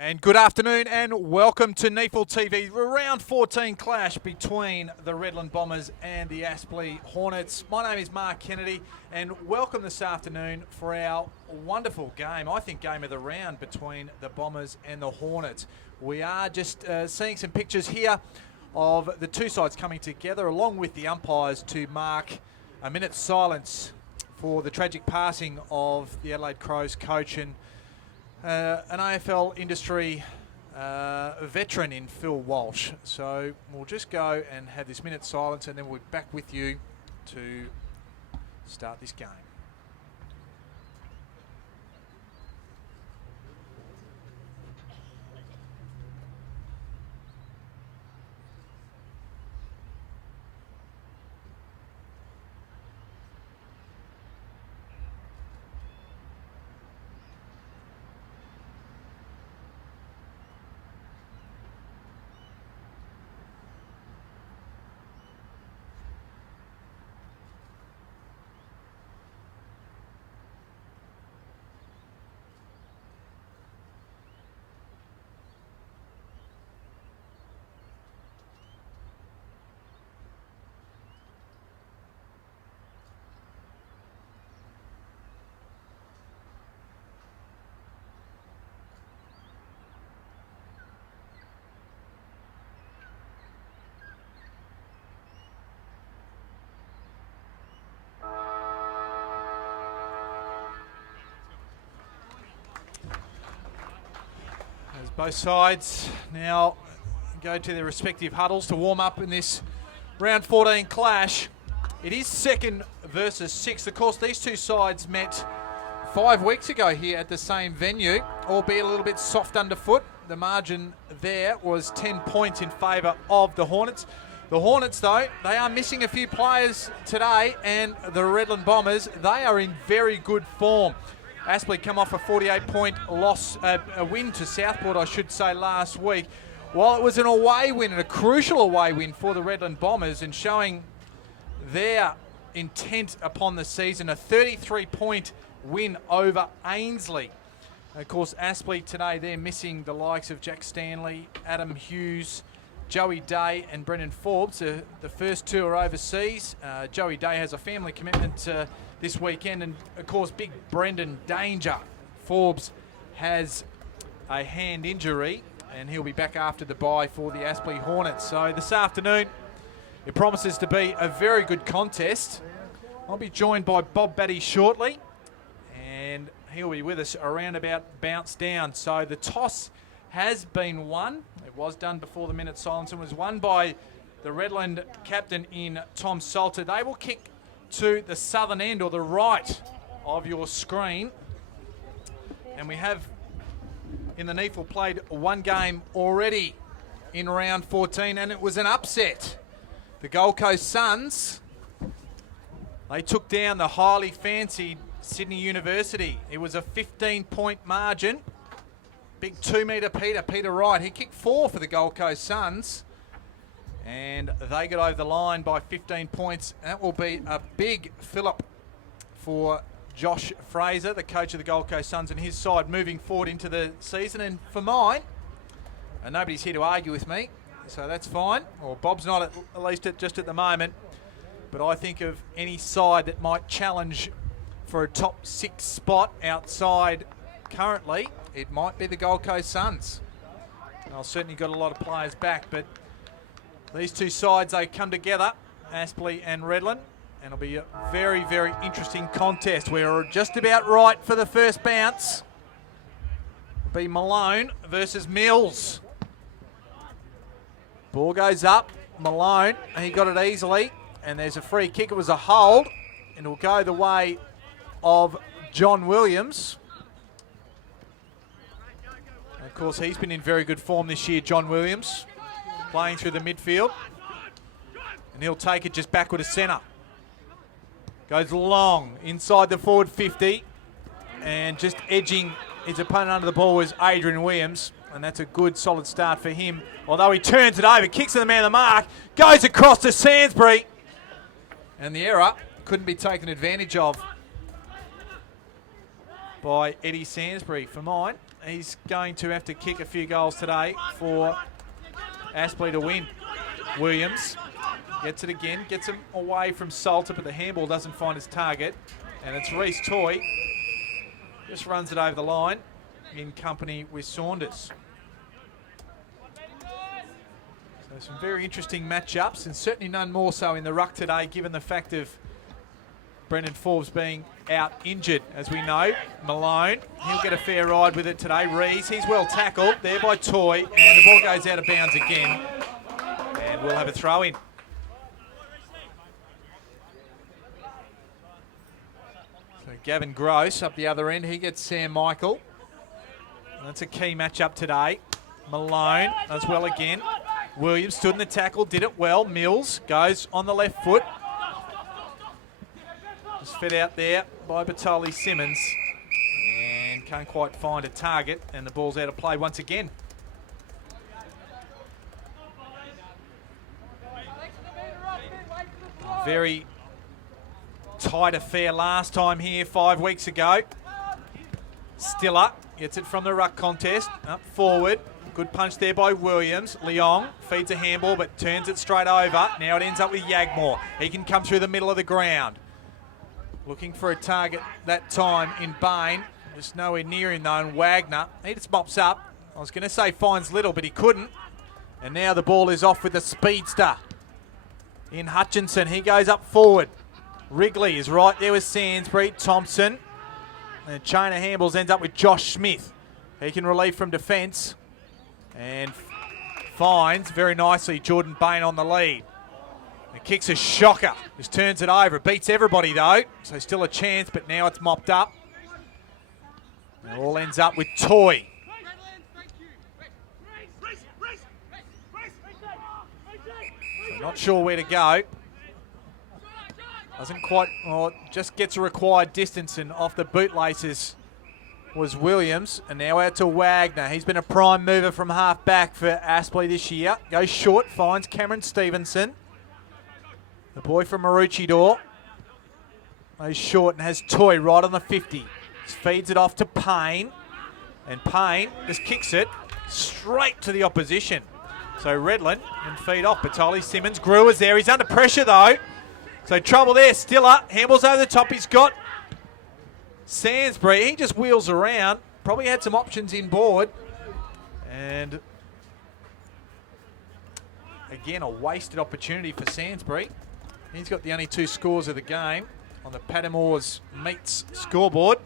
And good afternoon and welcome to NEAFL TV, round 14 clash between the Redland Bombers and the Aspley Hornets. My name is Mark Kennedy and welcome this afternoon for our wonderful game, I think game of the round between the Bombers and the Hornets. We are just seeing some pictures here of the two sides coming together along with the umpires to mark a minute's silence for the tragic passing of the Adelaide Crows coach and an AFL industry veteran in Phil Walsh. So we'll just go and have this minute's silence and then we'll be back with you to start this game. As both sides now go to their respective huddles to warm up in this round 14 clash. It is second versus sixth. Of course, these two sides met 5 weeks ago here at the same venue, albeit a little bit soft underfoot. The margin there was 10 points in favour of the Hornets. The Hornets, though, they are missing a few players today, and the Redland Bombers, they are in very good form. Aspley come off a 48-point loss, a win to Southport, I should say, last week. While it was an away win, and a crucial away win for the Redland Bombers, and showing their intent upon the season, a 33-point win over Ainsley. Of course, Aspley today, they're missing the likes of Jack Stanley, Adam Hughes, Joey Day and Brendan Forbes. The first two are overseas. Joey Day has a family commitment this weekend, and of course big Brendan Danger. Forbes has a hand injury and he'll be back after the bye for the Aspley Hornets. So this afternoon it promises to be a very good contest. I'll be joined by Bob Batty shortly and he'll be with us around about bounce down. So the toss has been won. It was done before the minute silence and was won by the Redland captain in Tom Salter. They will kick to the southern end or the right of your screen. And we have in the NEAFL played one game already in round 14 and it was an upset. The Gold Coast Suns, they took down the highly fancied Sydney University. It was a 15-point margin. Big 2-metre Peter Wright. He kicked 4 for the Gold Coast Suns. And they got over the line by 15 points. That will be a big fill-up for Josh Fraser, the coach of the Gold Coast Suns, and his side moving forward into the season. And for mine, and nobody's here to argue with me, so that's fine. Or Bob's not, at least just at the moment. But I think of any side that might challenge for a top 6 spot outside currently, it might be the Gold Coast Suns. I've certainly got a lot of players back, but these two sides, they come together, Aspley and Redland, and it'll be a very, very interesting contest. We're just about right for the first bounce. It'll be Malone versus Mills. Ball goes up, Malone, and he got it easily, and there's a free kick. It was a hold, and it'll go the way of John Williams. And of course, he's been in very good form this year, John Williams, playing through the midfield. And he'll take it just backward to centre. Goes long inside the forward 50. And just edging his opponent under the ball was Adrian Williams. And that's a good, solid start for him. Although he turns it over, kicks to the man of the mark, goes across to Sainsbury. And the error couldn't be taken advantage of by Eddie Sainsbury for mine. he's going to have to kick a few goals today for Aspley to win. Williams gets it again, gets him away from Salter, but the handball doesn't find his target. And it's Reece Toy. Just runs it over the line in company with Saunders. So some very interesting matchups, and certainly none more so in the ruck today, given the fact of Brendan Forbes being out injured, as we know. Malone, he'll get a fair ride with it today. Rees, he's well tackled there by Toy, and the ball goes out of bounds again. And we'll have a throw in. So Gavin Gross up the other end, he gets Sam Michael. That's a key matchup today. Malone as well again. Williams stood in the tackle, did it well. Mills goes on the left foot. Just fed out there by Batoli Simmons. And can't quite find a target, and the ball's out of play once again. Very tight affair last time here 5 weeks ago. Stiller gets it from the ruck contest, up forward. Good punch there by Williams. Leong feeds a handball but turns it straight over. Now it ends up with Yagmore. He can come through the middle of the ground. Looking for a target that time in Bain. Just nowhere near him though, and Wagner, he just mops up. I was going to say finds little, but he couldn't. And now the ball is off with the speedster in Hutchinson. He goes up forward. Wrigley is right there with Sainsbury. Thompson. And a chain of handballs ends up with Josh Smith. He can relieve from defence. And finds very nicely Jordan Bain on the lead. And kicks a shocker. Just turns it over. Beats everybody though. So still a chance, but now it's mopped up. It all ends up with Toy. So not sure where to go. Doesn't quite, well, just gets a required distance, and off the bootlaces was Williams. And now out to Wagner. He's been a prime mover from half back for Aspley this year. Goes short, finds Cameron Stevenson. The boy from Maroochydore. Goes short and has Toy right on the 50. Just feeds it off to Payne. And Payne just kicks it straight to the opposition. So Redland can feed off. Batoli Simmons. Grewer's there. He's under pressure though. So trouble there. Stiller. Handballs over the top. He's got Sainsbury. He just wheels around. Probably had some options inboard. And again, a wasted opportunity for Sainsbury. He's got the only 2 scores of the game on the Patamore's Meats scoreboard.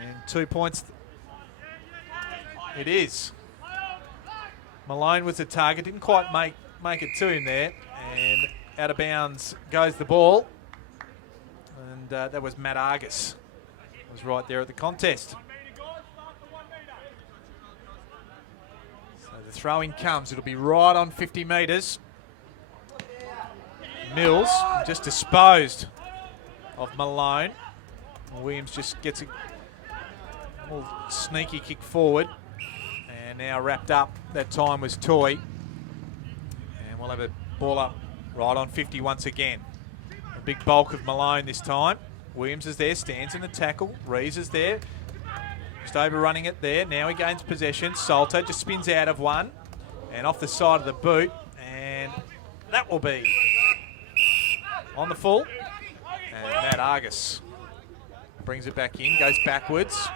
And 2 points it is. Malone was the target. Didn't quite make it to him there. And out of bounds goes the ball. And that was Matt Argus. Was right there at the contest. So the throw-in comes. It'll be right on 50 metres. Mills just disposed of Malone. Williams just gets a little sneaky kick forward. And now wrapped up. That time was Toy. And we'll have a ball up right on 50 once again. A big bulk of Malone this time. Williams is there, stands in the tackle. Rees is there. Just overrunning it there. Now he gains possession. Salter just spins out of one. And off the side of the boot. And that will be on the full. And Matt Argus brings it back in, goes backwards.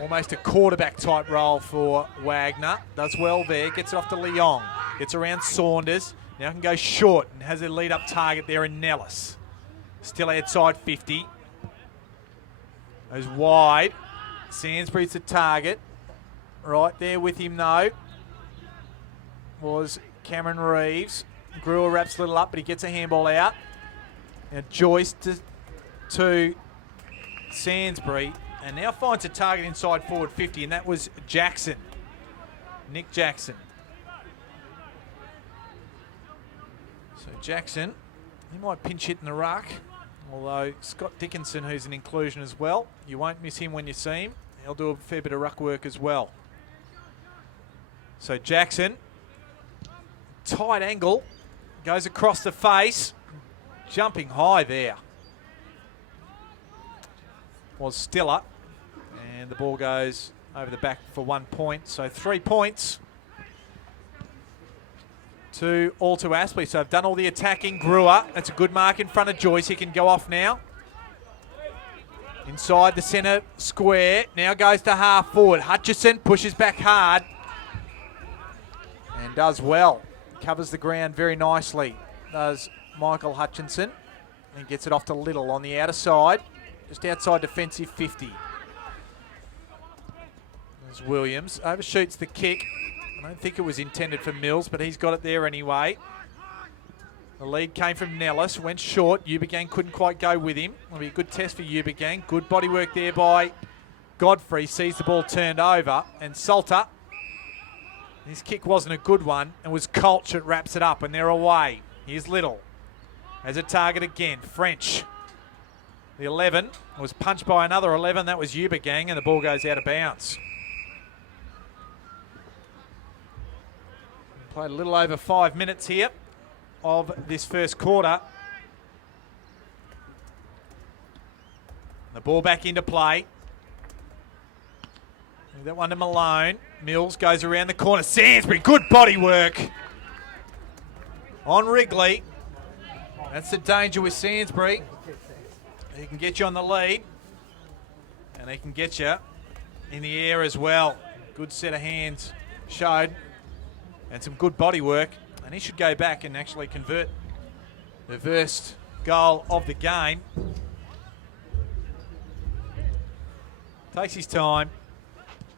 Almost a quarterback type role for Wagner. Does well there, gets it off to Leong. Gets around Saunders. Now can go short and has a lead up target there in Nellis. Still outside 50. Goes wide. Sainsbury's the target. Right there with him though was Cameron Reeves. Brewer wraps a little up, but he gets a handball out. Now Joyce to Sainsbury. And now finds a target inside forward 50, and that was Jackson. Nick Jackson. So Jackson, he might pinch hit in the ruck. Although Scott Dickinson, who's an inclusion as well, you won't miss him when you see him. He'll do a fair bit of ruck work as well. So Jackson, tight angle, goes across the face, jumping high there. Was Stiller, And the ball goes over the back for 1 point. So 3 points. All to Aspley. So I've done all the attacking. Brewer, that's a good mark in front of Joyce. He can go off now. Inside the centre square. Now goes to half forward. Hutchison pushes back hard. And does well. Covers the ground very nicely. Does Michael Hutchinson. And gets it off to Little on the outer side. Just outside defensive 50. There's Williams. Overshoots the kick. I don't think it was intended for Mills, but he's got it there anyway. The lead came from Nellis, went short. Ubergang couldn't quite go with him. It'll be a good test for Ubergang. Good body work there by Godfrey. Sees the ball turned over. And Salter, his kick wasn't a good one. It was Colch that wraps it up, and they're away. Here's Little. As a target again, French. The 11 was punched by another 11. That was Ubergang, and the ball goes out of bounds. Played a little over 5 minutes here of this first quarter. The ball back into play. That one to Malone. Mills goes around the corner. Sandsbury, good body work on Wrigley. That's the danger with Sandsbury. He can get you on the lead, and he can get you in the air as well. Good set of hands showed. And some good body work. And he should go back and actually convert the first goal of the game. Takes his time.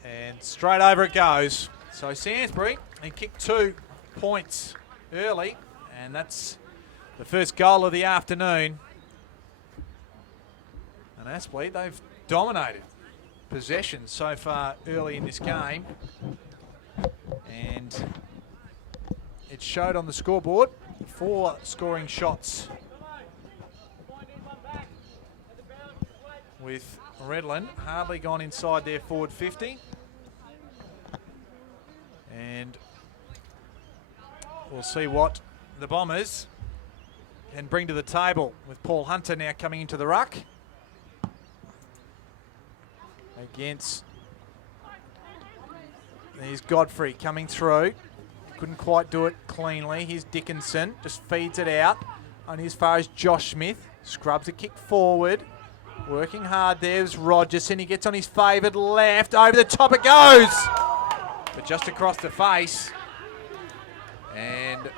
And straight over it goes. So Sandsbury, he kicked 2 points early. And that's the first goal of the afternoon. And Aspley, they've dominated possession so far early in this game. And it showed on the scoreboard. 4 scoring shots with Redland hardly gone inside their forward 50. And we'll see what the Bombers can bring to the table with Paul Hunter now coming into the ruck against. There's Godfrey coming through. Couldn't quite do it cleanly. Here's Dickinson, just feeds it out. Only as far as Josh Smith. Scrubs a kick forward. Working hard there's Rogerson. He gets on his favoured left. Over the top it goes. But just across the face. And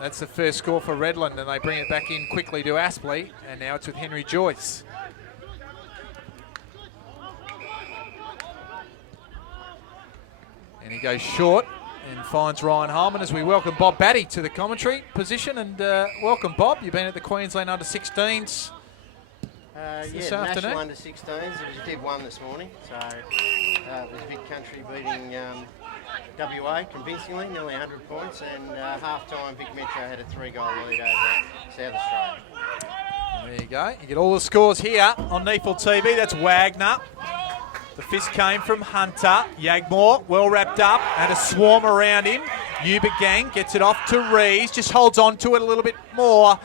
that's the first score for Redland. And they bring it back in quickly to Aspley. And now it's with Henry Joyce. And he goes short. And finds Ryan Holman as we welcome Bob Batty to the commentary position. And welcome, Bob. You've been at the Queensland Under-16s this afternoon. National Under-16s. It was Div 1 this morning. So it was Big Country beating WA convincingly, nearly 100 points. And half-time, Vic Metro had a 3-goal lead over South Australia. There you go. You get all the scores here on NEAFL TV. That's Wagner. The fist came from Hunter. Yagmore, well wrapped up, had a swarm around him. Ubergang gets it off to Rees, just holds on to it a little bit more.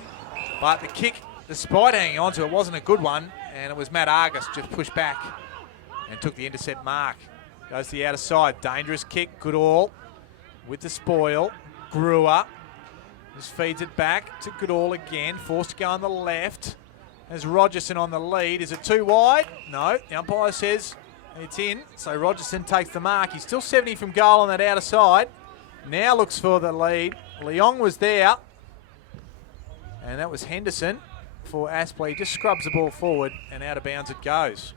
But the kick, despite hanging on to it, wasn't a good one. And it was Matt Argus just pushed back and took the intercept mark. Goes to the outer side. Dangerous kick, Goodall with the spoil. Brewer just feeds it back to Goodall again. Forced to go on the left. There's Rogerson on the lead. Is it too wide? No. The umpire says it's in, so Rogerson takes the mark. He's still 70 from goal on that outer side. Now looks for the lead. Leong was there. And that was Henderson for Aspley. Just scrubs the ball forward and out of bounds it goes.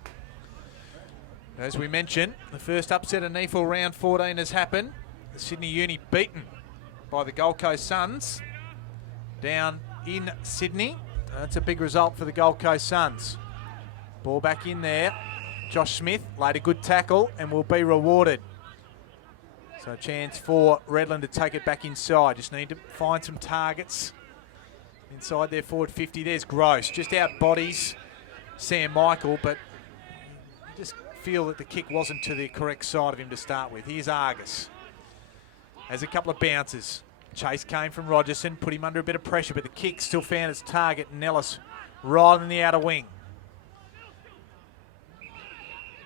As we mentioned, the first upset of NEAFL round 14 has happened. The Sydney Uni beaten by the Gold Coast Suns down in Sydney. That's a big result for the Gold Coast Suns. Ball back in there. Josh Smith laid a good tackle and will be rewarded. So a chance for Redland to take it back inside. Just need to find some targets inside their forward 50. There's Gross. Just out bodies Sam Michael, but just feel that the kick wasn't to the correct side of him to start with. Here's Argus. Has a couple of bounces. Chase came from Rogerson, put him under a bit of pressure, but the kick still found its target, Nellis, right in the outer wing.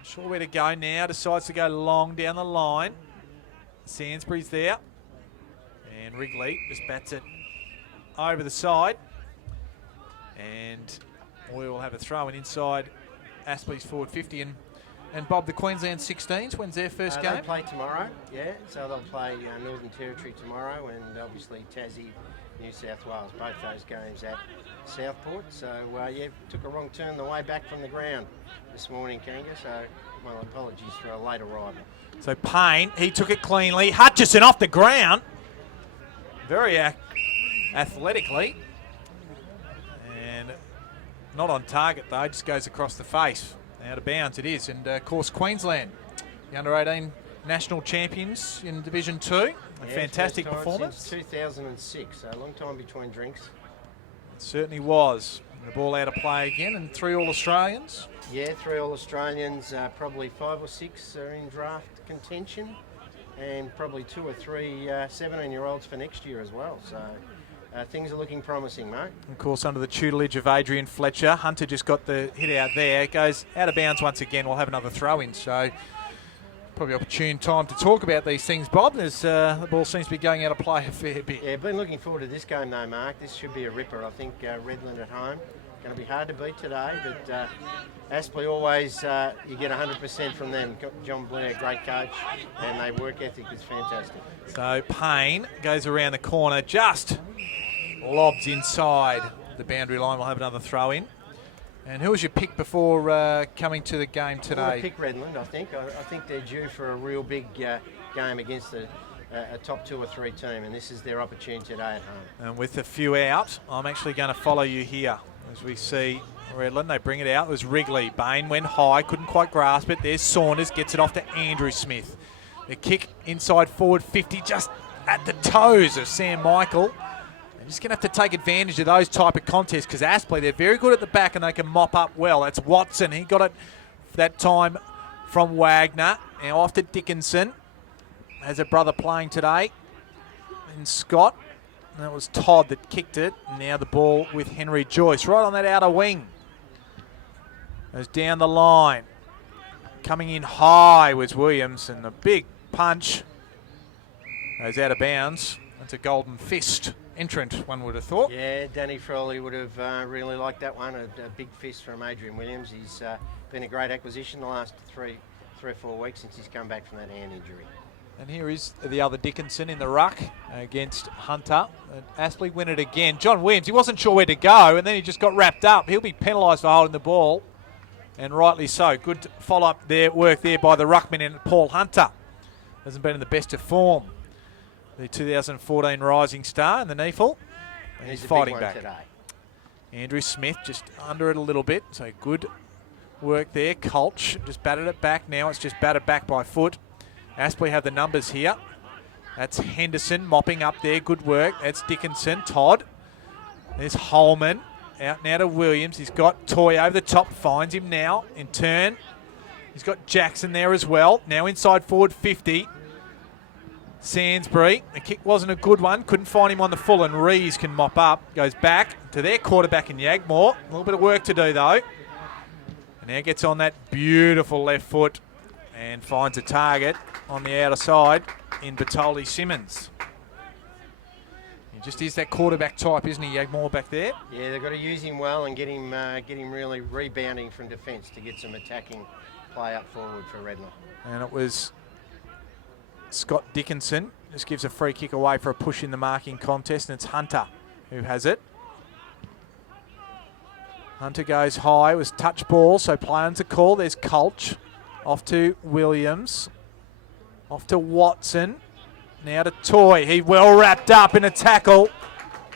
Sure where to go now. Decides to go long down the line. Sainsbury's there. And Wrigley just bats it over the side. And we will have a throw in inside Aspley's forward 50. And Bob, the Queensland 16s, when's their first game? They play tomorrow, yeah. So they'll play Northern Territory tomorrow, and obviously Tassie, New South Wales, both those games at Southport. So, yeah, took a wrong turn the way back from the ground this morning, Kanga. So, well, apologies for a late arrival. So Payne, he took it cleanly. Hutchison off the ground. Very athletically. And not on target, though. Just goes across the face. Out of bounds it is. And, of course, Queensland, the under-18 national champions in Division 2. A fantastic performance. Since 2006, so a long time between drinks. It certainly was. And the ball out of play again, and 3 All-Australians. Yeah, 3 All-Australians, probably 5 or 6 are in draft contention, and probably 2 or 3 17-year-olds for next year as well. So things are looking promising, mate. Of course, under the tutelage of Adrian Fletcher. Hunter just got the hit out there. It goes out of bounds once again. We'll have another throw-in. So probably opportune time to talk about these things, Bob, as the ball seems to be going out of play a fair bit. Yeah, been looking forward to this game though, Mark. This should be a ripper. I think Redland at home. Going to be hard to beat today, but Aspley always, you get 100% from them. John Blair, great coach, and their work ethic is fantastic. So Payne goes around the corner, just lobs inside the boundary line. We'll have another throw in. And who was your pick before coming to the game today? I pick Redland, I think. I think they're due for a real big game against a top 2 or 3 team, and this is their opportunity today at home. And with a few out, I'm actually going to follow you here. As we see Redland, they bring it out. It was Wrigley. Bain went high, couldn't quite grasp it. There's Saunders, gets it off to Andrew Smith. The kick inside forward 50, just at the toes of Sam Michael. They're just going to have to take advantage of those type of contests because Aspley, they're very good at the back and they can mop up well. That's Watson. He got it that time from Wagner. Now off to Dickinson. Has a brother playing today in Scott. And that was Todd that kicked it. Now the ball with Henry Joyce right on that outer wing. Goes down the line. Coming in high was Williams, and the big punch goes out of bounds. That's a golden fist entrant, one would have thought. Yeah, Danny Frawley would have really liked that one. A big fist from Adrian Williams. He's been a great acquisition the last three or 4 weeks since he's come back from that hand injury. And here is the other Dickinson in the ruck against Hunter. And Aspley win it again. John Williams, he wasn't sure where to go, and then he just got wrapped up. He'll be penalised for holding the ball, and rightly so. Good follow-up there, work there by the ruckman and Paul Hunter. Hasn't been in the best of form. The 2014 Rising Star in the NEAFL. And he's fighting back. Today. Andrew Smith just under it a little bit, so good work there. Colch just batted it back. Now it's just batted back by foot. Aspley have the numbers here. That's Henderson mopping up there. Good work. That's Dickinson. Todd. There's Holman. Out now to Williams. He's got Toy over the top. Finds him now in turn. He's got Jackson there as well. Now inside forward 50. Sainsbury. The kick wasn't a good one. Couldn't find him on the full, and Rees can mop up. Goes back to their quarterback in Yagmore. A little bit of work to do though. And now gets on that beautiful left foot and finds a target on the outer side in Batoli Simmons. He just is that quarterback type, isn't he, Yagmore back there? Yeah, they've got to use him well and get him really rebounding from defence to get some attacking play up forward for Redland. And it was Scott Dickinson. Just gives a free kick away for a push in the marking contest, and it's Hunter who has it. Hunter goes high. It was touch ball, so play on to call. There's Colch. Off to Williams. Off to Watson. Now to Toy. He well wrapped up in a tackle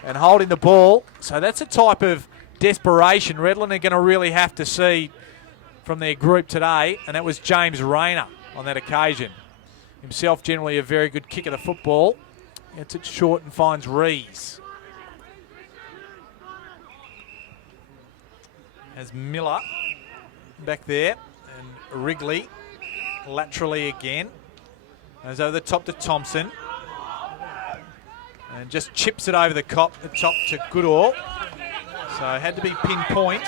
and holding the ball. So that's a type of desperation Redland are going to really have to see from their group today. And that was James Rayner on that occasion. Himself generally a very good kick of the football. Gets it short and finds Rees. As Miller back there. And Wrigley laterally again. Goes over the top to Thompson. And just chips it over the top to Goodall. So it had to be pinpoint.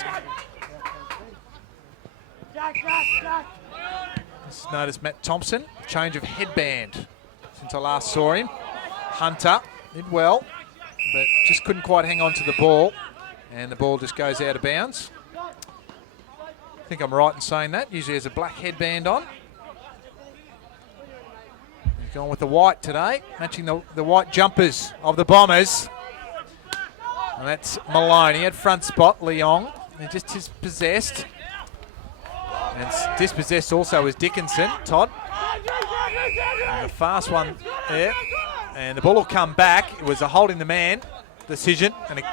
Just noticed Matt Thompson, change of headband since I last saw him. Hunter did well, but just couldn't quite hang on to the ball, and the ball just goes out of bounds. I think I'm right in saying that. Usually has a black headband on. He's gone with the white today, matching the white jumpers of the Bombers. And that's Maloney at front spot, Leong. He just dispossessed. And dispossessed also is Dickinson, Todd. And a fast one there. And the ball will come back. It was a holding the man decision. And it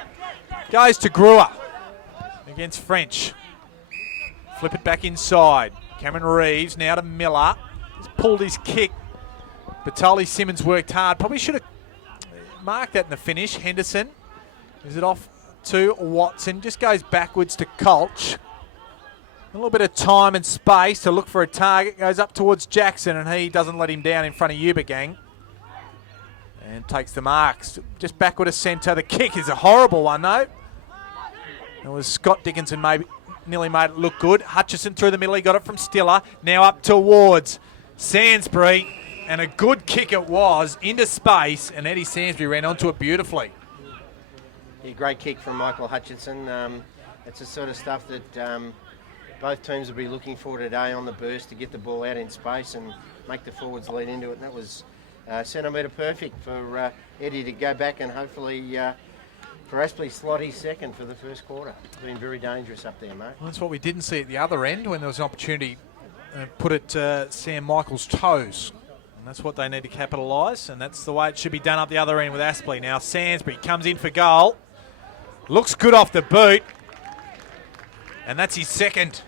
goes to Brewer against French. Flip it back inside. Cameron Reeves now to Miller. He's pulled his kick. Batoli Simmons worked hard. Probably should have marked that in the finish. Henderson. Is it off to Watson? Just goes backwards to Colch. A little bit of time and space to look for a target. Goes up towards Jackson, and he doesn't let him down in front of Ubergang. And takes the marks. Just backward of centre. The kick is a horrible one, though. It was Scott Dickinson maybe nearly made it look good. Hutchison through the middle. He got it from Stiller. Now up towards Sansbury. And a good kick it was into space, and Eddie Sansbury ran onto it beautifully. Yeah, great kick from Michael Hutchinson. It's the sort of stuff that both teams will be looking for today on the burst to get the ball out in space and make the forwards lead into it. And that was centimetre perfect for Eddie to go back and hopefully for Aspley slot his second for the first quarter. It's been very dangerous up there, mate. Well, that's what we didn't see at the other end when there was an opportunity to put it Sam Michael's toes. And that's what they need to capitalise, and that's the way it should be done up the other end with Aspley. Now Sansbury comes in for goal. Looks good off the boot. And that's his second.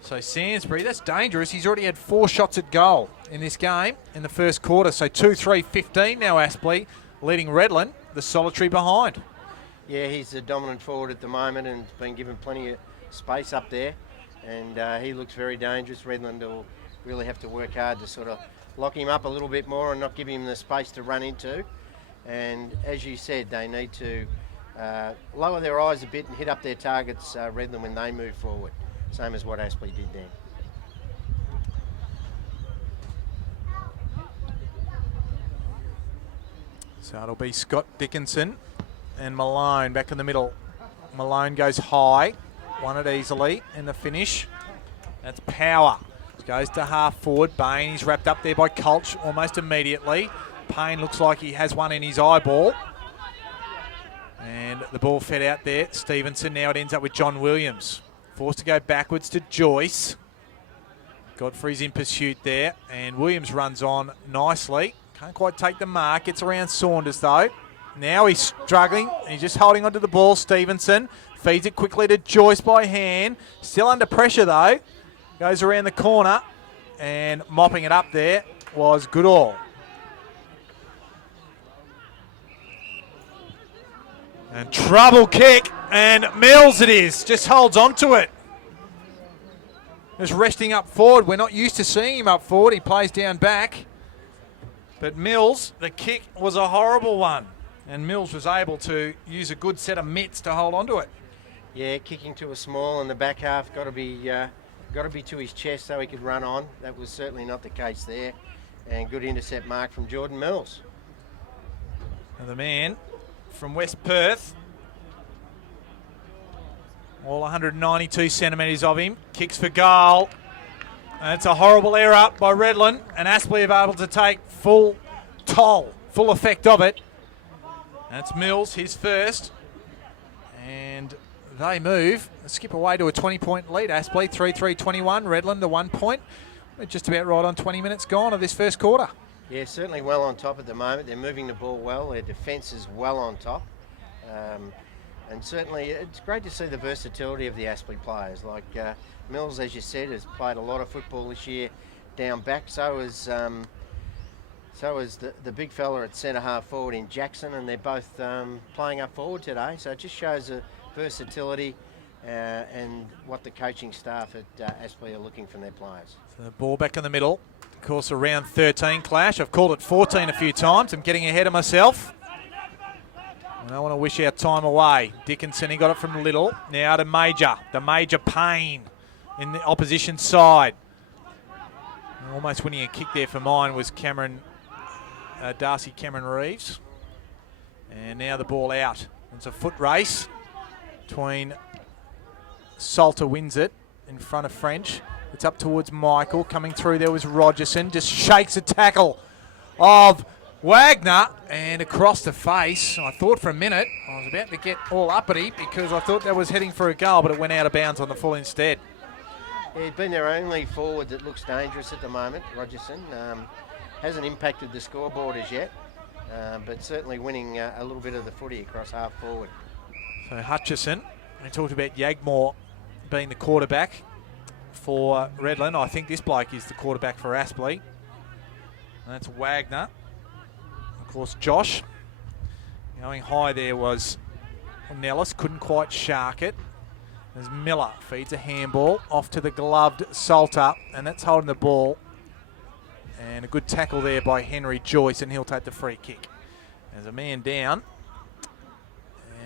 So Sansbury, that's dangerous. He's already had 4 shots at goal in this game in the first quarter. So 2-3-15 now Aspley, leading Redland, the solitary behind. Yeah, he's the dominant forward at the moment and has been given plenty of space up there. And he looks very dangerous. Redland will really have to work hard to sort of lock him up a little bit more and not give him the space to run into. And as you said, they need to lower their eyes a bit and hit up their targets, Redland, when they move forward. Same as what Aspley did then. So it'll be Scott Dickinson and Malone back in the middle. Malone goes high, won it easily in the finish. That's Power. Goes to half forward. Bain, he's wrapped up there by Colch almost immediately. Payne looks like he has one in his eyeball. And the ball fed out there. Stevenson, now it ends up with John Williams. Forced to go backwards to Joyce. Godfrey's in pursuit there. And Williams runs on nicely. Can't quite take the mark. Gets around Saunders though. Now he's struggling. He's just holding onto the ball. Stevenson feeds it quickly to Joyce by hand. Still under pressure though. Goes around the corner, and mopping it up there was Goodall. And trouble kick, and Mills it is. Just holds on to it. Just resting up forward. We're not used to seeing him up forward. He plays down back. But Mills, the kick was a horrible one. And Mills was able to use a good set of mitts to hold on to it. Yeah, kicking to a small in the back half. Got to be to his chest so he could run on. That was certainly not the case there. And good intercept mark from Jordan Mills. And the man from West Perth, all 192 centimetres of him, kicks for goal. And it's a horrible error by Redland, and Aspley are able to take full effect of it. That's Mills, his first. And they move, skip away to a 20-point lead. Aspley 3-3-21, Redland the 1 point. We're just about right on 20 minutes gone of this first quarter. Yeah, certainly well on top at the moment. They're moving the ball well. Their defence is well on top. And certainly it's great to see the versatility of the Aspley players. Like Mills, as you said, has played a lot of football this year down back. So is the big fella at centre half forward in Jackson, and they're both playing up forward today. So it just shows the versatility and what the coaching staff at Aspley are looking from their players. So the ball back in the middle. Of course, a round 13 clash. I've called it 14 a few times. I'm getting ahead of myself. I don't want to wish our time away. Dickinson, he got it from Little. Now to Major. The Major Payne in the opposition side. Almost winning a kick there for mine was Darcy Cameron Reeves. And now the ball out. It's a foot race between Salter wins it in front of French. It's up towards Michael. Coming through there was Rogerson. Just shakes a tackle of Wagner and across the face. I thought for a minute I was about to get all uppity because I thought that was heading for a goal, but it went out of bounds on the full instead. Yeah, he's been their only forward that looks dangerous at the moment, Rogerson. Hasn't impacted the scoreboard as yet, but certainly winning a little bit of the footy across half forward. So Hutchison, we talked about Yagmore being the quarterback for Redland. I think this bloke is the quarterback for Aspley. And that's Wagner. Of course, Josh. Going high there was Nellis, couldn't quite shark it. As Miller feeds a handball off to the gloved Salter, and that's holding the ball. And a good tackle there by Henry Joyce, and he'll take the free kick. There's a man down.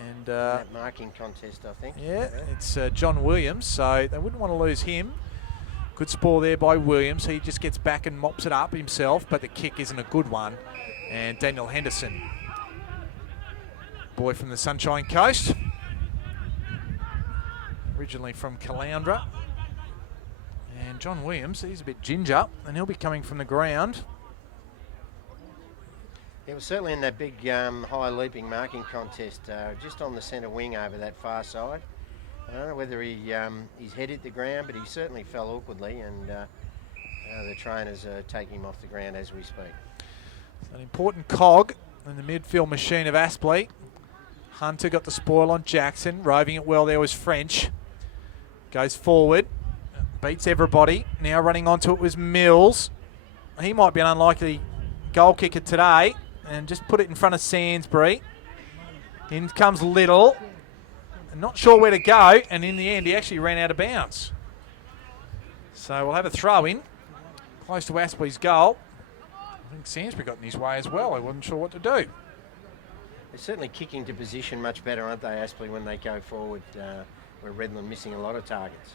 And that marking contest, I think. Yeah, it's John Williams, so they wouldn't want to lose him. Good spoil there by Williams. He just gets back and mops it up himself, but the kick isn't a good one. And Daniel Henderson, boy from the Sunshine Coast, originally from Caloundra. And John Williams, he's a bit ginger, and he'll be coming from the ground. It was certainly in that big high leaping marking contest, just on the centre wing over that far side. I don't know whether his head hit the ground, but he certainly fell awkwardly, and the trainers are taking him off the ground as we speak. It's an important cog in the midfield machine of Aspley. Hunter got the spoil on Jackson. Roving it well there was French. Goes forward. Beats everybody. Now running onto it was Mills. He might be an unlikely goal kicker today. And just put it in front of Sansbury. In comes Little. Not sure where to go. And in the end, he actually ran out of bounds. So we'll have a throw in. Close to Aspley's goal. I think Sansbury got in his way as well. I wasn't sure what to do. They're certainly kicking to position much better, aren't they, Aspley, when they go forward, where Redland missing a lot of targets.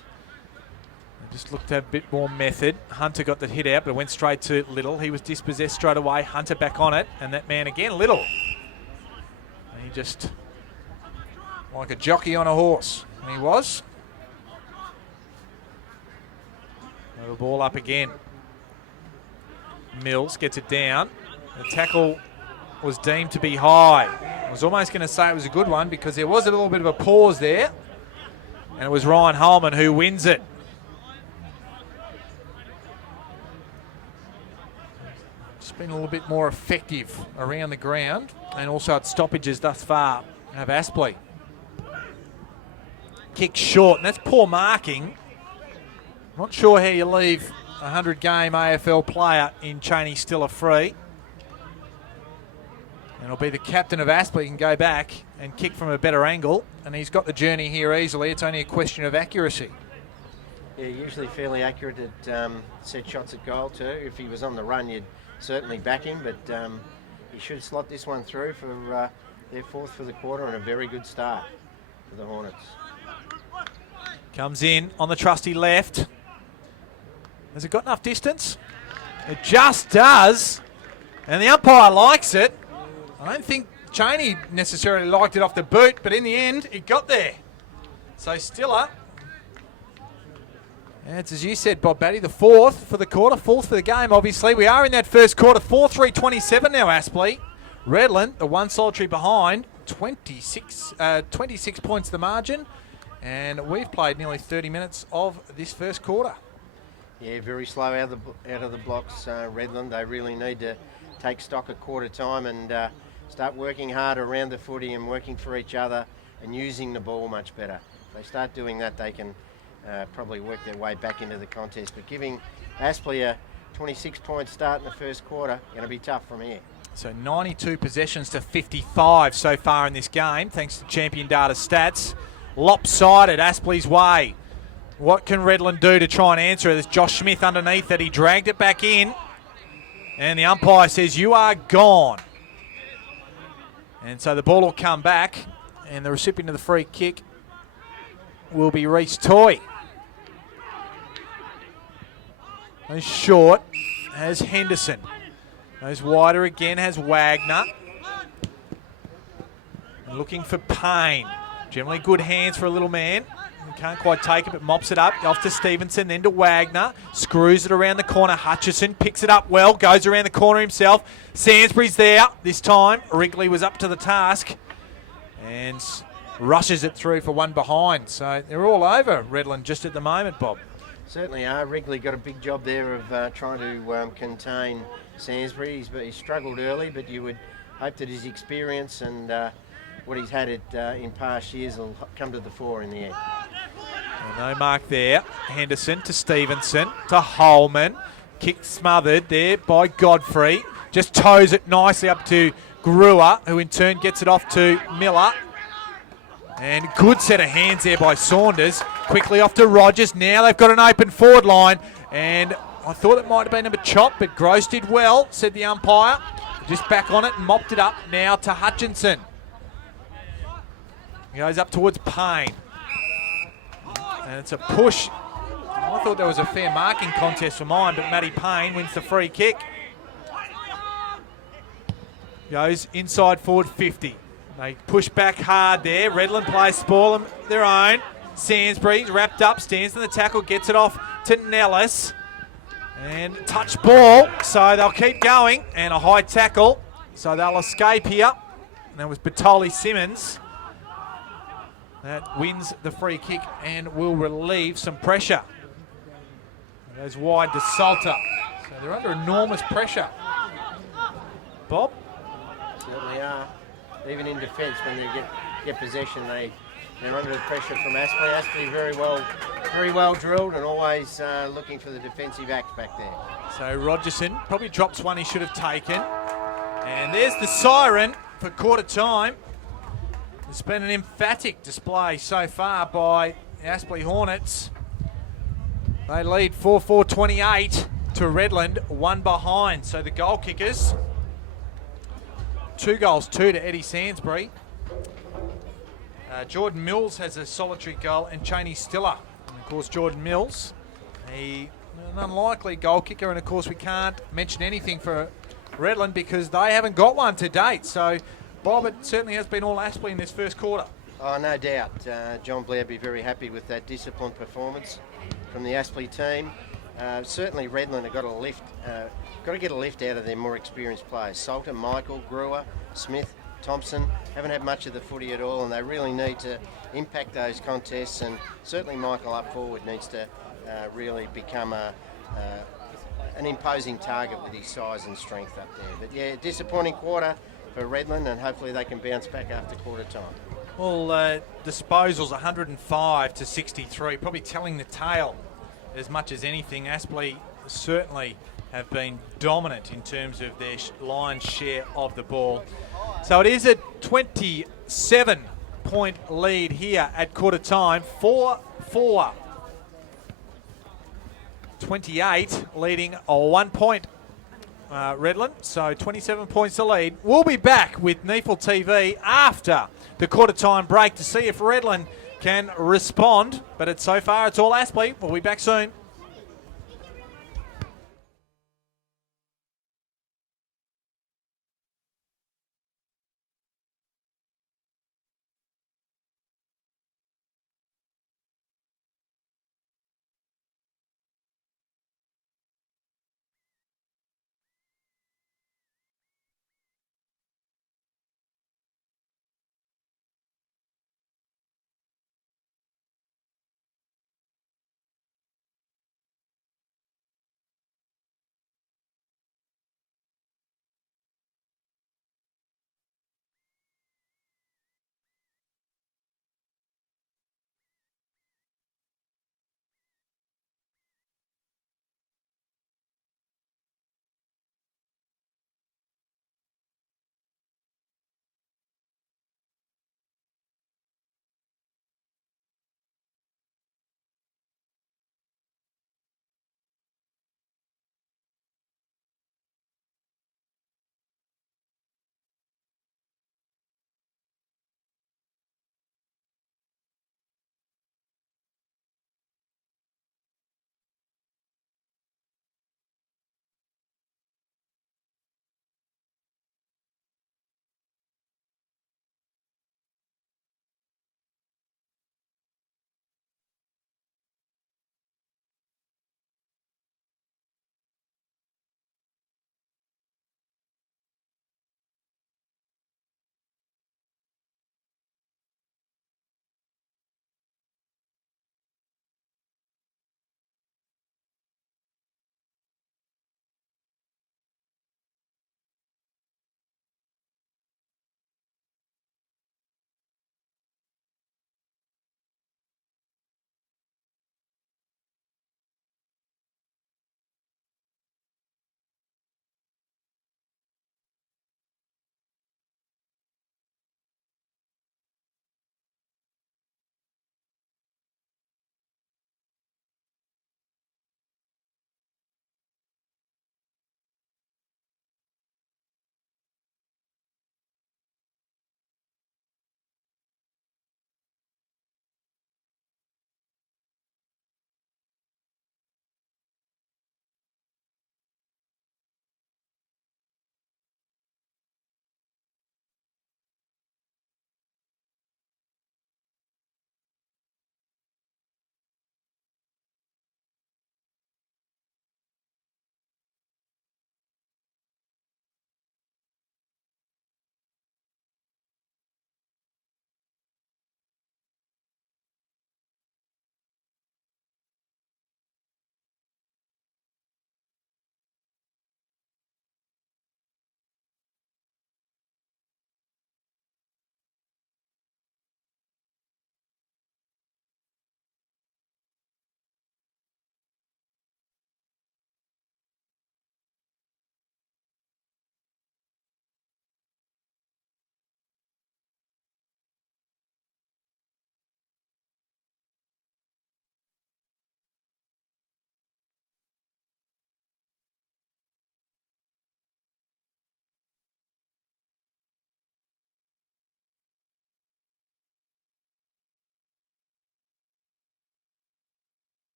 They just looked to have a bit more method. Hunter got the hit out, but went straight to Little. He was dispossessed straight away. Hunter back on it, and that man again, Little. And he just, like a jockey on a horse. And he was. The ball up again. Mills gets it down. The tackle was deemed to be high. I was almost going to say it was a good one because there was a little bit of a pause there. And it was Ryan Holman who wins it. Just been a little bit more effective around the ground and also at stoppages thus far of Aspley. Kick short, and that's poor marking. Not sure how you leave a 100-game AFL player in Cheney still a free. And it'll be the captain of Aspley can go back and kick from a better angle. And he's got the journey here easily. It's only a question of accuracy. Yeah, usually fairly accurate at set shots at goal too. If he was on the run, you'd certainly back him. But he should slot this one through for their fourth for the quarter and a very good start for the Hornets. Comes in on the trusty left. Has it got enough distance? It just does. And the umpire likes it. I don't think Cheney necessarily liked it off the boot, but in the end, it got there. So Stiller. And it's as you said, Bob Batty, the fourth for the quarter, fourth for the game, obviously. We are in that first quarter, 4-3-27 now, Aspley. Redland, the one solitary behind, 26 points the margin. And we've played nearly 30 minutes of this first quarter. Yeah, very slow out of the blocks, Redland. They really need to take stock at quarter time and start working hard around the footy and working for each other and using the ball much better. If they start doing that, they can probably work their way back into the contest. But giving Aspley a 26-point start in the first quarter, going to be tough from here. So 92 possessions to 55 so far in this game, thanks to Champion Data Stats. Lopsided Aspley's way. What can Redland do to try and answer it? There's Josh Smith underneath that. He dragged it back in. And the umpire says, you are gone. And so the ball will come back. And the recipient of the free kick will be Reece Toy. Goes short, has Henderson. Goes wider again, has Wagner. And looking for Payne. Generally good hands for a little man. He can't quite take it, but mops it up. Off to Stevenson, then to Wagner. Screws it around the corner. Hutchison picks it up well, goes around the corner himself. Sainsbury's there this time. Wrigley was up to the task and rushes it through for one behind. So they're all over Redland just at the moment, Bob. Certainly are. Wrigley got a big job there of trying to contain Sainsbury. He's struggled early, but you would hope that his experience and what he's had in past years will come to the fore in the end. No mark there. Henderson to Stevenson to Holman. Kick smothered there by Godfrey. Just toes it nicely up to Brewer, who in turn gets it off to Miller. And good set of hands there by Saunders. Quickly off to Rogers. Now they've got an open forward line. And I thought it might have been a bit chopped, but Gross did well, said the umpire. Just back on it and mopped it up now to Hutchinson. He goes up towards Payne. And it's a push. I thought there was a fair marking contest for mine, but Matty Payne wins the free kick. Goes inside forward 50. They push back hard there. Redland plays spoil them their own. Sainsbury's wrapped up, stands in the tackle, gets it off to Nellis. And touch ball, so they'll keep going. And a high tackle, so they'll escape here. And that was Batoli Simmons. That wins the free kick and will relieve some pressure. Goes wide to Salter. So they're under enormous pressure. Bob? Certainly are. Even in defence, when they get possession, they're under the pressure from Aspley. Aspley very well drilled and always looking for the defensive act back there. So Rogerson probably drops one he should have taken. And there's the siren for quarter time. It's been an emphatic display so far by the Aspley Hornets. They lead 4-4-28 to Redland, one behind. So the goal kickers, 2 goals, 2 to Eddie Sainsbury. Jordan Mills has a solitary goal and Cheney Stiller. And of course, Jordan Mills, an unlikely goal kicker. And of course, we can't mention anything for Redland because they haven't got one to date. So Bob, it certainly has been all Aspley in this first quarter. Oh, no doubt. John Blair will be very happy with that disciplined performance from the Aspley team. Certainly Redland have got to get a lift out of their more experienced players. Salter, Michael, Brewer, Smith, Thompson haven't had much of the footy at all, and they really need to impact those contests. And certainly Michael up forward needs to really become an imposing target with his size and strength up there. But yeah, disappointing quarter for Redland, and hopefully they can bounce back after quarter time. Well, disposals 105 to 63, probably telling the tale as much as anything. Aspley certainly have been dominant in terms of their lion's share of the ball. So it is a 27-point lead here at quarter time, 4-4-28, leading a 1 point. Redland, so 27 points to lead. We'll be back with NEAFL TV after the quarter time break to see if Redland can respond. But so far, it's all Aspley. We'll be back soon.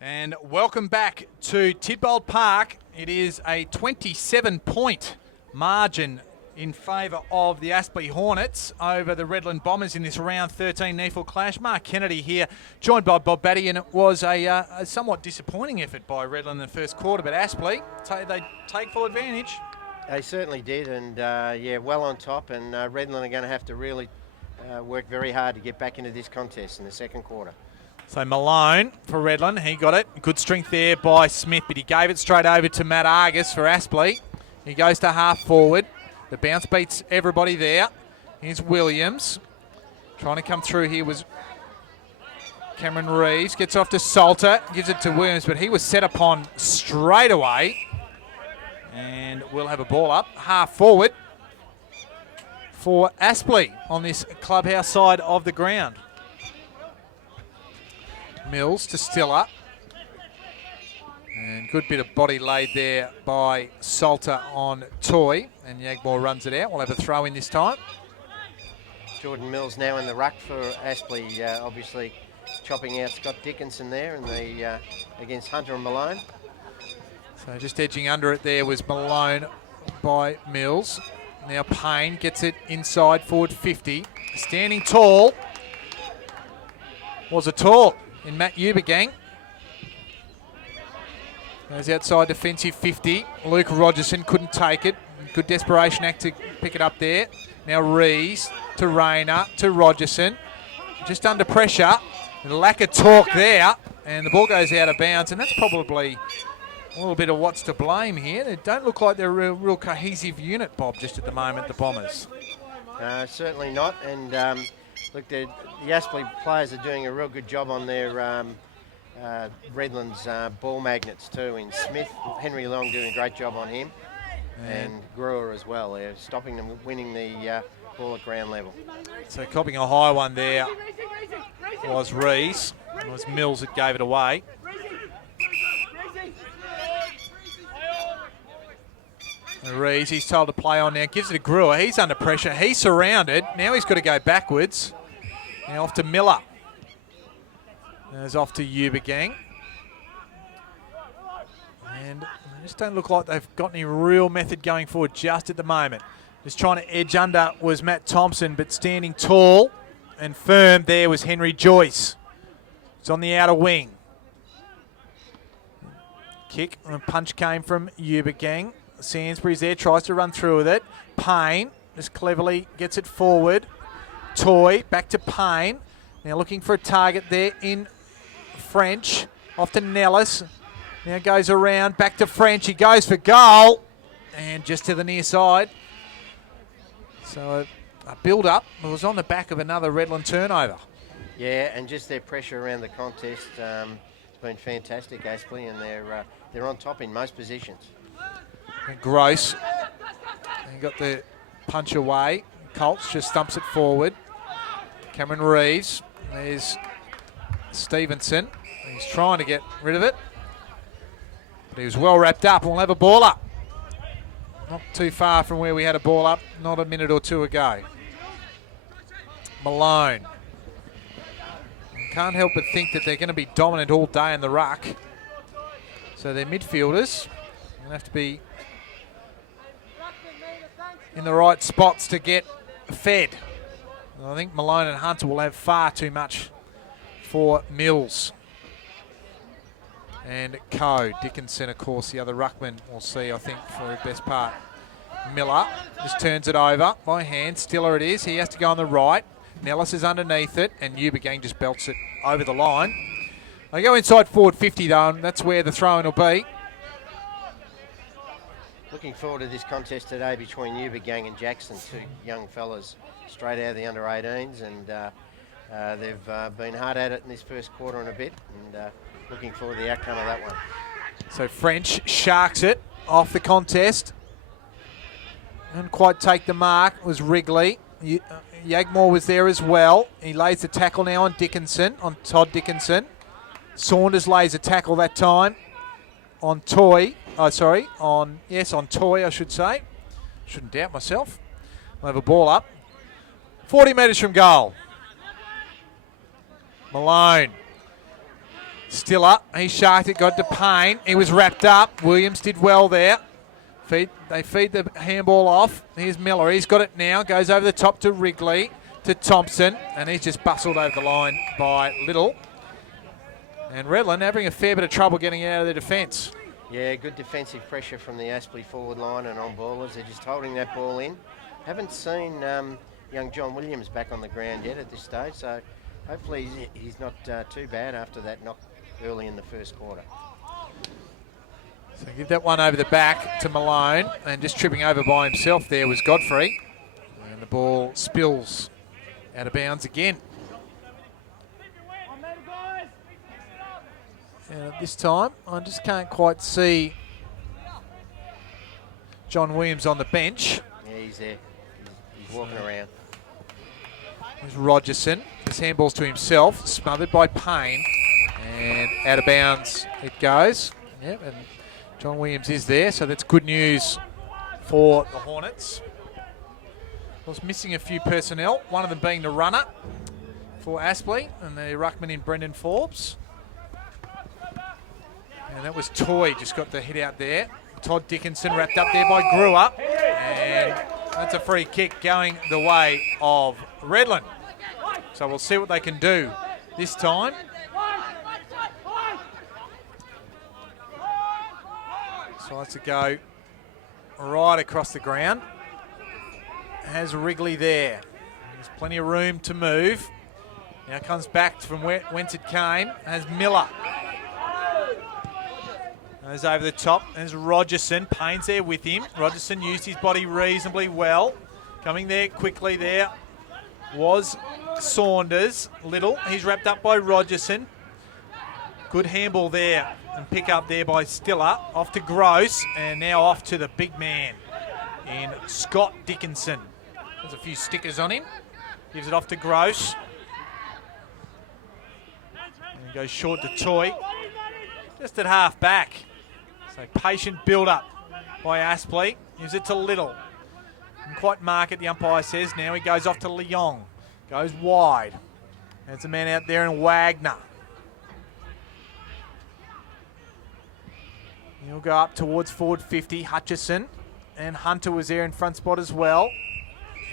And welcome back to Tidbold Park. It is a 27-point margin in favour of the Aspley Hornets over the Redland Bombers in this round 13 NEAFL clash. Mark Kennedy here, joined by Bob Batty, and it was a somewhat disappointing effort by Redland in the first quarter, but Aspley, they take full advantage. They certainly did, and yeah, well on top, and Redland are going to have to really work very hard to get back into this contest in the second quarter. So Malone for Redland, he got it. Good strength there by Smith, but he gave it straight over to Matt Argus for Aspley. He goes to half forward. The bounce beats everybody there. Here's Williams. Trying to come through here was Cameron Reeves. Gets off to Salter, gives it to Williams, but he was set upon straight away. And we'll have a ball up. Half forward for Aspley on this clubhouse side of the ground. Mills to Stiller. And good bit of body laid there by Salter on Toy. And Yagmore runs it out. We'll have a throw in this time. Jordan Mills now in the ruck for Aspley, obviously chopping out Scott Dickinson there in the against Hunter and Malone. So just edging under it there was Malone by Mills. Now Payne gets it inside forward 50. Standing tall. Was it tall in Matt Ubergang. Goes outside defensive 50. Luke Rogerson couldn't take it. Good desperation act to pick it up there. Now Rees to Rayner to Rogerson. Just under pressure. A lack of torque there. And the ball goes out of bounds. And that's probably a little bit of what's to blame here. They don't look like they're a real cohesive unit, Bob, just at the moment, the Bombers. Certainly not. And look, the Aspley players are doing a real good job on their Redland's ball magnets too. In Smith, Henry Long doing a great job on him. And Brewer as well. They're stopping them winning the ball at ground level. So copping a high one there was Rees. It was Mills that gave it away. Rees, he's told to play on now. Gives it to Brewer. He's under pressure. He's surrounded. Now he's got to go backwards. Now off to Miller. There's off to Ubergang. And they just don't look like they've got any real method going forward just at the moment. Just trying to edge under was Matt Thompson, but standing tall and firm there was Henry Joyce. It's on the outer wing. Kick and a punch came from Ubergang. Sainsbury's there, tries to run through with it. Payne just cleverly gets it forward. Toy back to Payne. Now looking for a target there in French. Off to Nellis. Now goes around, back to French. He goes for goal. And just to the near side. So a build-up. It was on the back of another Redland turnover. Yeah, and just their pressure around the contest has been fantastic, Aspley, and they're on top in most positions. And Gross. And got the punch away. Colts just stumps it forward. Cameron Reeves. There's Stevenson. He's trying to get rid of it. But he was well wrapped up. We'll have a ball up. Not too far from where we had a ball up, not a minute or two ago. Malone. Can't help but think that they're going to be dominant all day in the ruck. So their midfielders are going to have to be in the right spots to get fed. I think Malone and Hunter will have far too much for Mills. And Dickinson, of course, the other ruckman we'll see, I think, for the best part. Miller just turns it over by hand. Stiller it is. He has to go on the right. Nellis is underneath it, and Ubergang just belts it over the line. They go inside forward 50, though, and that's where the throw-in will be. Looking forward to this contest today between Ubergang and Jackson, two young fellas straight out of the under-18s, and they've been hard at it in this first quarter and a bit, and looking forward to the outcome of that one. So French sharks it off the contest. Didn't quite take the mark. It was Wrigley. Yagmore was there as well. He lays the tackle now on Dickinson, on Todd Dickinson. Saunders lays a tackle that time on Toy. On Toy, I should say. Shouldn't doubt myself. We'll have a ball up. 40 metres from goal. Malone. Still up. He sharked it, got to Payne. He was wrapped up. Williams did well there. They feed the handball off. Here's Miller. He's got it now. Goes over the top to Wrigley, to Thompson. And he's just bustled over the line by Little. And Redland having a fair bit of trouble getting out of their defence. Yeah, good defensive pressure from the Aspley forward line and on ballers. They're just holding that ball in. Haven't seen young John Williams back on the ground yet at this stage. So hopefully he's not too bad after that knock early in the first quarter. So give that one over the back to Malone, and just tripping over by himself there was Godfrey. And the ball spills out of bounds again. And at this time, I just can't quite see John Williams on the bench. Yeah, he's there. He's walking around. There's Rogerson. His handball's to himself, smothered by Payne. And out of bounds it goes. Yep, and John Williams is there, so that's good news for the Hornets. I was missing a few personnel, one of them being the runner for Aspley and the ruckman in Brendan Forbes. And that was Toy, just got the hit out there. Todd Dickinson wrapped up there by Brewer. And that's a free kick going the way of Redland. So we'll see what they can do this time. So let's go right across the ground. Has Wrigley there. There's plenty of room to move. Now comes back from whence it came. Has Miller. Goes over the top. There's Rogerson. Payne's there with him. Rogerson used his body reasonably well. Coming there quickly there was Saunders. Little. He's wrapped up by Rogerson. Good handball there. And pick up there by Stiller. Off to Gross. And now off to the big man in Scott Dickinson. There's a few stickers on him. Gives it off to Gross. And goes short to Toy. Just at half back. So patient build-up by Aspley. Gives it to Little. Didn't quite mark it, the umpire says. Now he goes off to Leong. Goes wide. There's a man out there in Wagner. He'll go up towards forward 50. Hutchison and Hunter was there in front spot as well.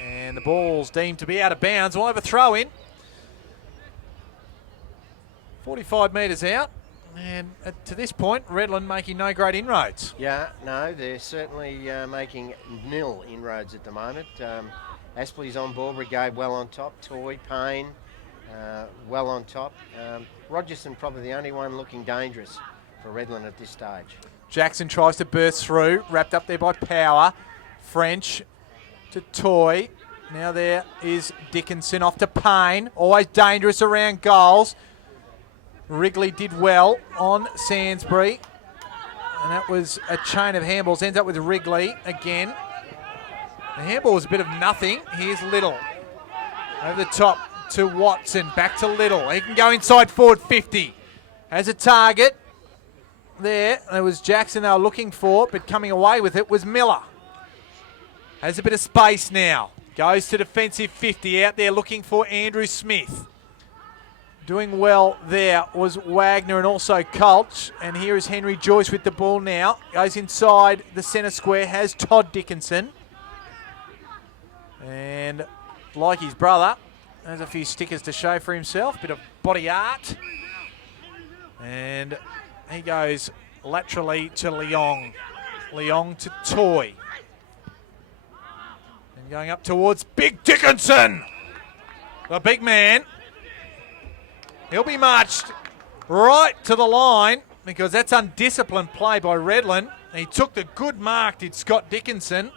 And the ball's deemed to be out of bounds. We'll have a throw in. 45 metres out. And to this point, Redland making no great inroads. Yeah, no, they're certainly making nil inroads at the moment. Aspley's on ball, Brigade well on top. Toy, Payne, well on top. Rogerson probably the only one looking dangerous for Redland at this stage. Jackson tries to burst through, wrapped up there by Power. French to Toy. Now there is Dickinson off to Payne. Always dangerous around goals. Wrigley did well on Sainsbury. And that was a chain of handballs. Ends up with Wrigley again. The handball was a bit of nothing. Here's Little. Over the top to Watson. Back to Little. He can go inside forward 50. Has a target. There was Jackson they were looking for, but coming away with it was Miller. Has a bit of space now. Goes to defensive 50 out there looking for Andrew Smith. Doing well there was Wagner and also Culch. And here is Henry Joyce with the ball now. Goes inside the centre square, has Todd Dickinson. And like his brother, there's a few stickers to show for himself. Bit of body art. And he goes laterally to Leong. Leong to Toy. And going up towards Big Dickinson. The big man. He'll be marched right to the line because that's undisciplined play by Redland. He took the good mark, did Scott Dickinson.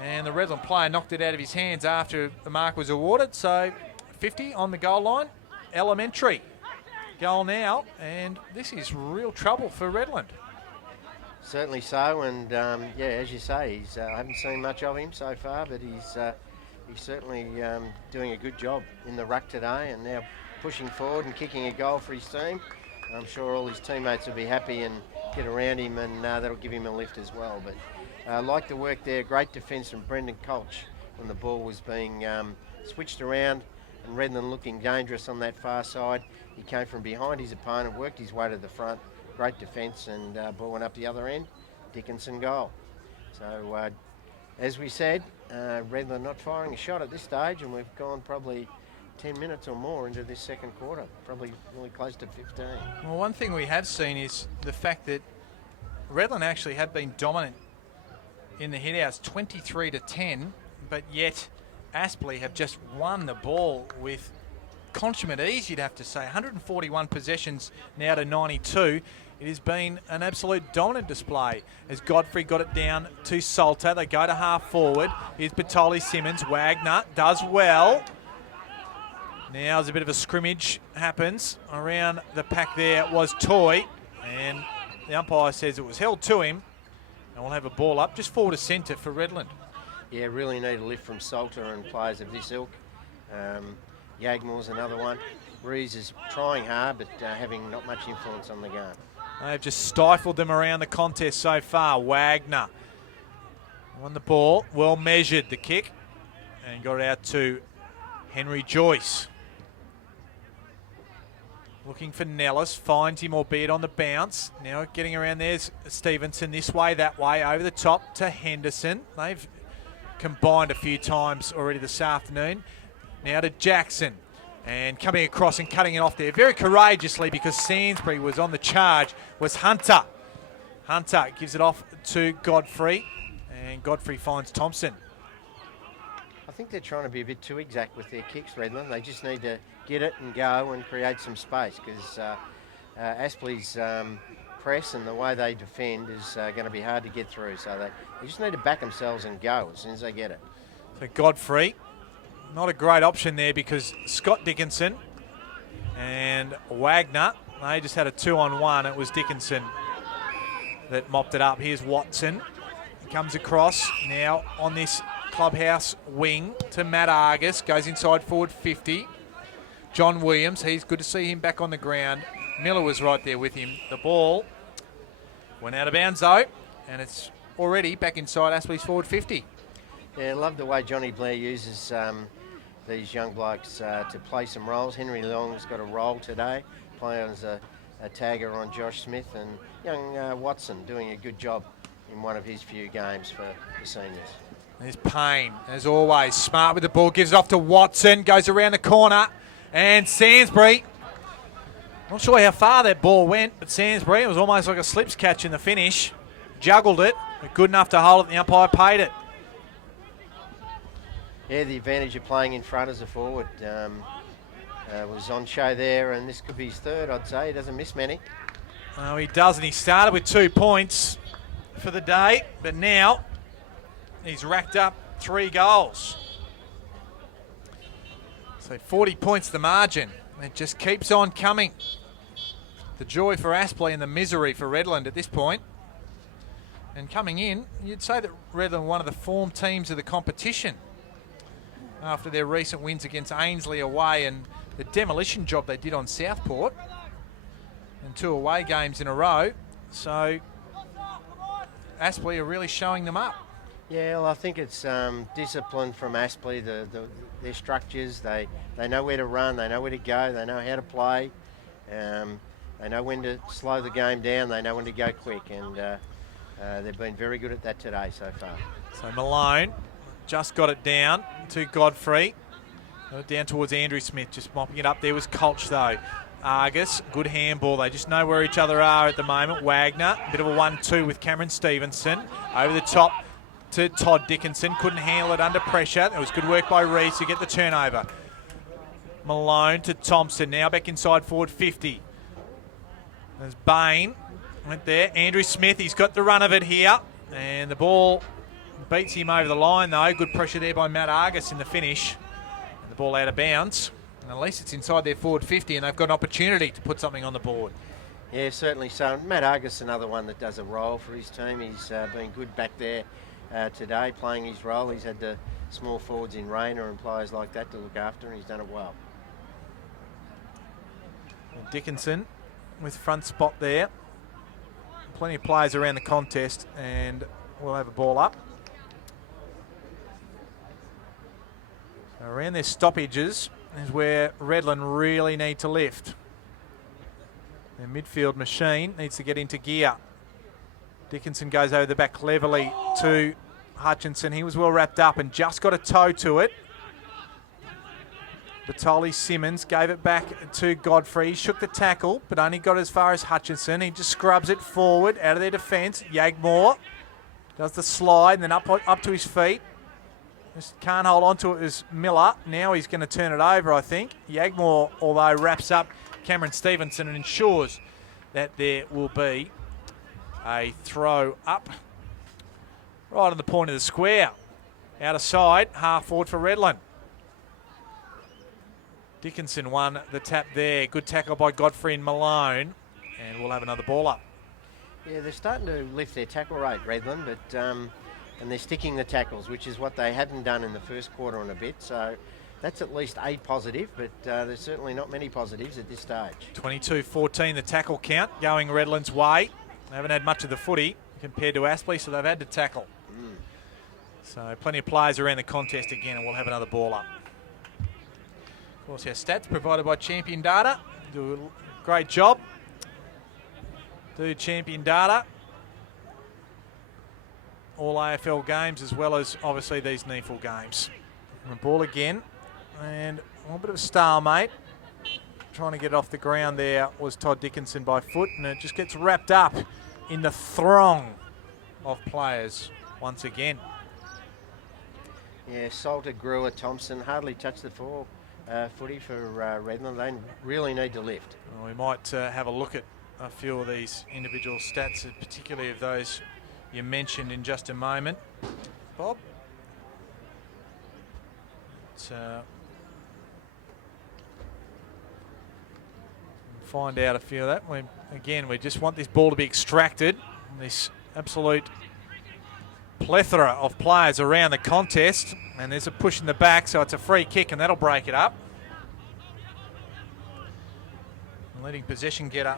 And the Redland player knocked it out of his hands after the mark was awarded. So 50 on the goal line. Elementary goal now. And this is real trouble for Redland. Certainly so. And yeah, as you say, I haven't seen much of him so far, but he's certainly doing a good job in the ruck today and now pushing forward and kicking a goal for his team. I'm sure all his teammates will be happy and get around him, and that'll give him a lift as well. But I like the work there. Great defence from Brendan Culch when the ball was being switched around and Redland looking dangerous on that far side. He came from behind his opponent, worked his way to the front, great defence, and ball went up the other end. Dickinson goal. So as we said, Redland not firing a shot at this stage, and we've gone probably 10 minutes or more into this second quarter, probably really close to 15. Well, one thing we have seen is the fact that Redland actually have been dominant in the hitouts, 23-10, but yet Aspley have just won the ball with consummate ease, you'd have to say. 141 possessions now to 92. It has been an absolute dominant display as Godfrey got it down to Salter. They go to half forward. Here's Batoli Simmons. Wagner does well. Now as a bit of a scrimmage happens around the pack there was Toy, and the umpire says it was held to him, and we'll have a ball up just forward to centre for Redland. Yeah, really need a lift from Salter and players of this ilk. Yagmore's another one. Rees is trying hard, but having not much influence on the game. They've just stifled them around the contest so far. Wagner won the ball, well measured the kick, and got it out to Henry Joyce. Looking for Nellis, finds him, albeit on the bounce. Now getting around there's Stevenson, this way, that way, over the top to Henderson. They've combined a few times already this afternoon. Now to Jackson, and coming across and cutting it off there very courageously, because Sainsbury was on the charge, was Hunter. Hunter gives it off to Godfrey, and Godfrey finds Thompson. I think they're trying to be a bit too exact with their kicks, Redland. They just need to get it and go and create some space, because Aspley's press and the way they defend is going to be hard to get through. So they just need to back themselves and go as soon as they get it. So Godfrey, not a great option there, because Scott Dickinson and Wagner, they just had a 2-on-1. It was Dickinson that mopped it up. Here's Watson. He comes across now on this clubhouse wing to Matt Argus. Goes inside forward 50. John Williams, he's good to see him back on the ground. Miller was right there with him. The ball went out of bounds though, and it's already back inside Aspley's forward 50. Yeah, I love the way Johnny Blair uses these young blokes to play some roles. Henry Long's got a role today, playing as a tagger on Josh Smith, and young Watson doing a good job in one of his few games for the seniors. There's Payne, as always, smart with the ball, gives it off to Watson, goes around the corner, and Sainsbury. Not sure how far that ball went, but Sainsbury, it was almost like a slips catch in the finish. Juggled it, but good enough to hold it, the umpire paid it. Yeah, the advantage of playing in front as a forward was on show there, and this could be his third, I'd say. He doesn't miss many. Oh, he doesn't. He started with 2 points for the day, but now he's racked up 3 goals. So 40 points the margin. It just keeps on coming. The joy for Aspley and the misery for Redland at this point. And coming in, you'd say that Redland one of the form teams of the competition after their recent wins against Ainsley away and the demolition job they did on Southport, and 2 away games in a row. So Aspley are really showing them up. Yeah, well, I think it's discipline from Aspley, their structures. They know where to run, they know where to go, they know how to play. They know when to slow the game down, they know when to go quick, and they've been very good at that today so far. So Malone just got it down to Godfrey. Got it down towards Andrew Smith, just mopping it up. There was Kolch though. Argus, good handball. They just know where each other are at the moment. Wagner, a bit of a 1-2 with Cameron Stevenson. Over the top to Todd Dickinson. Couldn't handle it under pressure. It was good work by Rees to get the turnover. Malone to Thompson. Now back inside forward 50. There's Bain. Went there. Andrew Smith, he's got the run of it here. And the ball beats him over the line though. Good pressure there by Matt Argus in the finish. And the ball out of bounds. And at least it's inside their forward 50 and they've got an opportunity to put something on the board. Yeah, certainly so. Matt Argus, another one that does a role for his team. He's been good back there today, playing his role. He's had the small forwards in Rayner and players like that to look after, and he's done it well. And Dickinson with front spot there. Plenty of players around the contest, and we'll have a ball up. So around their stoppages is where Redland really need to lift. The midfield machine needs to get into gear. Dickinson goes over the back cleverly to Hutchinson. He was well wrapped up and just got a toe to it. Batoli Simmons gave it back to Godfrey. He shook the tackle, but only got as far as Hutchinson. He just scrubs it forward out of their defence. Yagmore does the slide and then up to his feet. Just can't hold on to it as Miller. Now he's going to turn it over, I think. Yagmore, although, wraps up Cameron Stevenson and ensures that there will be a throw up right on the point of the square. Out of side, half forward for Redland. Dickinson won the tap there. Good tackle by Godfrey and Malone. And we'll have another ball up. Yeah, they're starting to lift their tackle rate, Redland, but and they're sticking the tackles, which is what they hadn't done in the first quarter on a bit. So that's at least a positive, but there's certainly not many positives at this stage. 22-14 the tackle count going Redland's way. They haven't had much of the footy compared to Aspley, so they've had to tackle. So plenty of players around the contest again, and we'll have another ball up. Of course, our stats provided by Champion Data. Do a great job. Do Champion Data. All AFL games as well as obviously these NEAFL games. And the ball again. And a little bit of a stalemate. Trying to get it off the ground there was Todd Dickinson by foot. And it just gets wrapped up in the throng of players once again. Yeah, Salter, Brewer, Thompson hardly touched the footy for Redland. They really need to lift. Well, we might have a look at a few of these individual stats, particularly of those you mentioned in just a moment, Bob. Find out a few of that. We just want this ball to be extracted. This absolute plethora of players around the contest, and there's a push in the back, so it's a free kick, and that'll break it up. The leading possession getter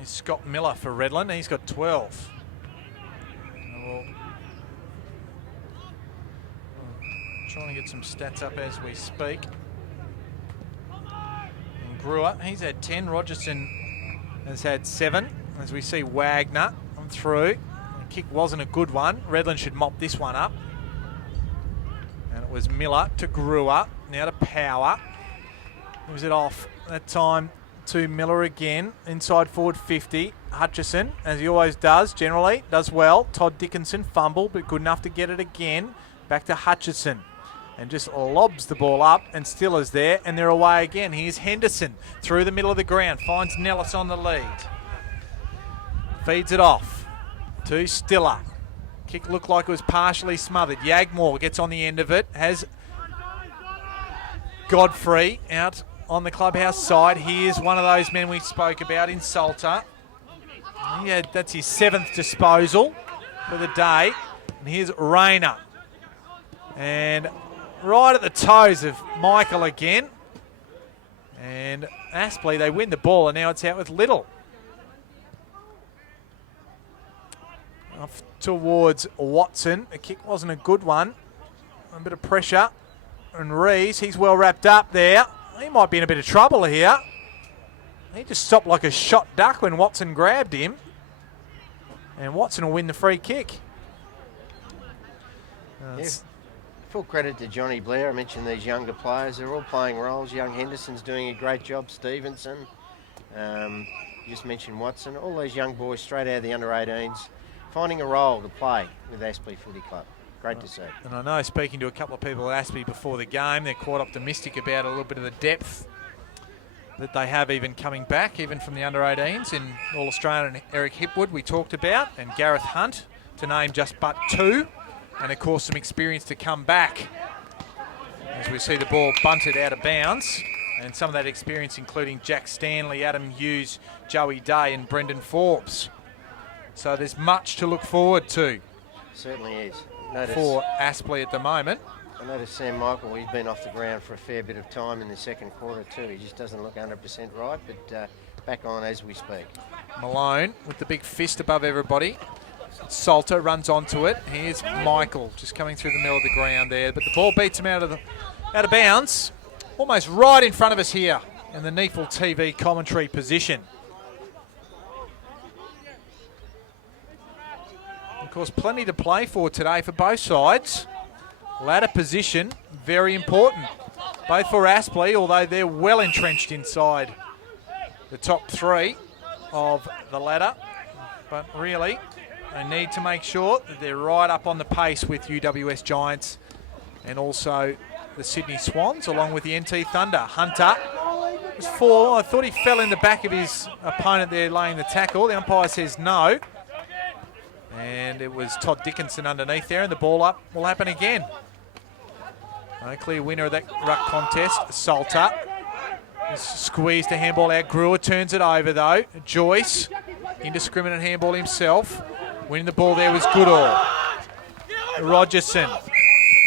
is Scott Miller for Redland. He's got 12. Trying to get some stats up as we speak. And Brewer, he's had 10. Rogerson has had 7. As we see Wagner come through. The kick wasn't a good one. Redland should mop this one up. And it was Miller to Brewer. Now to Power. Moves it off that time to Miller again. Inside forward 50. Hutchison, as he always does, generally, does well. Todd Dickinson fumbled, but good enough to get it again. Back to Hutchison. And just lobs the ball up, and still is there, and they're away again. Here's Henderson through the middle of the ground, finds Nellis on the lead. Feeds it off to Stiller. Kick looked like it was partially smothered. Yagmore gets on the end of it, has Godfrey out on the clubhouse side. Here's one of those men we spoke about in Salter. Yeah, that's his 7th disposal for the day. And here's Rayner. And right at the toes of Michael again. And Aspley, they win the ball, and now it's out with Little. Off towards Watson. The kick wasn't a good one. A bit of pressure. And Rees, he's well wrapped up there. He might be in a bit of trouble here. He just stopped like a shot duck when Watson grabbed him. And Watson will win the free kick. Yes. Full credit to Johnny Blair. I mentioned these younger players. They're all playing roles. Young Henderson's doing a great job. Stevenson. You just mentioned Watson. All these young boys straight out of the under-18s finding a role to play with Aspley Footy Club. Great to see. And I know, speaking to a couple of people at Aspley before the game, they're quite optimistic about a little bit of the depth that they have even coming back, even from the under-18s in All-Australian and Eric Hipwood we talked about, and Gareth Hunt, to name just but 2. And, of course, some experience to come back as we see the ball bunted out of bounds. And some of that experience including Jack Stanley, Adam Hughes, Joey Day and Brendan Forbes. So there's much to look forward to. Certainly is. For Aspley at the moment. I noticed Sam Michael, he's been off the ground for a fair bit of time in the second quarter too. He just doesn't look 100% right, but back on as we speak. Malone with the big fist above everybody. Salter runs onto it. Here's Michael just coming through the middle of the ground there, but the ball beats him out of bounds, almost right in front of us here in the NEAFL TV commentary position. course, plenty to play for today for both sides. Ladder position, very important. Both for Aspley, although they're well entrenched inside the top 3 of the ladder. But really, they need to make sure that they're right up on the pace with UWS Giants and also the Sydney Swans, along with the NT Thunder. Hunter was 4. I thought he fell in the back of his opponent there laying the tackle. The umpire says no. And it was Todd Dickinson underneath there, and the ball up will happen again. No clear winner of that ruck contest, Salter. Squeezed a handball out. Brewer turns it over though. Joyce, indiscriminate handball himself. Winning the ball there was Goodall. Rogerson.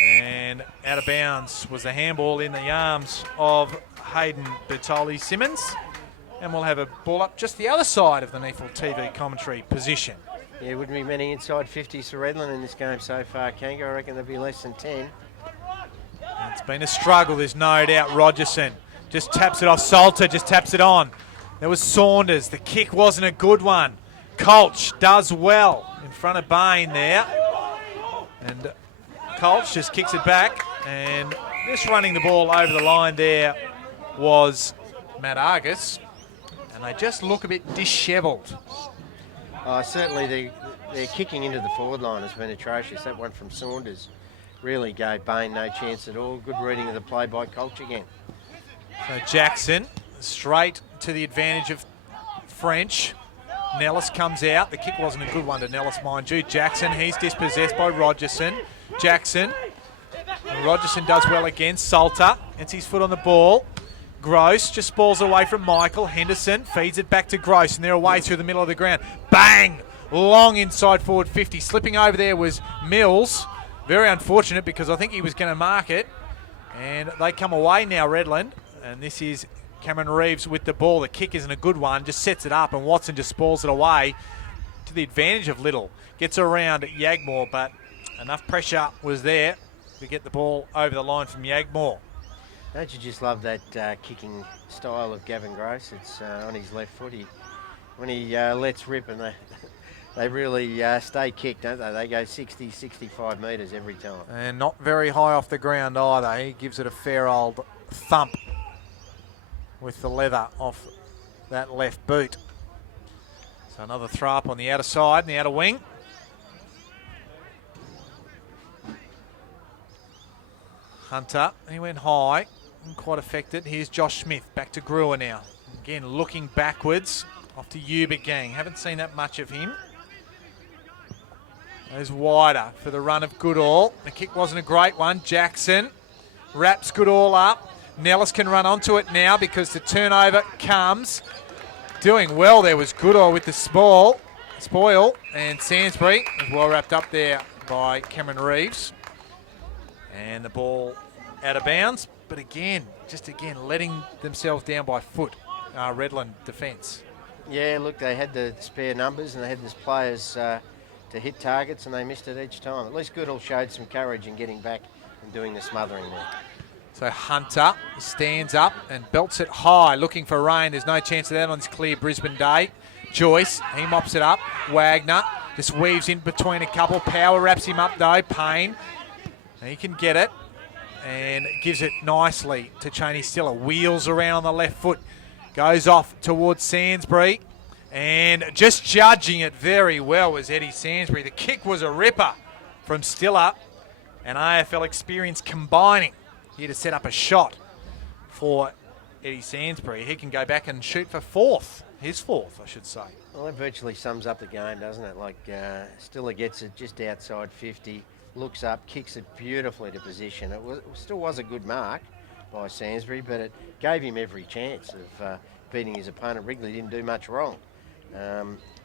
And out of bounds was the handball in the arms of Hayden Bertoli Simmons. And we'll have a ball up just the other side of the NEAFL TV commentary position. Yeah, wouldn't be many inside 50s for Redland in this game so far, Kango. I reckon there'll be less than 10. It's been a struggle, there's no doubt. Rogerson just taps it off. Salter just taps it on. There was Saunders. The kick wasn't a good one. Colch does well in front of Bain there. And Colch just kicks it back. And just running the ball over the line there was Matt Argus. And they just look a bit dishevelled. Certainly their kicking into the forward line has been atrocious. That one from Saunders really gave Bain no chance at all. Good reading of the play by Colch again. So Jackson straight to the advantage of French. Nellis comes out. The kick wasn't a good one to Nellis, mind you. Jackson, he's dispossessed by Rogerson. Jackson. And Rogerson does well again. Salter gets his foot on the ball. Gross just balls away from Michael. Henderson feeds it back to Gross, and they're away through the middle of the ground. Bang! Long inside forward 50. Slipping over there was Mills. Very unfortunate because I think he was going to mark it. And they come away now, Redland. And this is Cameron Reeves with the ball. The kick isn't a good one. Just sets it up, and Watson just spoils it away to the advantage of Little. Gets around Yagmore, but enough pressure was there to get the ball over the line from Yagmore. Don't you just love that kicking style of Gavin Gross? It's on his left foot. When he lets rip, and they really stay kicked, don't they? They go 60, 65 metres every time. And not very high off the ground either. He gives it a fair old thump with the leather off that left boot. So another throw up on the outer side, and the outer wing. Hunter, he went high, quite affected. Here's Josh Smith, back to Brewer now. Again, looking backwards, off to Hubert Gang. Haven't seen that much of him. Goes wider for the run of Goodall. The kick wasn't a great one. Jackson wraps Goodall up. Nellis can run onto it now because the turnover comes. Doing well there was Goodall with the spoil. And Sainsbury was well wrapped up there by Cameron Reeves. And the ball out of bounds. But again, letting themselves down by foot. Redland defence. Yeah, look, they had the spare numbers and they had the players to hit targets, and they missed it each time. At least Goodall showed some courage in getting back and doing the smothering there. So Hunter stands up and belts it high, looking for rain. There's no chance of that on this clear Brisbane day. Joyce, he mops it up. Wagner just weaves in between a couple. Power wraps him up though. Payne, he can get it and gives it nicely to Cheney Stiller. Wheels around on the left foot. Goes off towards Sainsbury. And just judging it very well was Eddie Sainsbury. The kick was a ripper from Stiller. And AFL experience combining here to set up a shot for Eddie Sainsbury. He can go back and shoot for fourth. His fourth, I should say. Well, that virtually sums up the game, doesn't it? Like, Stiller gets it just outside 50, looks up, kicks it beautifully to position. It still was a good mark by Sainsbury, but it gave him every chance of beating his opponent. Wrigley didn't do much wrong.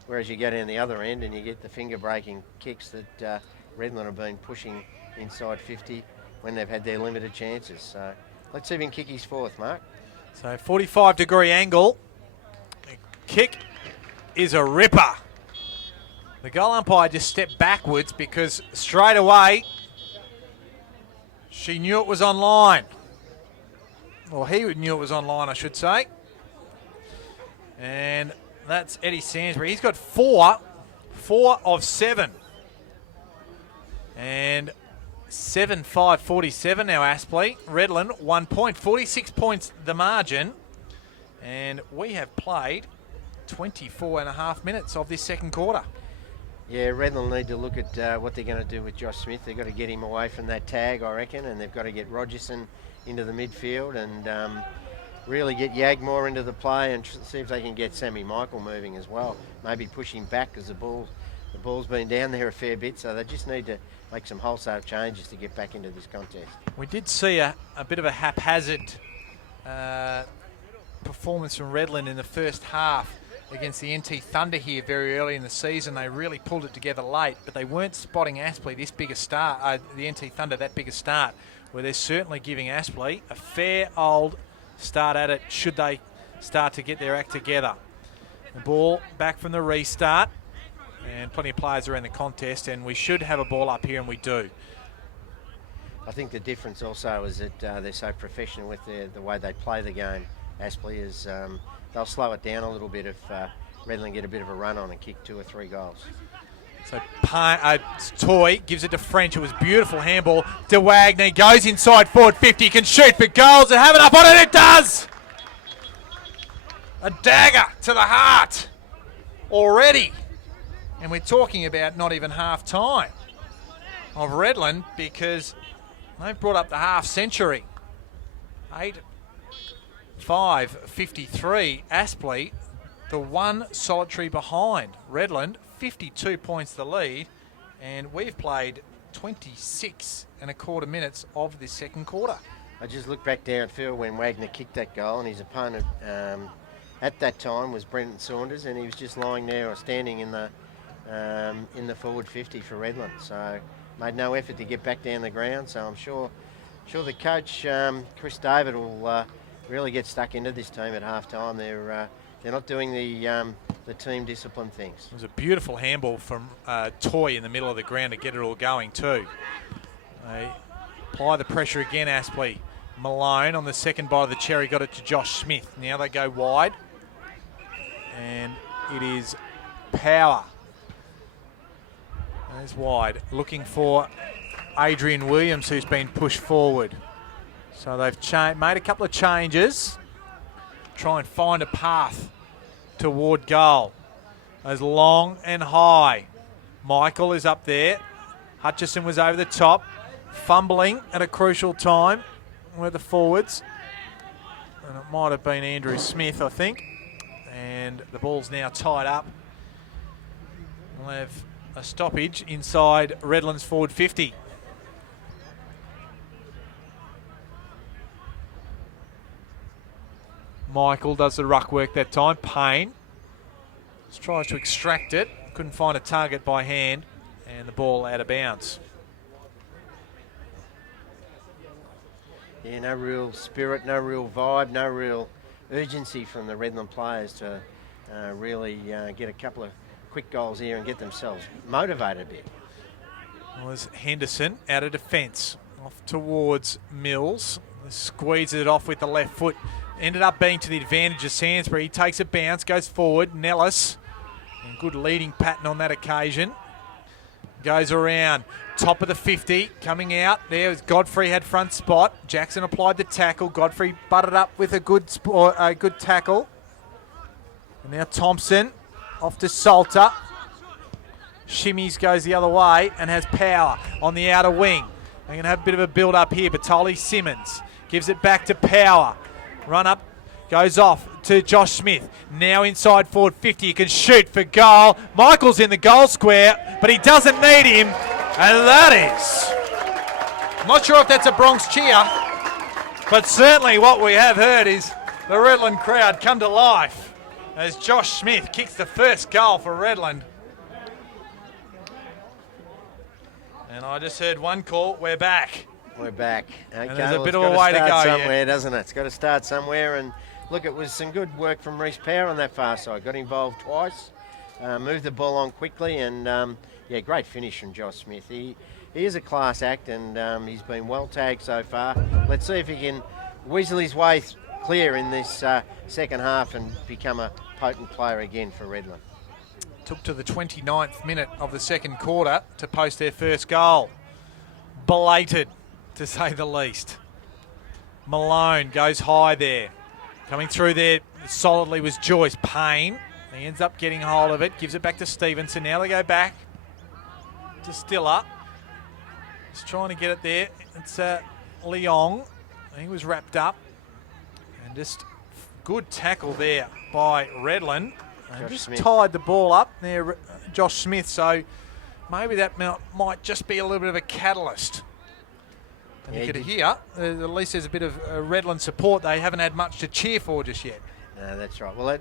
Whereas you go down the other end and you get the finger-breaking kicks that Redland have been pushing inside 50 when they've had their limited chances. So let's see if he can kick his fourth, Mark. So 45-degree angle. The kick is a ripper. The goal umpire just stepped backwards because straight away she knew it was online. Or he knew it was online, I should say. And that's Eddie Sainsbury. He's got four of 7 And 7-5-47 now Aspley. Redland 1 point, 46 points the margin. And we have played 24.5 minutes of this second quarter. Yeah, Redland need to look at what they're going to do with Josh Smith. They've got to get him away from that tag, I reckon, and they've got to get Rogerson into the midfield and really get Yagmore into the play and see if they can get Sammy Michael moving as well. Maybe push him back because the ball's been down there a fair bit, so they just need to make some wholesale changes to get back into this contest. We did see a bit of a haphazard performance from Redland in the first half against the NT Thunder here very early in the season. They really pulled it together late, but they weren't spotting Aspley this big a start, the NT Thunder that big a start, where they're certainly giving Aspley a fair old start at it should they start to get their act together. The ball back from the restart, and plenty of players are in the contest, and we should have a ball up here, and we do. I think the difference also is that they're so professional with the way they play the game. Aspley is they'll slow it down a little bit if Redland get a bit of a run on and kick 2 or 3 goals. So Toy gives it to French. It was beautiful handball. De Wagner goes inside forward 50, can shoot for goals and have it up on it. It does! A dagger to the heart already. And we're talking about not even half time of Redland because they've brought up the half century. 8-5-53. Aspley, the one solitary behind. Redland, 52 points the lead, and we've played 26.25 minutes of this second quarter. I just looked back downfield when Wagner kicked that goal, and his opponent at that time was Brenton Saunders, and he was just lying there or standing in the forward 50 for Redland. So made no effort to get back down the ground. So I'm sure the coach Chris David will really get stuck into this team at half time. They're not doing the team discipline things. It was a beautiful handball from Toy in the middle of the ground to get it all going too. They apply the pressure again, Aspley. Malone on the second bite of the cherry got it to Josh Smith. Now they go wide. And it is Power. There's wide. Looking for Adrian Williams, who's been pushed forward. So they've made a couple of changes. Try and find a path toward goal. Goes long and high. Michael is up there. Hutchison was over the top. Fumbling at a crucial time with the forwards. And it might have been Andrew Smith, I think. And the ball's now tied up. We'll have a stoppage inside Redland's forward 50. Michael does the ruck work that time. Payne just tries to extract it. Couldn't find a target by hand. And the ball out of bounds. Yeah, no real spirit, no real vibe, no real urgency from the Redland players to really get a couple of quick goals here and get themselves motivated a bit. Well, there's Henderson out of defence. Off towards Mills. Squeezes it off with the left foot. Ended up being to the advantage of Sainsbury. He takes a bounce, goes forward. Nellis, and good leading pattern on that occasion. Goes around, top of the 50, coming out. There was Godfrey had front spot. Jackson applied the tackle. Godfrey butted up with a good tackle. And now Thompson off to Salter. Shimmies goes the other way and has Power on the outer wing. They're going to have a bit of a build up here. Batoli Simmons gives it back to Power. Run up, goes off to Josh Smith. Now inside forward 50, he can shoot for goal. Michael's in the goal square, but he doesn't need him. And that is, I'm not sure if that's a Bronx cheer, but certainly what we have heard is the Redland crowd come to life as Josh Smith kicks the first goal for Redland. And I just heard one call, we're back. We're back. Okay, and there's a bit of a way to go somewhere, doesn't it? It's got to start somewhere. And look, it was some good work from Reece Power on that far side. Got involved twice, moved the ball on quickly, and yeah, great finish from Josh Smith. He is a class act, and he's been well tagged so far. Let's see if he can weasel his way clear in this second half and become a potent player again for Redland. Took to the 29th minute of the second quarter to post their first goal. belated, to say the least. Malone goes high there. Coming through there solidly was Joyce. Payne. He ends up getting hold of it. Gives it back to Stevenson. Now they go back to Stiller. He's trying to get it there. It's Leong. He was wrapped up. And just good tackle there by Redland. And just Smith tied the ball up there, Josh Smith. So maybe that might just be a little bit of a catalyst. And you could hear, at least there's a bit of Redland support. They haven't had much to cheer for just yet. No, that's right. Well,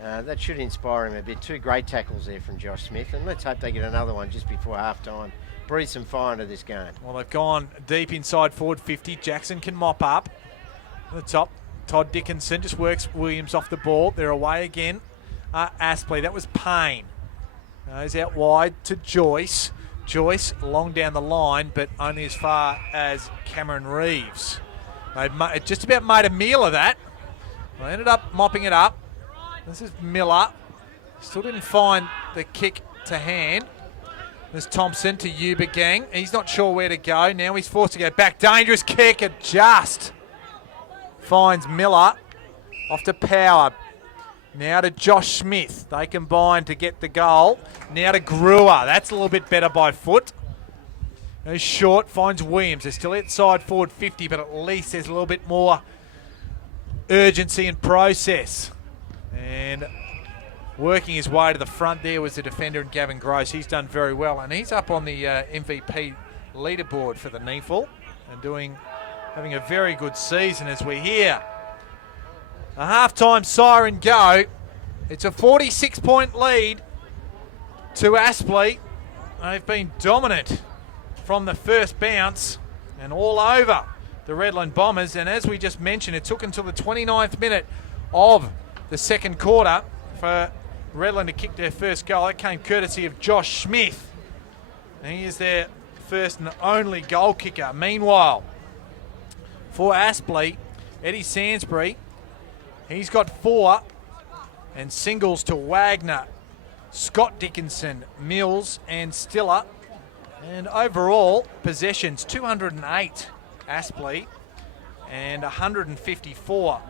that should inspire him a bit. Two great tackles there from Josh Smith, and let's hope they get another one just before half-time. Breathe some fire into this game. Well, they've gone deep inside forward 50. Jackson can mop up. At the top, Todd Dickinson just works Williams off the ball. They're away again. Aspley, that was Payne. Goes out wide to Joyce. Joyce long down the line, but only as far as Cameron Reeves. They've just about made a meal of that. They ended up mopping it up. This is Miller. Still didn't find the kick to hand. There's Thompson to Ubergang. He's not sure where to go. Now he's forced to go back. Dangerous kick. It just finds Miller. Off to Power. Now to Josh Smith. They combine to get the goal. Now to Brewer. That's a little bit better by foot. He's short. Finds Williams. They're still outside forward 50, but at least there's a little bit more urgency and process. And working his way to the front there was the defender, and Gavin Gross. He's done very well, and he's up on the MVP leaderboard for the NEAFL and having a very good season as we hear a halftime siren go. It's a 46-point lead to Aspley. They've been dominant from the first bounce and all over the Redland Bombers. And as we just mentioned, it took until the 29th minute of the second quarter for Redland to kick their first goal. That came courtesy of Josh Smith. And he is their first and only goal kicker. Meanwhile, for Aspley, Eddie Sansbury, he's got 4, and singles to Wagner, Scott Dickinson, Mills and Stiller. And overall, possessions 208 Aspley and 154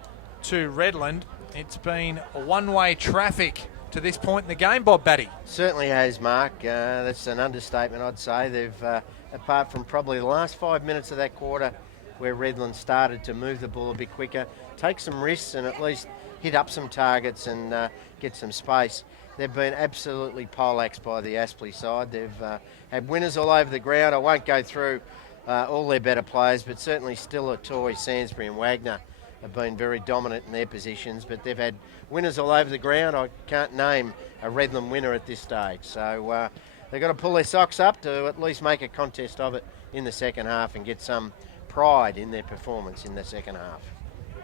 to Redland. It's been one-way traffic to this point in the game, Bob Batty. Certainly has, Mark. That's an understatement, I'd say. They've, apart from probably the last 5 minutes of that quarter where Redland started to move the ball a bit quicker, take some risks and at least hit up some targets and get some space. They've been absolutely poleaxed by the Aspley side. They've had winners all over the ground. I won't go through all their better players, but certainly Stiller, Toy, Sansbury and Wagner have been very dominant in their positions, but they've had winners all over the ground. I can't name a Redland winner at this stage. So they've got to pull their socks up to at least make a contest of it in the second half and get some pride in their performance in the second half.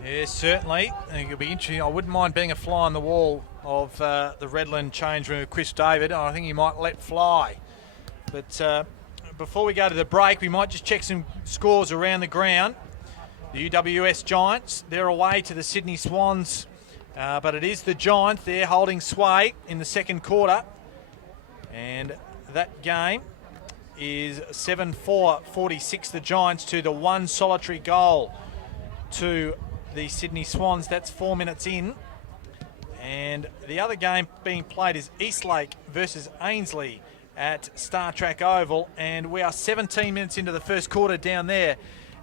Yes, certainly. I think it'll be interesting. I wouldn't mind being a fly on the wall of the Redland change room with Chris David. I think he might let fly. But before we go to the break, we might just check some scores around the ground. The UWS Giants, they're away to the Sydney Swans, but it is the Giants. They're holding sway in the second quarter. And that game is 7-4-46, the Giants, to the one solitary goal to the Sydney Swans. That's 4 minutes in. And the other game being played is Eastlake versus Ainsley at Star Track Oval. And we are 17 minutes into the first quarter down there.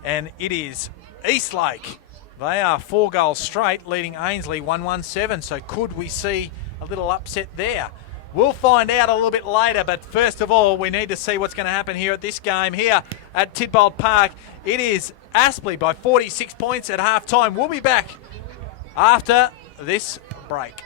And it is Eastlake. They are 4 goals straight, leading Ainsley 1-1-7. So could we see a little upset there? We'll find out a little bit later, but first of all, we need to see what's going to happen here at this game here at Tidbold Park. It is Aspley by 46 points at half-time. We'll be back after this break.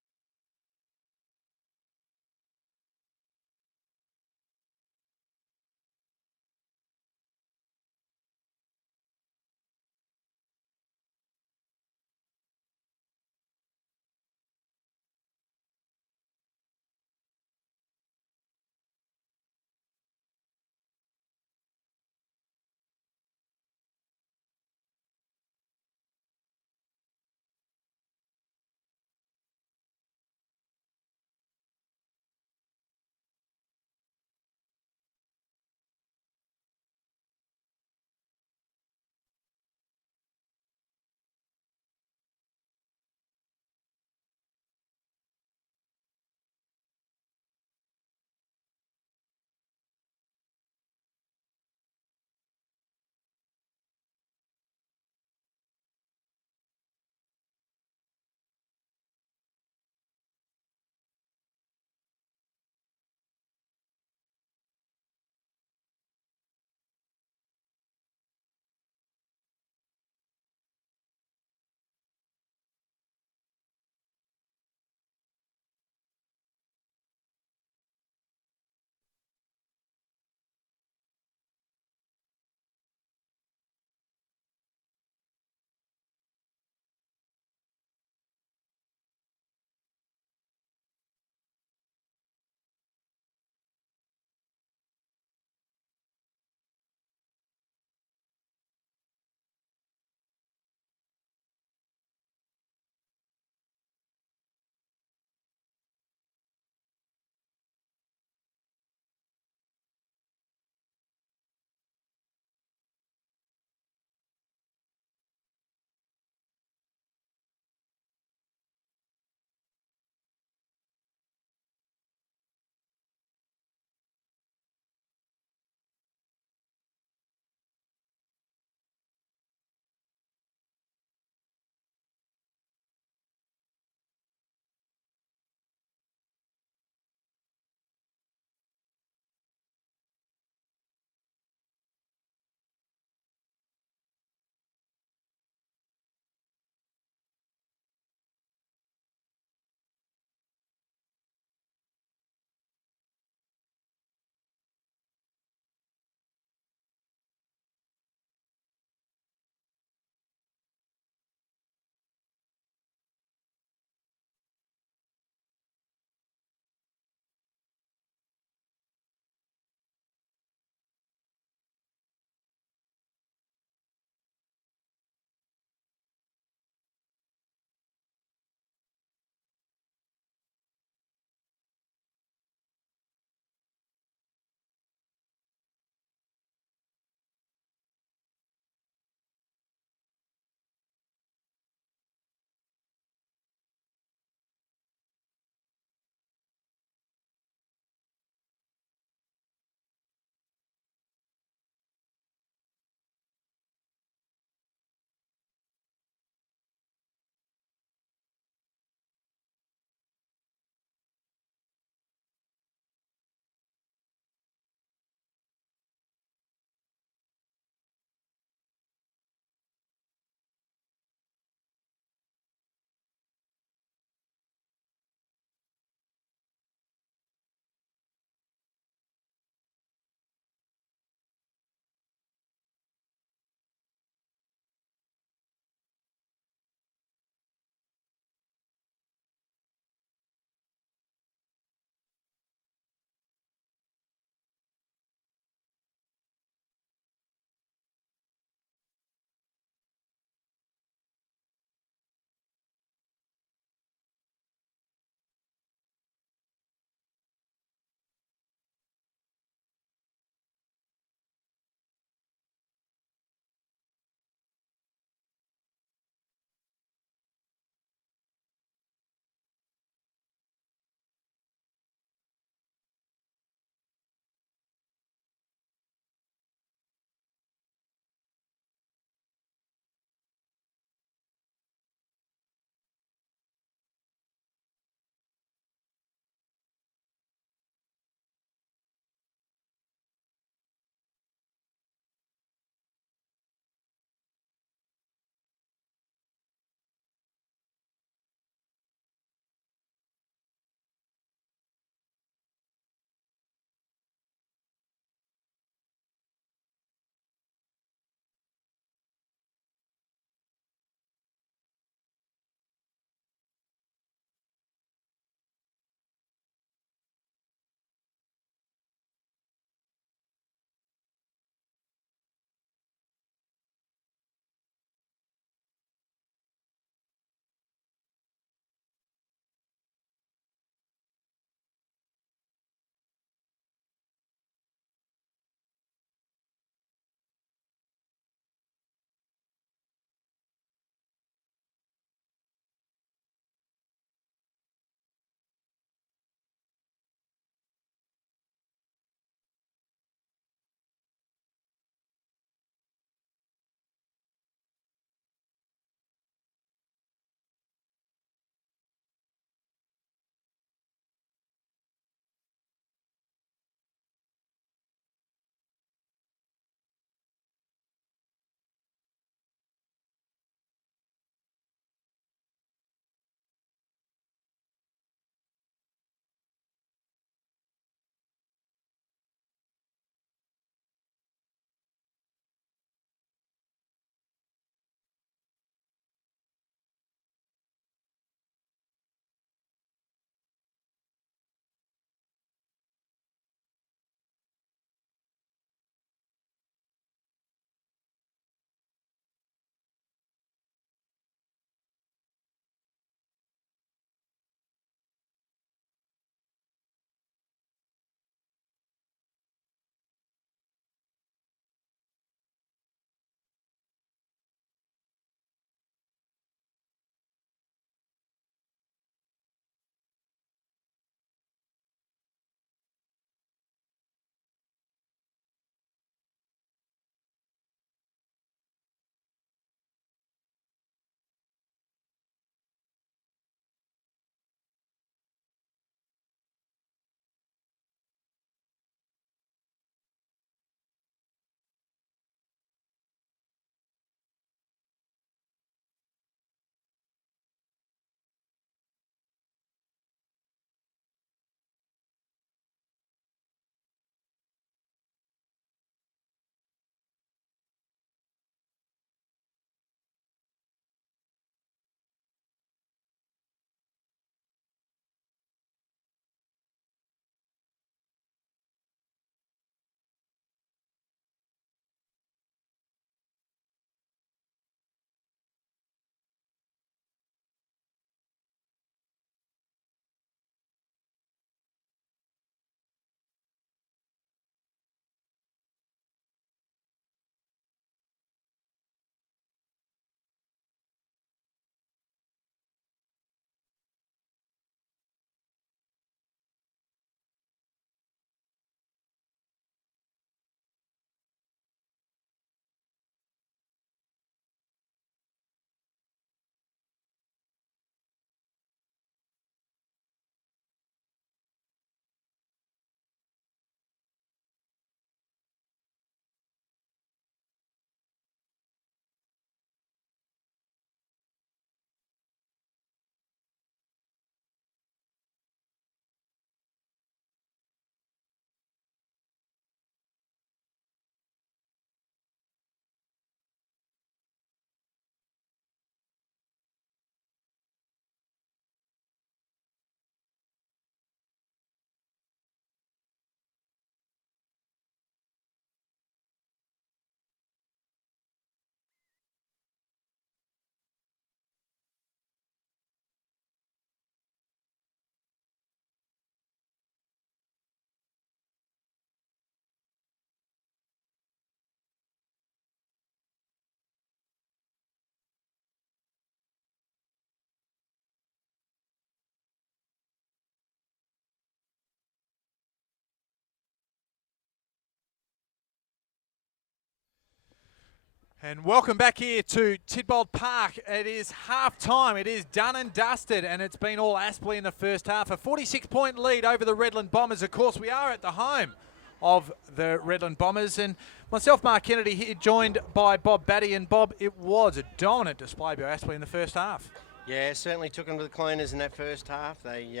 And welcome back here to Tidbold Park. It is half time. It is done and dusted, and it's been all Aspley in the first half. A 46-point lead over the Redland Bombers. Of course, we are at the home of the Redland Bombers, and myself, Mark Kennedy, here joined by Bob Batty. And Bob, it was a dominant display by Aspley in the first half. Yeah, certainly took them to the cleaners in that first half. They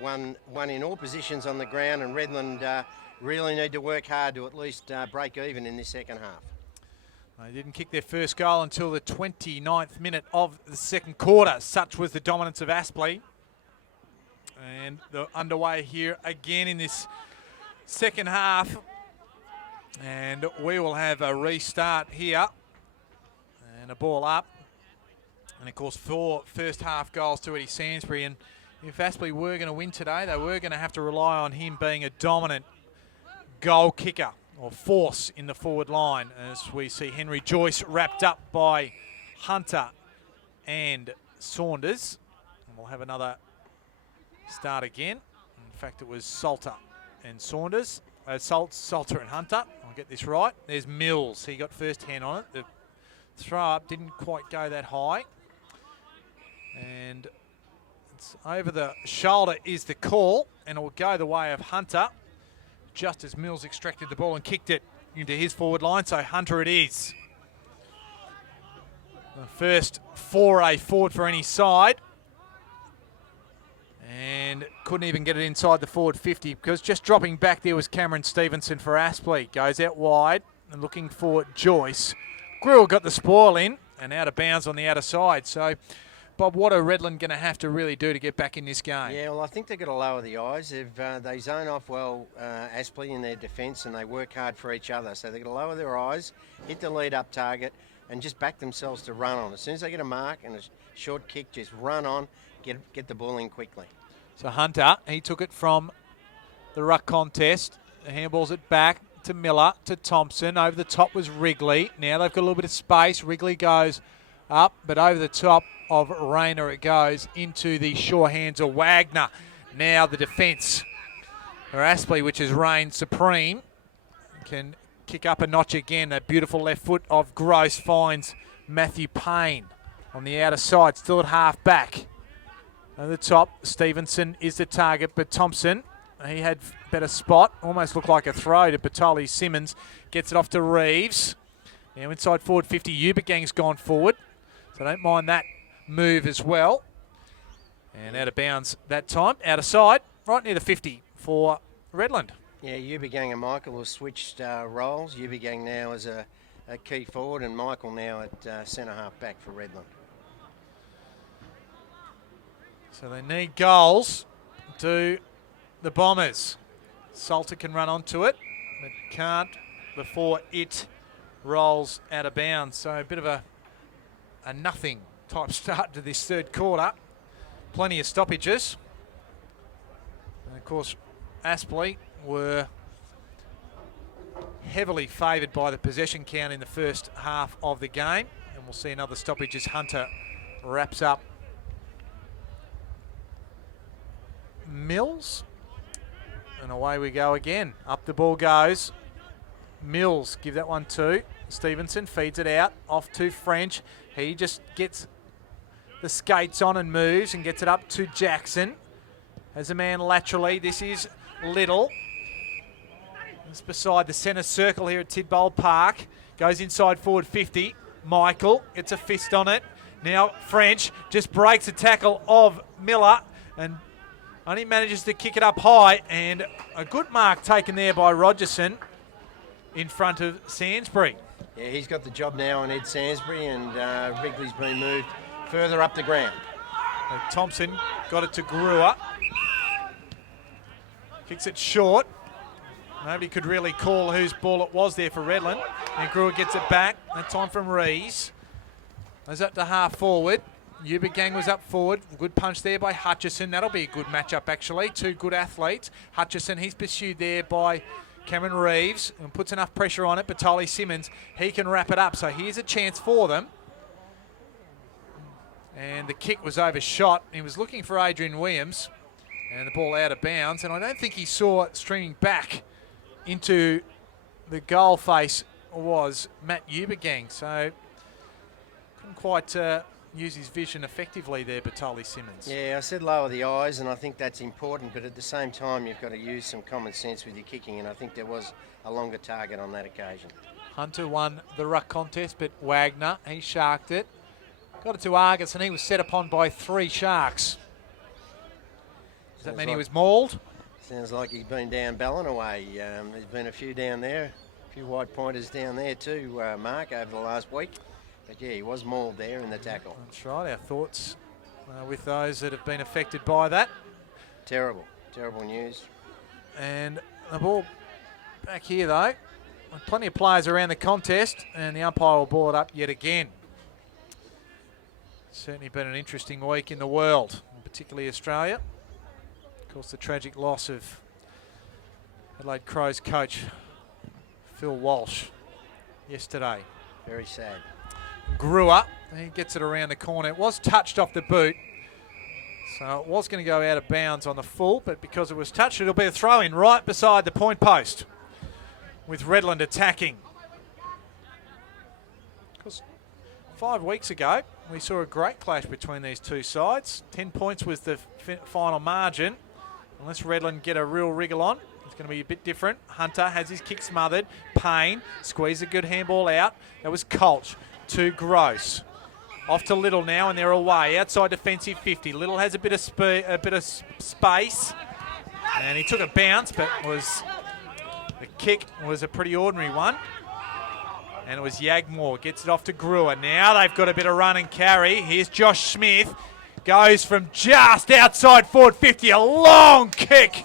won in all positions on the ground, and Redland really need to work hard to at least break even in this second half. They didn't kick their first goal until the 29th minute of the second quarter. Such was the dominance of Aspley. And they're underway here again in this second half. And we will have a restart here. And a ball up. And of course, 4 first half goals to Eddie Sainsbury. And if Aspley were going to win today, they were going to have to rely on him being a dominant goal kicker or force in the forward line, as we see Henry Joyce wrapped up by Hunter and Saunders. And we'll have another start again. In fact, it was Salter and Saunders. Salter and Hunter. I'll get this right. There's Mills. He got first hand on it. The throw up didn't quite go that high. And it's over the shoulder is the call, and it will go the way of Hunter, just as Mills extracted the ball and kicked it into his forward line. So Hunter it is. The first foray forward for any side. And couldn't even get it inside the forward 50, because just dropping back there was Cameron Stevenson for Aspley. Goes out wide and looking for Joyce. Grewell got the spoil in and out of bounds on the outer side. So, Bob, what are Redland going to have to really do to get back in this game? Yeah, well, I think they've got to lower the eyes. They zone off well Aspley in their defence, and they work hard for each other. So they've got to lower their eyes, hit the lead-up target, and just back themselves to run on. As soon as they get a mark and a short kick, just run on, get the ball in quickly. So Hunter, he took it from the ruck contest. The handballs it back to Miller, to Thompson. Over the top was Wrigley. Now they've got a little bit of space. Wrigley goes up, but over the top of Rayner it goes into the sure hands of Wagner. Now the defence for Aspley, which has reigned supreme, can kick up a notch again. That beautiful left foot of Gross finds Matthew Payne on the outer side, still at half back. At the top, Stevenson is the target, but Thompson, he had better spot. Almost looked like a throw to Batali Simmons. Gets it off to Reeves. Now inside forward 50, Ubagang's gone forward. So don't mind that move as well. And out of bounds that time. Out of side, right near the 50 for Redland. Yeah, Ubagang and Michael have switched roles. Ubagang now is a key forward, and Michael now at centre half back for Redland. So they need goals to the Bombers. Salter can run onto it, but can't before it rolls out of bounds. So a bit of a nothing type start to this third quarter. Plenty of stoppages. And of course, Aspley were heavily favoured by the possession count in the first half of the game. And we'll see another stoppage as Hunter wraps up Mills. And away we go again. Up the ball goes. Mills, give that one to Stevenson, feeds it out, off to French. He just gets the skates on and moves and gets it up to Jackson. Has a man laterally. This is Little. It's beside the centre circle here at Tidbold Park. Goes inside forward 50. Michael gets a fist on it. Now French just breaks a tackle of Miller and only manages to kick it up high, and a good mark taken there by Rogerson in front of Sainsbury. Yeah, he's got the job now on Ed Sainsbury, and Wrigley's been moved further up the ground. Thompson got it to Brewer. Kicks it short. Nobody could really call whose ball it was there for Redland. And Brewer gets it back. That time from Rees. Goes up to half forward. Ubagang was up forward. Good punch there by Hutchison. That'll be a good matchup, actually. Two good athletes. Hutchison, he's pursued there by Cameron Reeves and puts enough pressure on it. Batali Simmons, he can wrap it up. So here's a chance for them. And the kick was overshot. He was looking for Adrian Williams. And the ball out of bounds. And I don't think he saw it streaming back into the goal face was Matt Eubergang, so couldn't quite use his vision effectively there, Batali Simmons. Yeah, I said lower the eyes, and I think that's important, but at the same time, you've got to use some common sense with your kicking, and I think there was a longer target on that occasion. Hunter won the ruck contest, but Wagner, he sharked it. Got it to Argus, and he was set upon by 3 Sharks. Does that mean he was mauled? Sounds like he's been down Ballinaway. There's been a few down there, a few white pointers down there too, Mark, over the last week. But yeah, he was mauled there in the tackle. That's right, our thoughts with those that have been affected by that. Terrible news. And the ball back here though. Plenty of players around the contest, and the umpire will ball it up yet again. Certainly been an interesting week in the world, particularly Australia. Of course, the tragic loss of Adelaide Crows coach Phil Walsh yesterday. Very sad. Brewer, he gets it around the corner. It was touched off the boot, so it was going to go out of bounds on the full, but because it was touched, it'll be a throw-in right beside the point post with Redland attacking. Because 5 weeks ago, we saw a great clash between these two sides. 10 points was the final margin. Unless Redland get a real wriggle on, it's going to be a bit different. Hunter has his kick smothered. Payne squeezed a good handball out. That was Colch to Gross. Off to Little now, and they're away. Outside defensive 50. Little has a bit of space. And he took a bounce, but the kick was a pretty ordinary one. And it was Yagmore. Gets it off to Brewer. Now they've got a bit of run and carry. Here's Josh Smith. Goes from just outside forward 50. A long kick.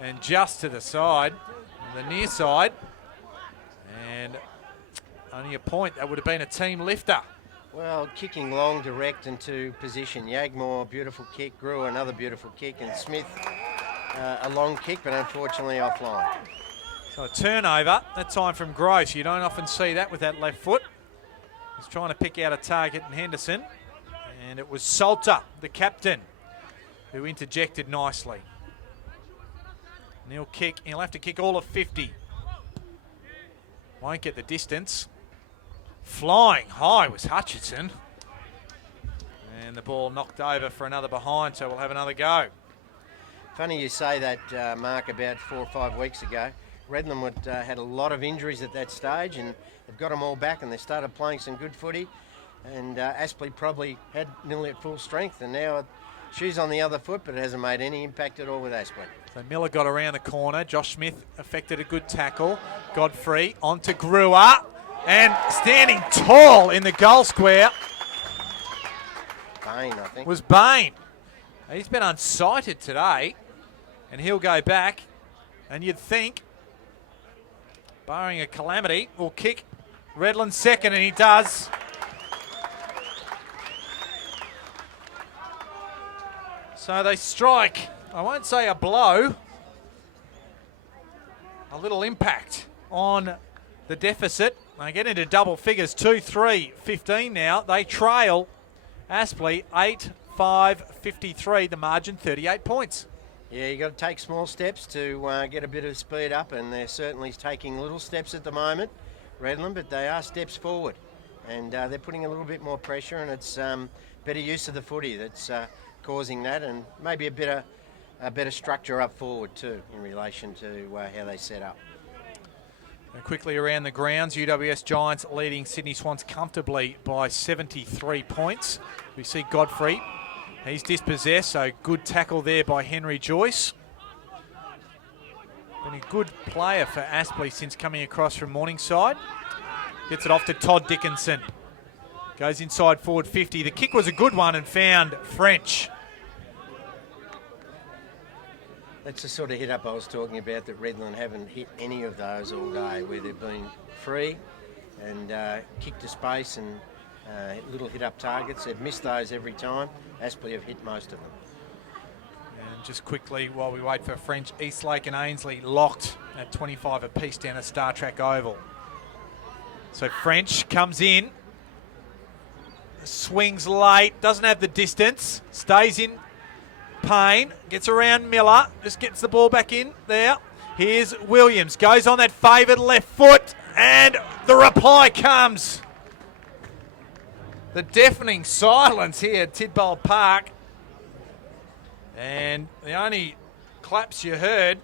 And just to the side, the near side. And only a point. That would have been a team lifter. Well, kicking long, direct into position. Yagmore, beautiful kick. Brewer, another beautiful kick. And Smith, a long kick, but unfortunately offline. So a turnover, that time from Gross. You don't often see that with that left foot. He's trying to pick out a target in Henderson. And it was Salter, the captain, who interjected nicely. And he'll have to kick all of 50. Won't get the distance. Flying high was Hutchinson. And the ball knocked over for another behind, so we'll have another go. Funny you say that, Mark, about 4 or 5 weeks ago. Redland had a lot of injuries at that stage, and they've got them all back, and they started playing some good footy. And Aspley probably had nearly at full strength, and now she's on the other foot, but it hasn't made any impact at all with Aspley. So Miller got around the corner. Josh Smith affected a good tackle. Godfrey on to Brewer, and standing tall in the goal square Bain, I think. was Bain. He's been unsighted today, and he'll go back. And you'd think, barring a calamity, will kick Redland second, and he does. So they strike, I won't say a blow, a little impact on the deficit. They get into double figures, 2-3, 15 now. They trail Aspley 8-5-53, the margin 38 points. Yeah, you've got to take small steps to get a bit of speed up, and they're certainly taking little steps at the moment, Redland, but they are steps forward. And they're putting a little bit more pressure, and it's better use of the footy that's causing that, and maybe a better structure up forward too in relation to how they set up. And quickly around the grounds, UWS Giants leading Sydney Swans comfortably by 73 points. We see Godfrey. He's dispossessed, so good tackle there by Henry Joyce. Been a good player for Aspley since coming across from Morningside. Gets it off to Todd Dickinson. Goes inside forward 50. The kick was a good one and found French. That's the sort of hit-up I was talking about that Redland haven't hit any of those all day, where they've been free and kicked to space and little hit-up targets. They've missed those every time. Aspley have hit most of them. And just quickly, while we wait for French, Eastlake and Ainslie locked at 25 apiece down at Star Trek Oval. So French comes in, swings late, doesn't have the distance, stays in. Payne gets around Miller, just gets the ball back in there. Here's Williams, goes on that favoured left foot, And the reply comes. The deafening silence here at Tidbold Park. And the only claps you heard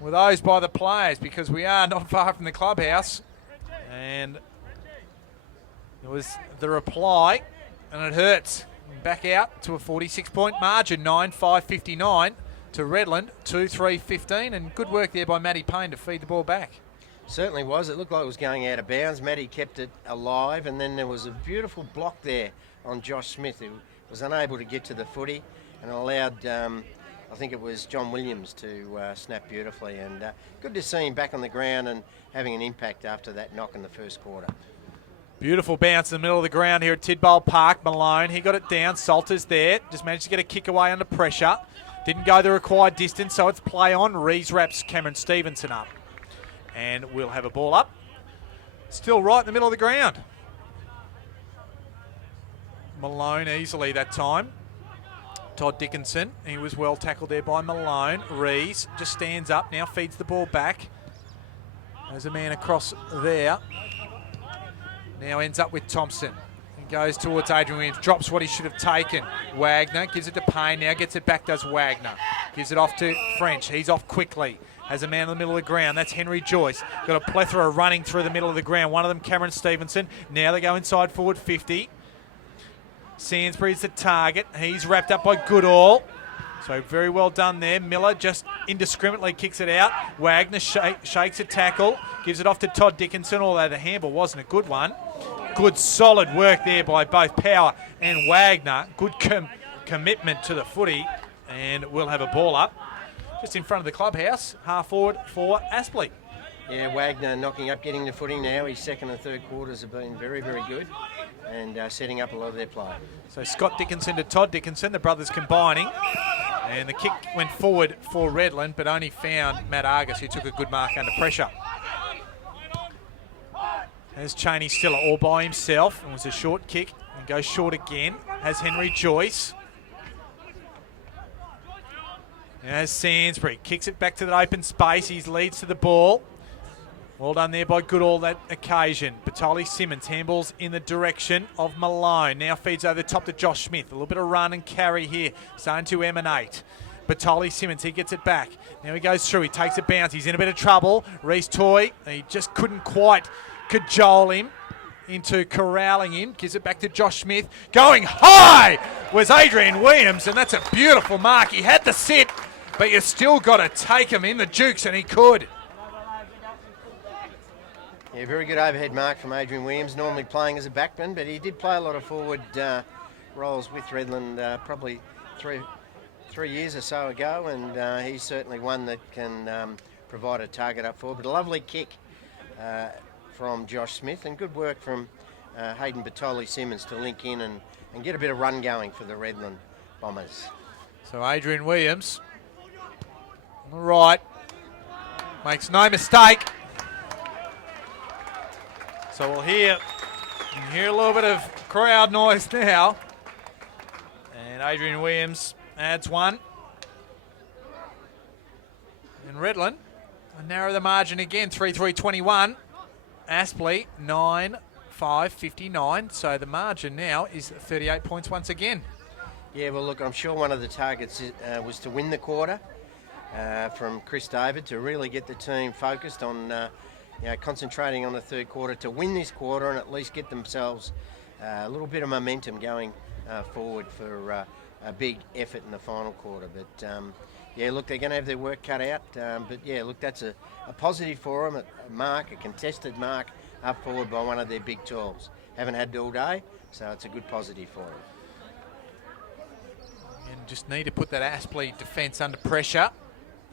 were those by the players, because we are not far from the clubhouse. And it was the reply, and it hurts. Back out to a 46-point margin, 9-5-59 to Redland, 2-3-15, and good work there by Matty Payne to feed the ball back. Certainly was. It looked like it was going out of bounds. Matty kept it alive, and then there was a beautiful block there on Josh Smith, who was unable to get to the footy and allowed, I think it was John Williams, to snap beautifully. And good to see him back on the ground and having an impact after that knock in the first quarter. Beautiful bounce in the middle of the ground here at Tidbold Park. Malone, he got it down. Salters there. Just managed to get a kick away under pressure. Didn't go the required distance, so it's play on. Rees wraps Cameron Stevenson up. And we'll have a ball up. Still right in the middle of the ground. Malone easily that time. Todd Dickinson, he was well tackled there by Malone. Rees just stands up, now feeds the ball back. There's a man across there. Now ends up with Thompson. He goes towards Adrian Williams, drops what he should have taken. Wagner gives it to Payne, now gets it back, does Wagner. Gives it off to French, he's off quickly. Has a man in the middle of the ground, that's Henry Joyce. Got a plethora running through the middle of the ground. One of them, Cameron Stevenson. Now they go inside forward 50. Sainsbury's the target. He's wrapped up by Goodall. So very well done there. Miller just indiscriminately kicks it out. Wagner shakes a tackle, gives it off to Todd Dickinson, although the handball wasn't a good one. Good solid work there by both Power and Wagner. Good commitment to the footy, and we'll have a ball up just in front of the clubhouse, half forward for Aspley. Yeah, Wagner knocking up, getting the footing now. His second and third quarters have been very, very good, and setting up a lot of their play. So Scott Dickinson to Todd Dickinson, the brothers combining. And the kick went forward for Redland, but only found Matt Argus, who took a good mark under pressure. Has Cheney still all by himself, and was a short kick, and goes short again. Has Henry Joyce. Now has Sainsbury, kicks it back to the open space. He leads to the ball. Well done there by Goodall that occasion. Batoli Simmons handballs in the direction of Malone. Now feeds over the top to Josh Smith. A little bit of run and carry here, starting to emanate. Batoli Simmons, he gets it back. Now he goes through, he takes a bounce. He's in a bit of trouble. Reese Toy, he just couldn't quite cajole him into corralling him. Gives it back to Josh Smith. Going high was Adrian Williams, and that's a beautiful mark. He had the sit, but you still got to take him in the jukes, and he could. Yeah, very good overhead mark from Adrian Williams, normally playing as a backman, but he did play a lot of forward roles with Redland probably three years or so ago, and he's certainly one that can provide a target up forward. But a lovely kick from Josh Smith, and good work from Hayden Batoli Simmons to link in and get a bit of run going for the Redland Bombers. So Adrian Williams, on the right, makes no mistake. So we'll hear a little bit of crowd noise now. And Adrian Williams adds one. And Redland narrow the margin again, 3-3-21. Aspley, 9-5-59. So the margin now is 38 points once again. Yeah, well, look, I'm sure one of the targets was to win the quarter from Chris David, to really get the team focused on concentrating on the third quarter to win this quarter and at least get themselves a little bit of momentum going forward for a big effort in the final quarter. But yeah, look, they're going to have their work cut out. But yeah, look, that's a positive for them, a contested mark up forward by one of their big 12s. Haven't had it all day, so it's a good positive for them. And just need to put that Aspley defence under pressure.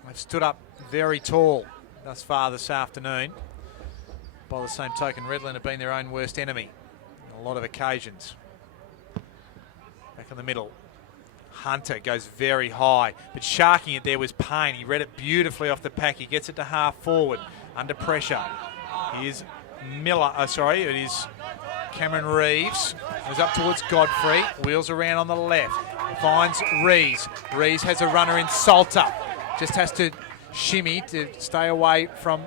They've stood up very tall thus far this afternoon. By the same token, Redland have been their own worst enemy on a lot of occasions. Back in the middle. Hunter goes very high, but sharking it there was Payne. He read it beautifully off the pack. He gets it to half forward under pressure. Here's Miller, it is Cameron Reeves. Goes up towards Godfrey, wheels around on the left. Finds Rees. Rees has a runner in Salter. Just has to shimmy to stay away from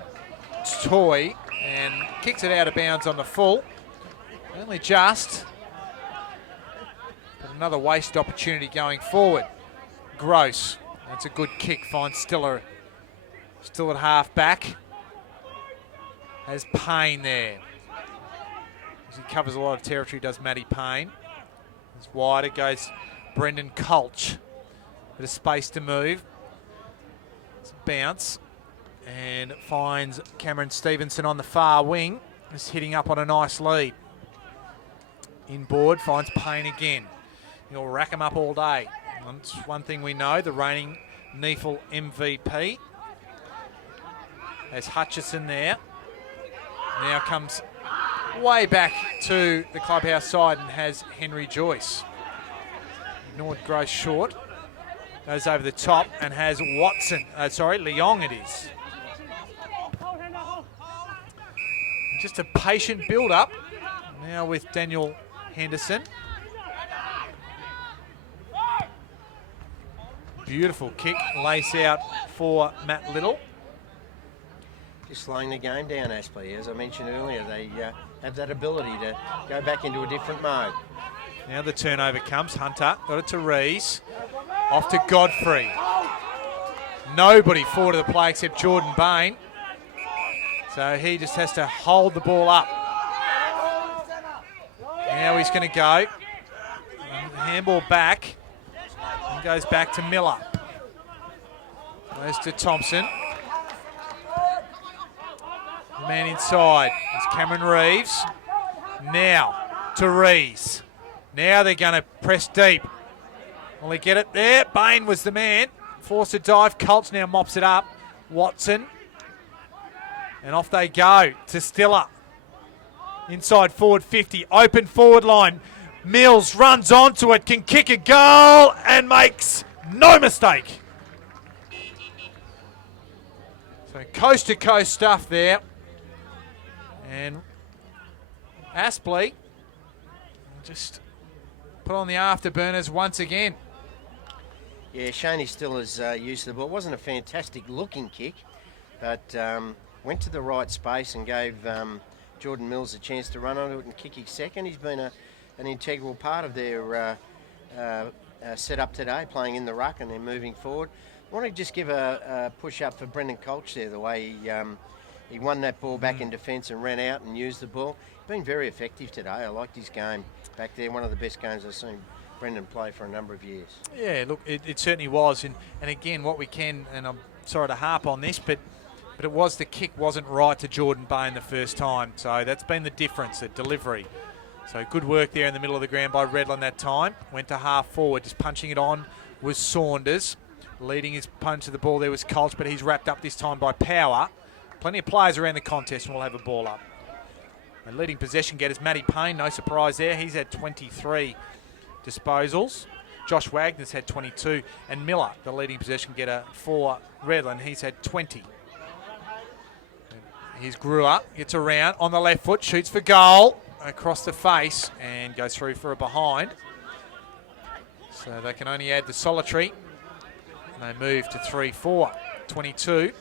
toy and kicks it out of bounds on the full. Only just. But another wasted opportunity going forward. Gross. That's a good kick. Finds still at half back. Has Payne there. As he covers a lot of territory, does Matty Payne. It's wider, goes Brendan Colch. Bit of space to move. It's a bounce. And finds Cameron Stevenson on the far wing. Just hitting up on a nice lead. Inboard, finds Payne again. He'll rack him up all day. That's one thing we know, the reigning NEAFL MVP. There's Hutchison there. Now comes way back to the clubhouse side and has Henry Joyce. Ignored Gross short. Goes over the top and has Watson. Leong it is. Just a patient build-up. Now with Daniel Henderson. Beautiful kick. Lace out for Matt Little. Just slowing the game down, Aspley. As I mentioned earlier, they have that ability to go back into a different mode. Now the turnover comes. Hunter got it to Rees. Off to Godfrey. Nobody forward of the play except Jordan Bain. So he just has to hold the ball up. Now he's going to go. Handball back. And goes back to Miller. Goes to Thompson. The man inside is Cameron Reeves. Now to Rees. Now they're going to press deep. Will he get it there? Bain was the man. Forced a dive. Colts now mops it up. Watson. And off they go to Stiller. Inside forward 50. Open forward line. Mills runs onto it. Can kick a goal and makes no mistake. So coast to coast stuff there. And Aspley just put on the afterburners once again. Yeah, Shaney still is used to the ball. It wasn't a fantastic looking kick, but went to the right space and gave Jordan Mills a chance to run onto it and kick his second. He's been an integral part of their setup today, playing in the ruck and then moving forward. I want to just give a push up for Brendan Colch there, the way he won that ball back in defence and ran out and used the ball. He's been very effective today. I liked his game back there. One of the best games I've seen Brendan play for a number of years. Yeah, look, it certainly was. And again, what we can, and I'm sorry to harp on this, but it was the kick wasn't right to Jordan Bain the first time. So that's been the difference, the delivery. So good work there in the middle of the ground by Redland that time. Went to half forward, just punching it on was Saunders. Leading his opponent to the ball there was Colch, but he's wrapped up this time by Power. Plenty of players around the contest and we'll have a ball up. And leading possession getters, Matty Payne, no surprise there. He's had 23 disposals. Josh Wagner's had 22. And Miller, the leading possession getter for Redland, he's had 20. Here's Brewer, gets around on the left foot, shoots for goal. Across the face and goes through for a behind. So they can only add the solitary. And they move to 3-4. 22.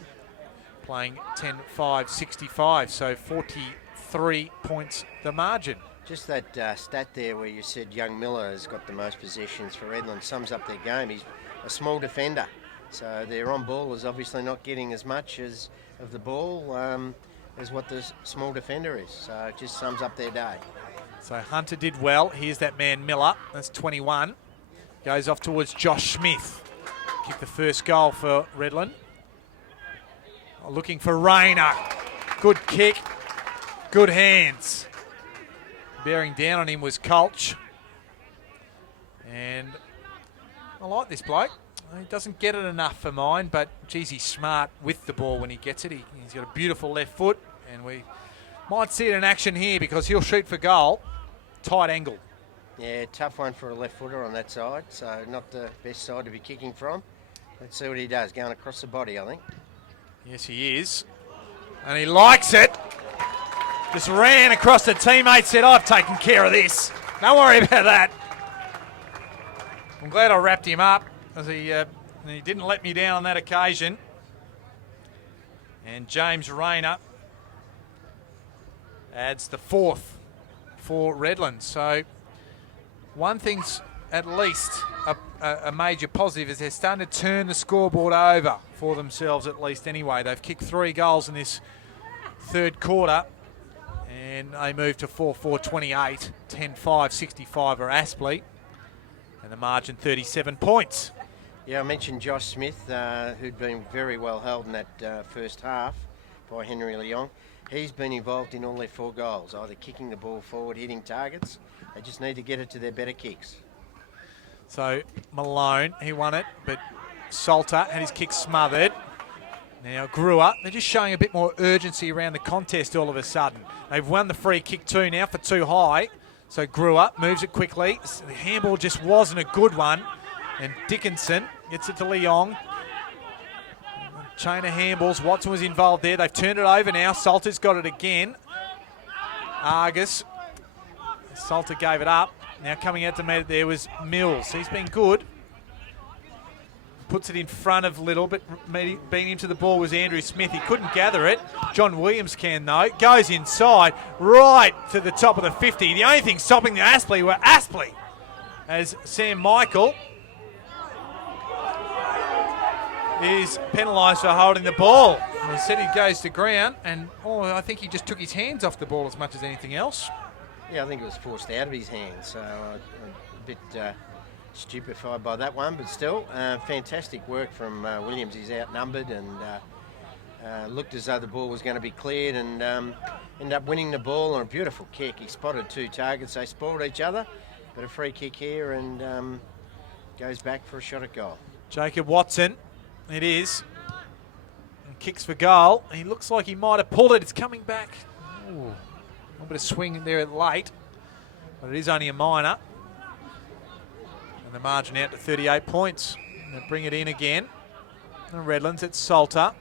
Playing 10-5, 65. So 43 points the margin. Just that stat there where you said young Miller has got the most possessions for Redland sums up their game. He's a small defender. So their on ball is obviously not getting as much as of the ball as what the small defender is. So it just sums up their day. So Hunter did well. Here's that man Miller. That's 21. Goes off towards Josh Smith. Kicked the first goal for Redland. Looking for Rayner. Good kick. Good hands. Bearing down on him was Colch. And I like this bloke. He doesn't get it enough for mine, but geez, he's smart with the ball when he gets it. He's got a beautiful left foot, and we might see it in action here because he'll shoot for goal. Tight angle. Yeah, tough one for a left footer on that side, so not the best side to be kicking from. Let's see what he does, going across the body, I think. Yes, he is. And he likes it. Just ran across the teammate, said, I've taken care of this. Don't worry about that. I'm glad I wrapped him up, because he didn't let me down on that occasion. And James Rayner adds the 4th for Redland. So one thing's at least a major positive is they're starting to turn the scoreboard over for themselves, at least anyway. They've kicked 3 goals in this third quarter, and they move to 4-4-28, 10-5-65 are Aspley, and the margin 37 points. Yeah, I mentioned Josh Smith, who'd been very well held in that first half by Henry Leong. He's been involved in all their 4 goals, either kicking the ball forward, hitting targets. They just need to get it to their better kicks. So Malone, he won it, but Salter had his kick smothered. Now Brewer, they're just showing a bit more urgency around the contest all of a sudden. They've won the free kick 2 now for too high. So Brewer moves it quickly. The handball just wasn't a good one. And Dickinson gets it to Leong. Chain of handballs. Watson was involved there. They've turned it over now. Salter's got it again. Argus. Salter gave it up. Now coming out to meet it there was Mills. He's been good. Puts it in front of Little, but being into the ball was Andrew Smith. He couldn't gather it. John Williams can, though. Goes inside, right to the top of the 50. The only thing stopping the Aspley were Aspley, as Sam Michael is penalised for holding the ball. And instead he goes to ground, and I think he just took his hands off the ball as much as anything else. Yeah, I think it was forced out of his hands, so a bit stupefied by that one, but still, fantastic work from Williams. He's outnumbered and looked as though the ball was going to be cleared, and ended up winning the ball on a beautiful kick. He spotted 2 targets, they spoiled each other, but a free kick here, and goes back for a shot at goal. Jacob Watson, it is, and kicks for goal. He looks like he might have pulled it. It's coming back. Ooh. A bit of swing there late, but it is only a minor. And the margin out to 38 points. They bring it in again. And Redlands, it's Salter.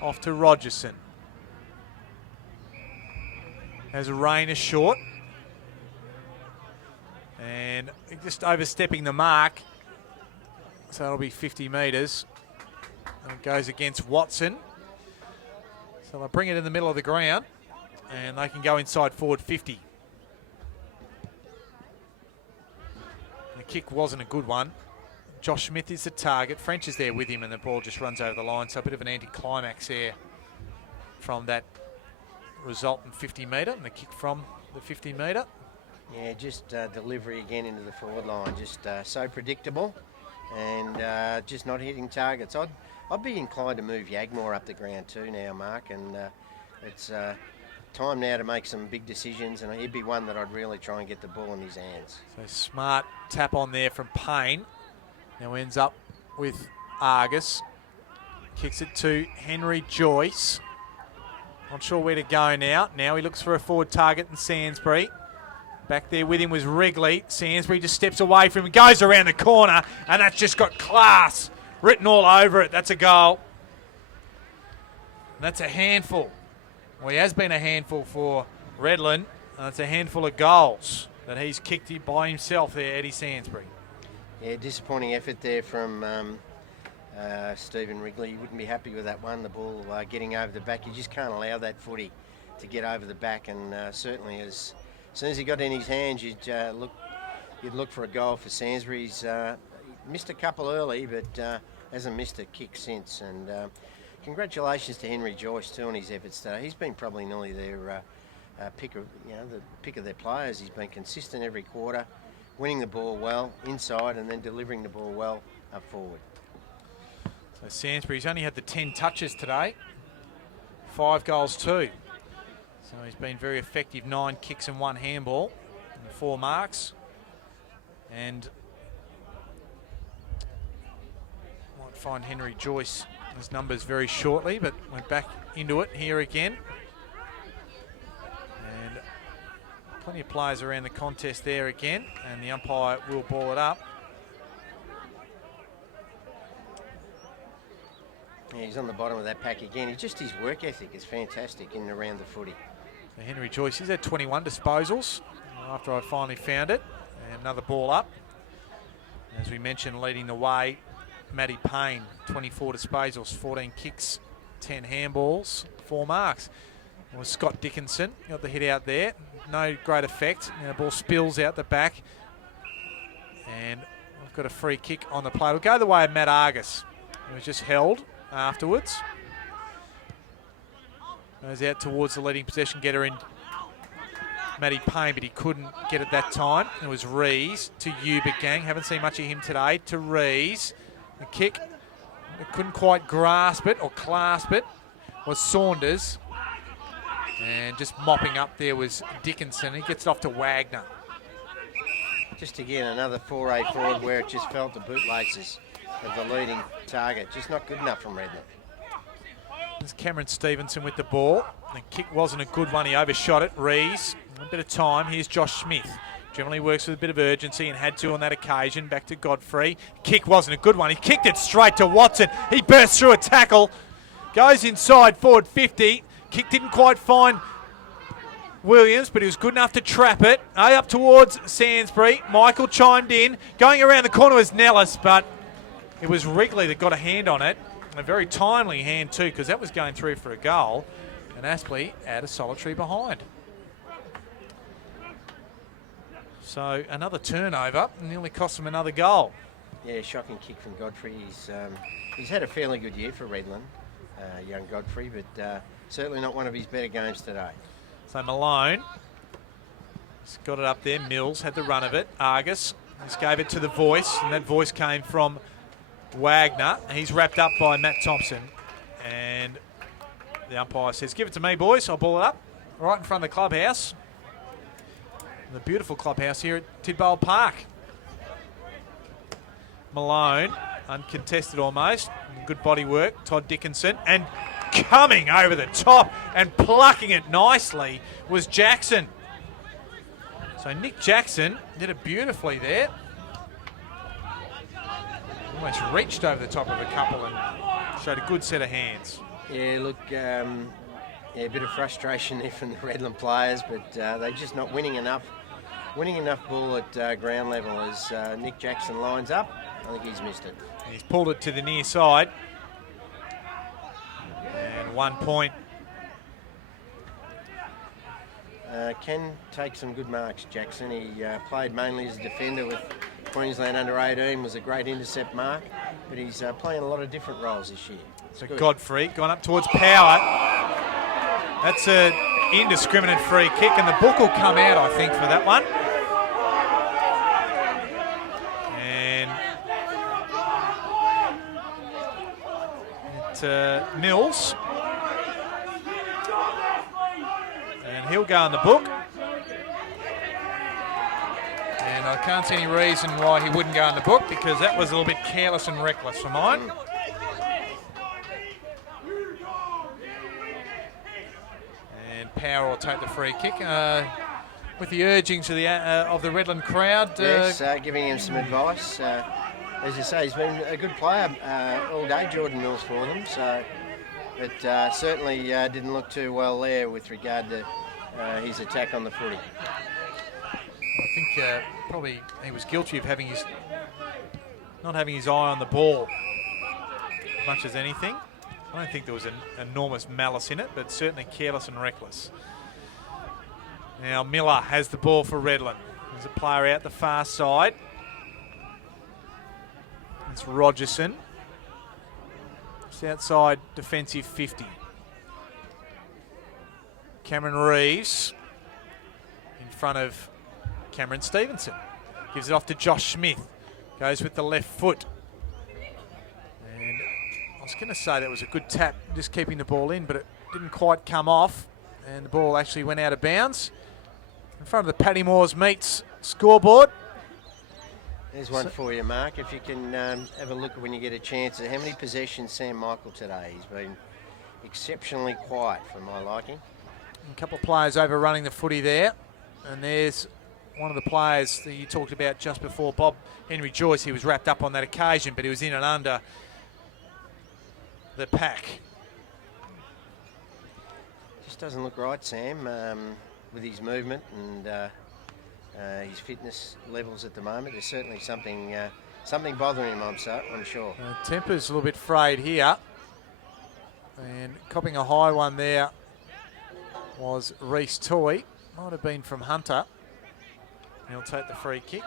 Off to Rogerson. As Rayner short. And just overstepping the mark. So that'll be 50 metres. And it goes against Watson. So they'll bring it in the middle of the ground. And they can go inside forward 50. The kick wasn't a good one. Josh Smith is the target. French is there with him, and the ball just runs over the line. So a bit of an anticlimax there from that resultant 50 metre, and the kick from the 50 metre. Yeah, just delivery again into the forward line. Just so predictable, and just not hitting targets. I'd be inclined to move Yagmore up the ground too now, Mark, and it's time now to make some big decisions, and he'd be one that I'd really try and get the ball in his hands. So smart tap on there from Payne. Now ends up with Argus. Kicks it to Henry Joyce. Not sure where to go now. Now he looks for a forward target in Sainsbury. Back there with him was Wrigley. Sainsbury just steps away from him, goes around the corner, and that's just got class written all over it. That's a goal. And that's a handful. Well, he has been a handful for Redland, and it's a handful of goals that he's kicked it by himself there, Eddie Sainsbury. Yeah, disappointing effort there from Stephen Wrigley. You wouldn't be happy with that one, the ball getting over the back. You just can't allow that footy to get over the back, and certainly as soon as he got in his hands, you'd look for a goal for Sainsbury. He's missed a couple early, but hasn't missed a kick since. And congratulations to Henry Joyce too on his efforts today. He's been probably nearly their pick of the pick of their players. He's been consistent every quarter, winning the ball well inside and then delivering the ball well up forward. So Sainsbury's only had the 10 touches today, 5 goals too. So he's been very effective, 9 kicks and 1 handball, and 4 marks. And might find Henry Joyce his numbers very shortly, but we're back into it here again. And plenty of players around the contest there again, and the umpire will ball it up. Yeah, he's on the bottom of that pack again. His work ethic is fantastic in and around the footy. So Henry Joyce, he's had 21 disposals after I finally found it. And another ball up. As we mentioned, leading the way, Matty Payne, 24 disposals, 14 kicks, 10 handballs, 4 marks. was Scott Dickinson. Got the hit out there. No great effect. Now the ball spills out the back. And we've got a free kick on the play. It'll go the way of Matt Argus. He was just held afterwards. Goes out towards the leading possession getter in Matty Payne, but he couldn't get it that time. It was Rees to Eubank. Haven't seen much of him today. To Rees. The kick. Couldn't quite grasp it or clasp it. Was Saunders. And just mopping up there was Dickinson. He gets it off to Wagner. Just again, another foray forward where it just felt the bootlaces of the leading target. Just not good enough from Redland. There's Cameron Stevenson with the ball. The kick wasn't a good one. He overshot it. Rees, a bit of time. Here's Josh Smith. Generally works with a bit of urgency and had to on that occasion. Back to Godfrey. Kick wasn't a good one. He kicked it straight to Watson. He bursts through a tackle. Goes inside forward 50. Kick didn't quite find Williams, but he was good enough to trap it. Up towards Sainsbury. Michael chimed in. Going around the corner was Nellis, but it was Wrigley that got a hand on it. A very timely hand too, because that was going through for a goal. And Aspley out a solitary behind. So another turnover, nearly cost him another goal. Yeah, shocking kick from Godfrey. He's had a fairly good year for Redland, young Godfrey, but certainly not one of his better games today. So Malone has got it up there. Mills had the run of it. Argus just gave it to the voice, and that voice came from Wagner. He's wrapped up by Matt Thompson, and the umpire says, "Give it to me, boys. I'll ball it up right in front of the clubhouse." The beautiful clubhouse here at Tidbold Park. Malone, uncontested almost. Good body work. Todd Dickinson, and coming over the top and plucking it nicely was Jackson. So Nick Jackson did it beautifully there. Almost reached over the top of a couple and showed a good set of hands. Yeah, look, a bit of frustration there from the Redland players, but they're just not winning enough ball at ground level as Nick Jackson lines up. I think he's missed it. And he's pulled it to the near side. And 1 point. Can take some good marks, Jackson. He played mainly as a defender with Queensland under-18, was a great intercept mark, but he's playing a lot of different roles this year. So Godfrey gone up towards Power. That's an indiscriminate free kick, and the book will come out, I think, for that one. And Mills. And he'll go in the book. And I can't see any reason why he wouldn't go in the book, because that was a little bit careless and reckless for mine. And Power will take the free kick with the urgings of the Redland crowd. Yes, giving him some advice. As you say, he's been a good player all day, Jordan Mills, for them. So, but certainly didn't look too well there with regard to his attack on the footy. I think probably he was guilty of not having his eye on the ball as much as anything. I don't think there was an enormous malice in it, but certainly careless and reckless. Now Miller has the ball for Redland. There's a player out the far side. It's Rogerson. It's outside defensive 50. Cameron Reeves in front of Cameron Stevenson. Gives it off to Josh Smith. Goes with the left foot. And I was going to say that was a good tap, just keeping the ball in, but it didn't quite come off. And the ball actually went out of bounds. In front of the Paddy Moore's Meats scoreboard. There's one for you, Mark. If you can have a look when you get a chance at how many possessions Sam Michael today. He's been exceptionally quiet for my liking. A couple of players overrunning the footy there. And there's one of the players that you talked about just before, Bob Henry Joyce. He was wrapped up on that occasion, but he was in and under the pack. Just doesn't look right, Sam, with his movement and his fitness levels at the moment. There's certainly something bothering him, I'm sure. Temper's a little bit frayed here. And copping a high one there was Reece Toy. Might have been from Hunter. He'll take the free kick.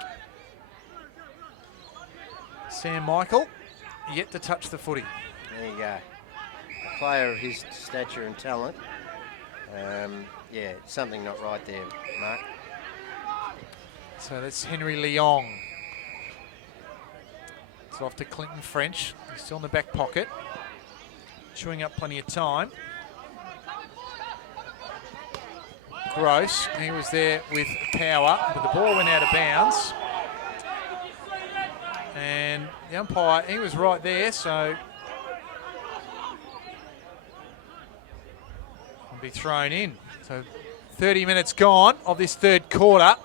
Sam Michael, yet to touch the footy. There you go. A player of his stature and talent. Yeah, something not right there, Mark. So that's Henry Leong. It's off to Clinton French. He's still in the back pocket. Chewing up plenty of time. Gross, he was there with power, but the ball went out of bounds. And the umpire, he was right there, so will be thrown in. So 30 minutes gone of this third quarter.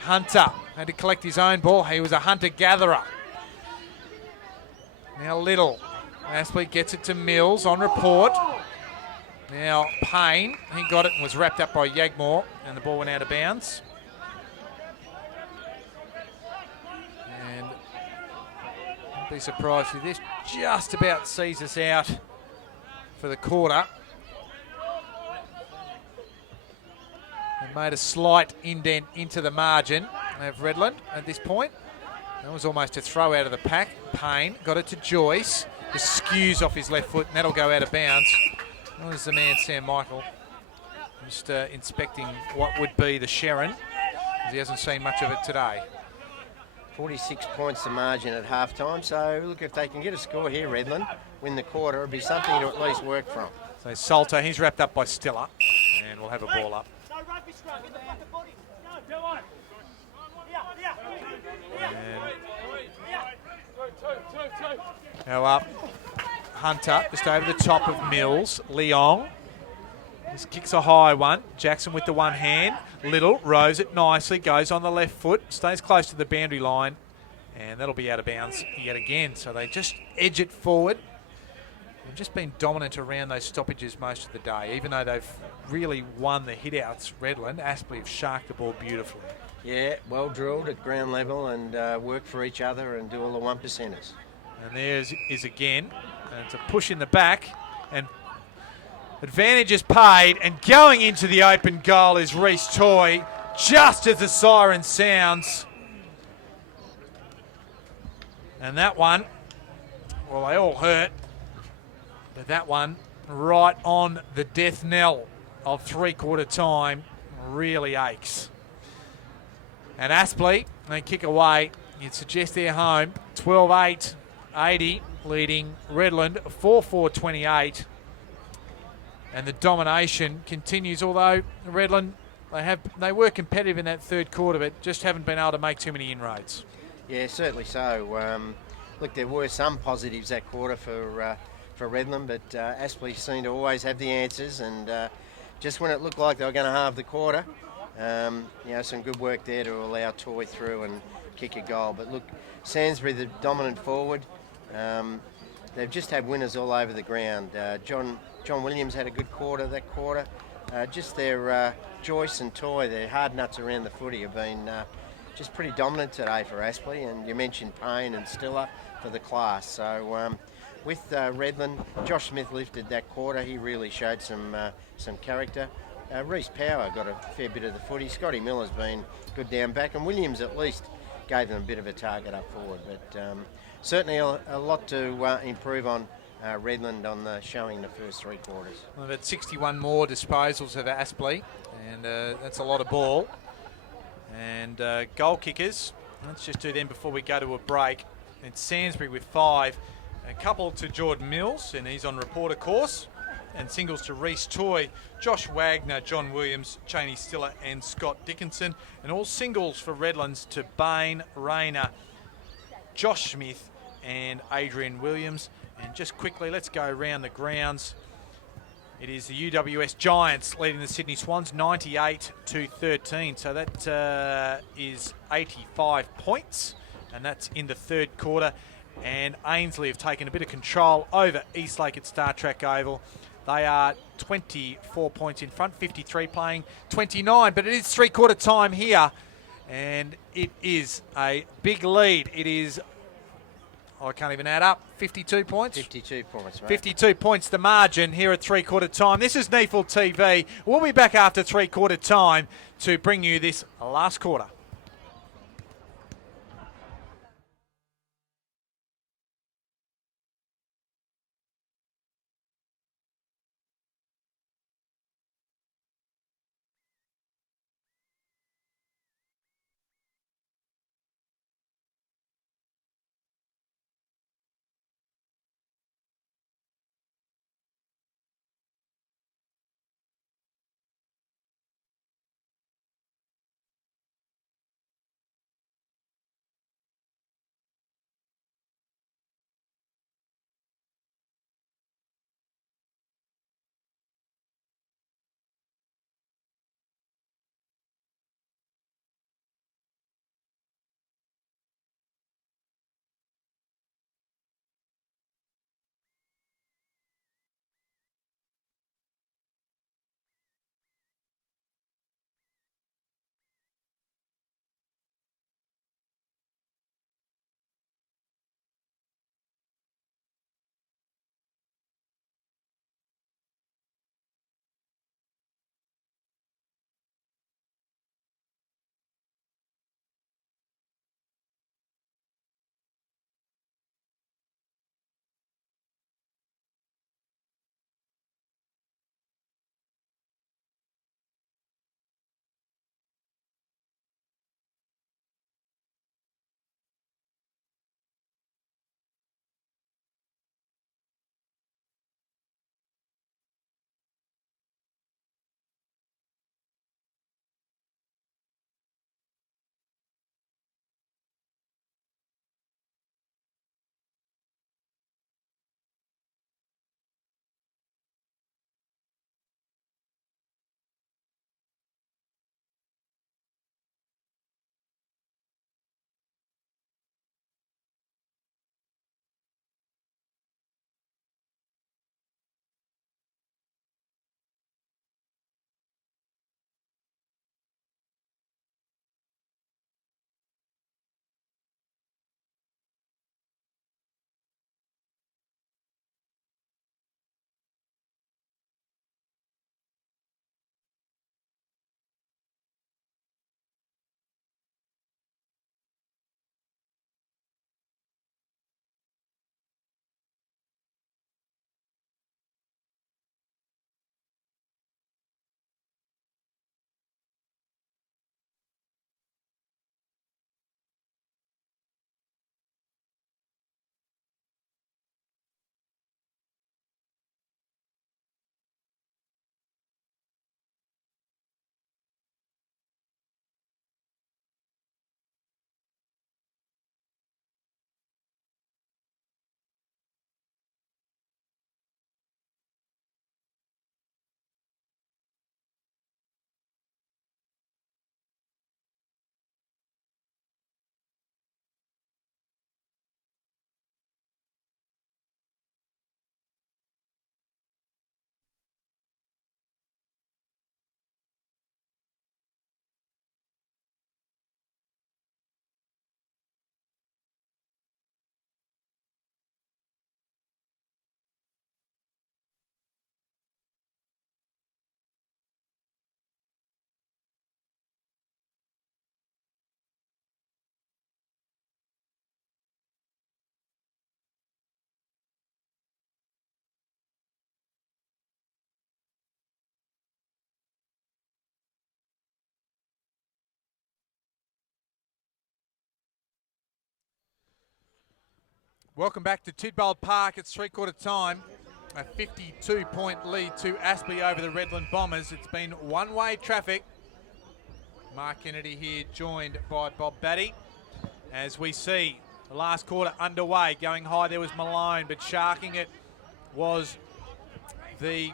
Hunter had to collect his own ball. He was a hunter-gatherer. Now Little. Aspley gets it to Mills on report. Now Payne, he got it and was wrapped up by Yagmore, and the ball went out of bounds. And I'd be surprised if this just about sees us out for the quarter. They made a slight indent into the margin of Redland at this point. That was almost a throw out of the pack. Payne got it to Joyce. Just skews off his left foot, and that'll go out of bounds. That was the man, Sam Michael. Just inspecting what would be the Sharon, as he hasn't seen much of it today. 46 points the margin at halftime. So look, if they can get a score here, Redland, win the quarter, it'll be something to at least work from. So Salter, he's wrapped up by Stiller, and we'll have a ball up. Now up, Hunter, just over the top of Mills. Leong, this kicks a high one. Jackson with the one hand. Little rows it nicely, goes on the left foot, stays close to the boundary line, and that'll be out of bounds yet again. So they just edge it forward. They've just been dominant around those stoppages most of the day, even though they've really won the hit-outs. Redland, Aspley have sharked the ball beautifully. Yeah, well drilled at ground level and work for each other and do all the one-percenters. And there's is again, and it's a push in the back, and advantage is paid, and going into the open goal is Reece Toy, just as the siren sounds. And that one, well, they all hurt, but that one right on the death knell of three-quarter time really aches. And Aspley, they kick away. You'd suggest they're home. 12-8, 80, leading Redland 4-4-28. And the domination continues, although Redland, they were competitive in that third quarter, but just haven't been able to make too many inroads. Yeah, certainly so. Look, there were some positives that quarter for Redland, but Aspley seemed to always have the answers, and just when it looked like they were going to halve the quarter, some good work there to allow Toy through and kick a goal. But look, Sainsbury, the dominant forward, they've just had winners all over the ground. John Williams had a good quarter that quarter. Just their Joyce and Toy, their hard nuts around the footy have been just pretty dominant today for Aspley. And you mentioned Payne and Stiller for the class. So with Redland, Josh Smith lifted that quarter. He really showed some character. Reece Power got a fair bit of the footy. Scotty Miller's been good down back, and Williams at least gave them a bit of a target up forward. But certainly a lot to improve on Redland on the showing the first three quarters. Well, they've had 61 more disposals of Aspley, and that's a lot of ball. And goal kickers, let's just do them before we go to a break. It's Sainsbury with 5, a couple to Jordan Mills, and he's on report, of course. And singles to Reece Toy, Josh Wagner, John Williams, Cheney Stiller and Scott Dickinson. And all singles for Redlands to Bain, Rayner, Josh Smith and Adrian Williams. And just quickly, let's go around the grounds. It is the UWS Giants leading the Sydney Swans 98-13. So that is 85 points, and that's in the third quarter. And Ainsley have taken a bit of control over Eastlake at Star Trek Oval. They are 24 points in front, 53 playing 29, but it is three-quarter time here, and it is a big lead. It is I can't even add up. 52 points? 52 points, mate. 52 points the margin here at three-quarter time. This is NEAFL TV. We'll be back after three-quarter time to bring you this last quarter. Welcome back to Tidbold Park. It's three-quarter time. A 52-point lead to Aspley over the Redland Bombers. It's been one-way traffic. Mark Kennedy here, joined by Bob Batty. As we see the last quarter underway, going high there was Malone, but sharking it was the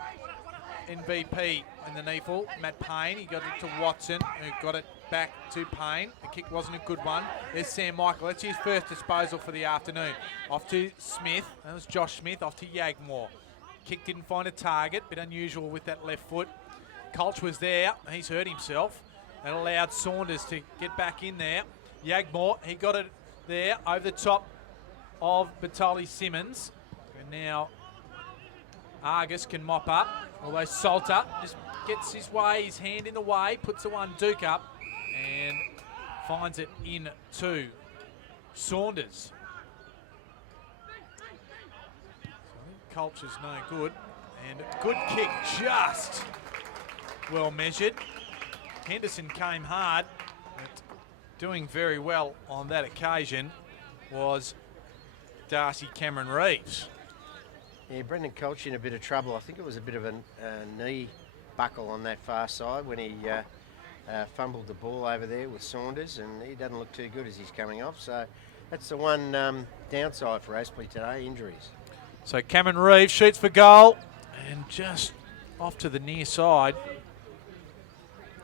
MVP in the NEAFL, Matt Payne. He got it to Watson, who got it back to Payne. The kick wasn't a good one. There's Sam Michael. That's his first disposal for the afternoon. Off to Smith. That was Josh Smith. Off to Yagmore. Kick didn't find a target. Bit unusual with that left foot. Colch was there. He's hurt himself. That allowed Saunders to get back in there. Yagmore, he got it there over the top of Batali Simmons. And now Argus can mop up, although Salter just gets his hand in the way, puts the one Duke up, and finds it in to Saunders. Culture's no good, and good kick, just well measured. Henderson came hard, but doing very well on that occasion was Darcy Cameron Reeves. Yeah, Brendan Culture in a bit of trouble. I think it was a bit of a knee buckle on that far side when he fumbled the ball over there with Saunders, and he doesn't look too good as he's coming off. So that's the one downside for Aspley today, injuries. So Cameron Reeves shoots for goal and just off to the near side.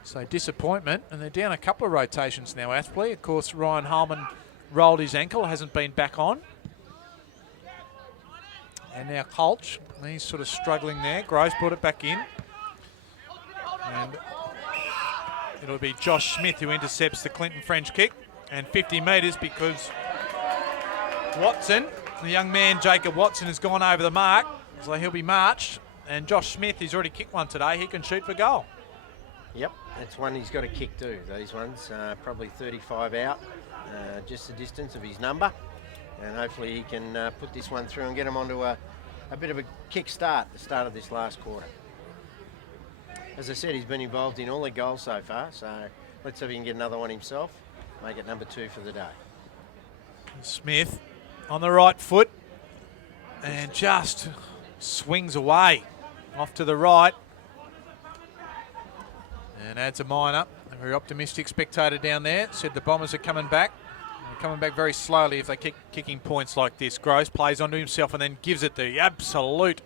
So disappointment, and they're down a couple of rotations now, Aspley. Of course, Ryan Holman rolled his ankle, hasn't been back on. And now Colch, he's sort of struggling there. Groves put it back in. And it'll be Josh Smith who intercepts the Clinton French kick. And 50 metres because Watson, the young man Jacob Watson, has gone over the mark. So he'll be marched. And Josh Smith, he's already kicked one today. He can shoot for goal. Yep, that's one he's got to kick too. These ones, probably 35 out, just the distance of his number. And hopefully he can put this one through and get him onto a bit of a kick start at the start of this last quarter. As I said, he's been involved in all the goals so far, so let's see if he can get another one himself, make it number 2 for the day. Smith on the right foot and just swings away off to the right and adds a minor. A very optimistic spectator down there said the Bombers are coming back. They're coming back very slowly if they keep kicking points like this. Gross plays onto himself and then gives it the absolute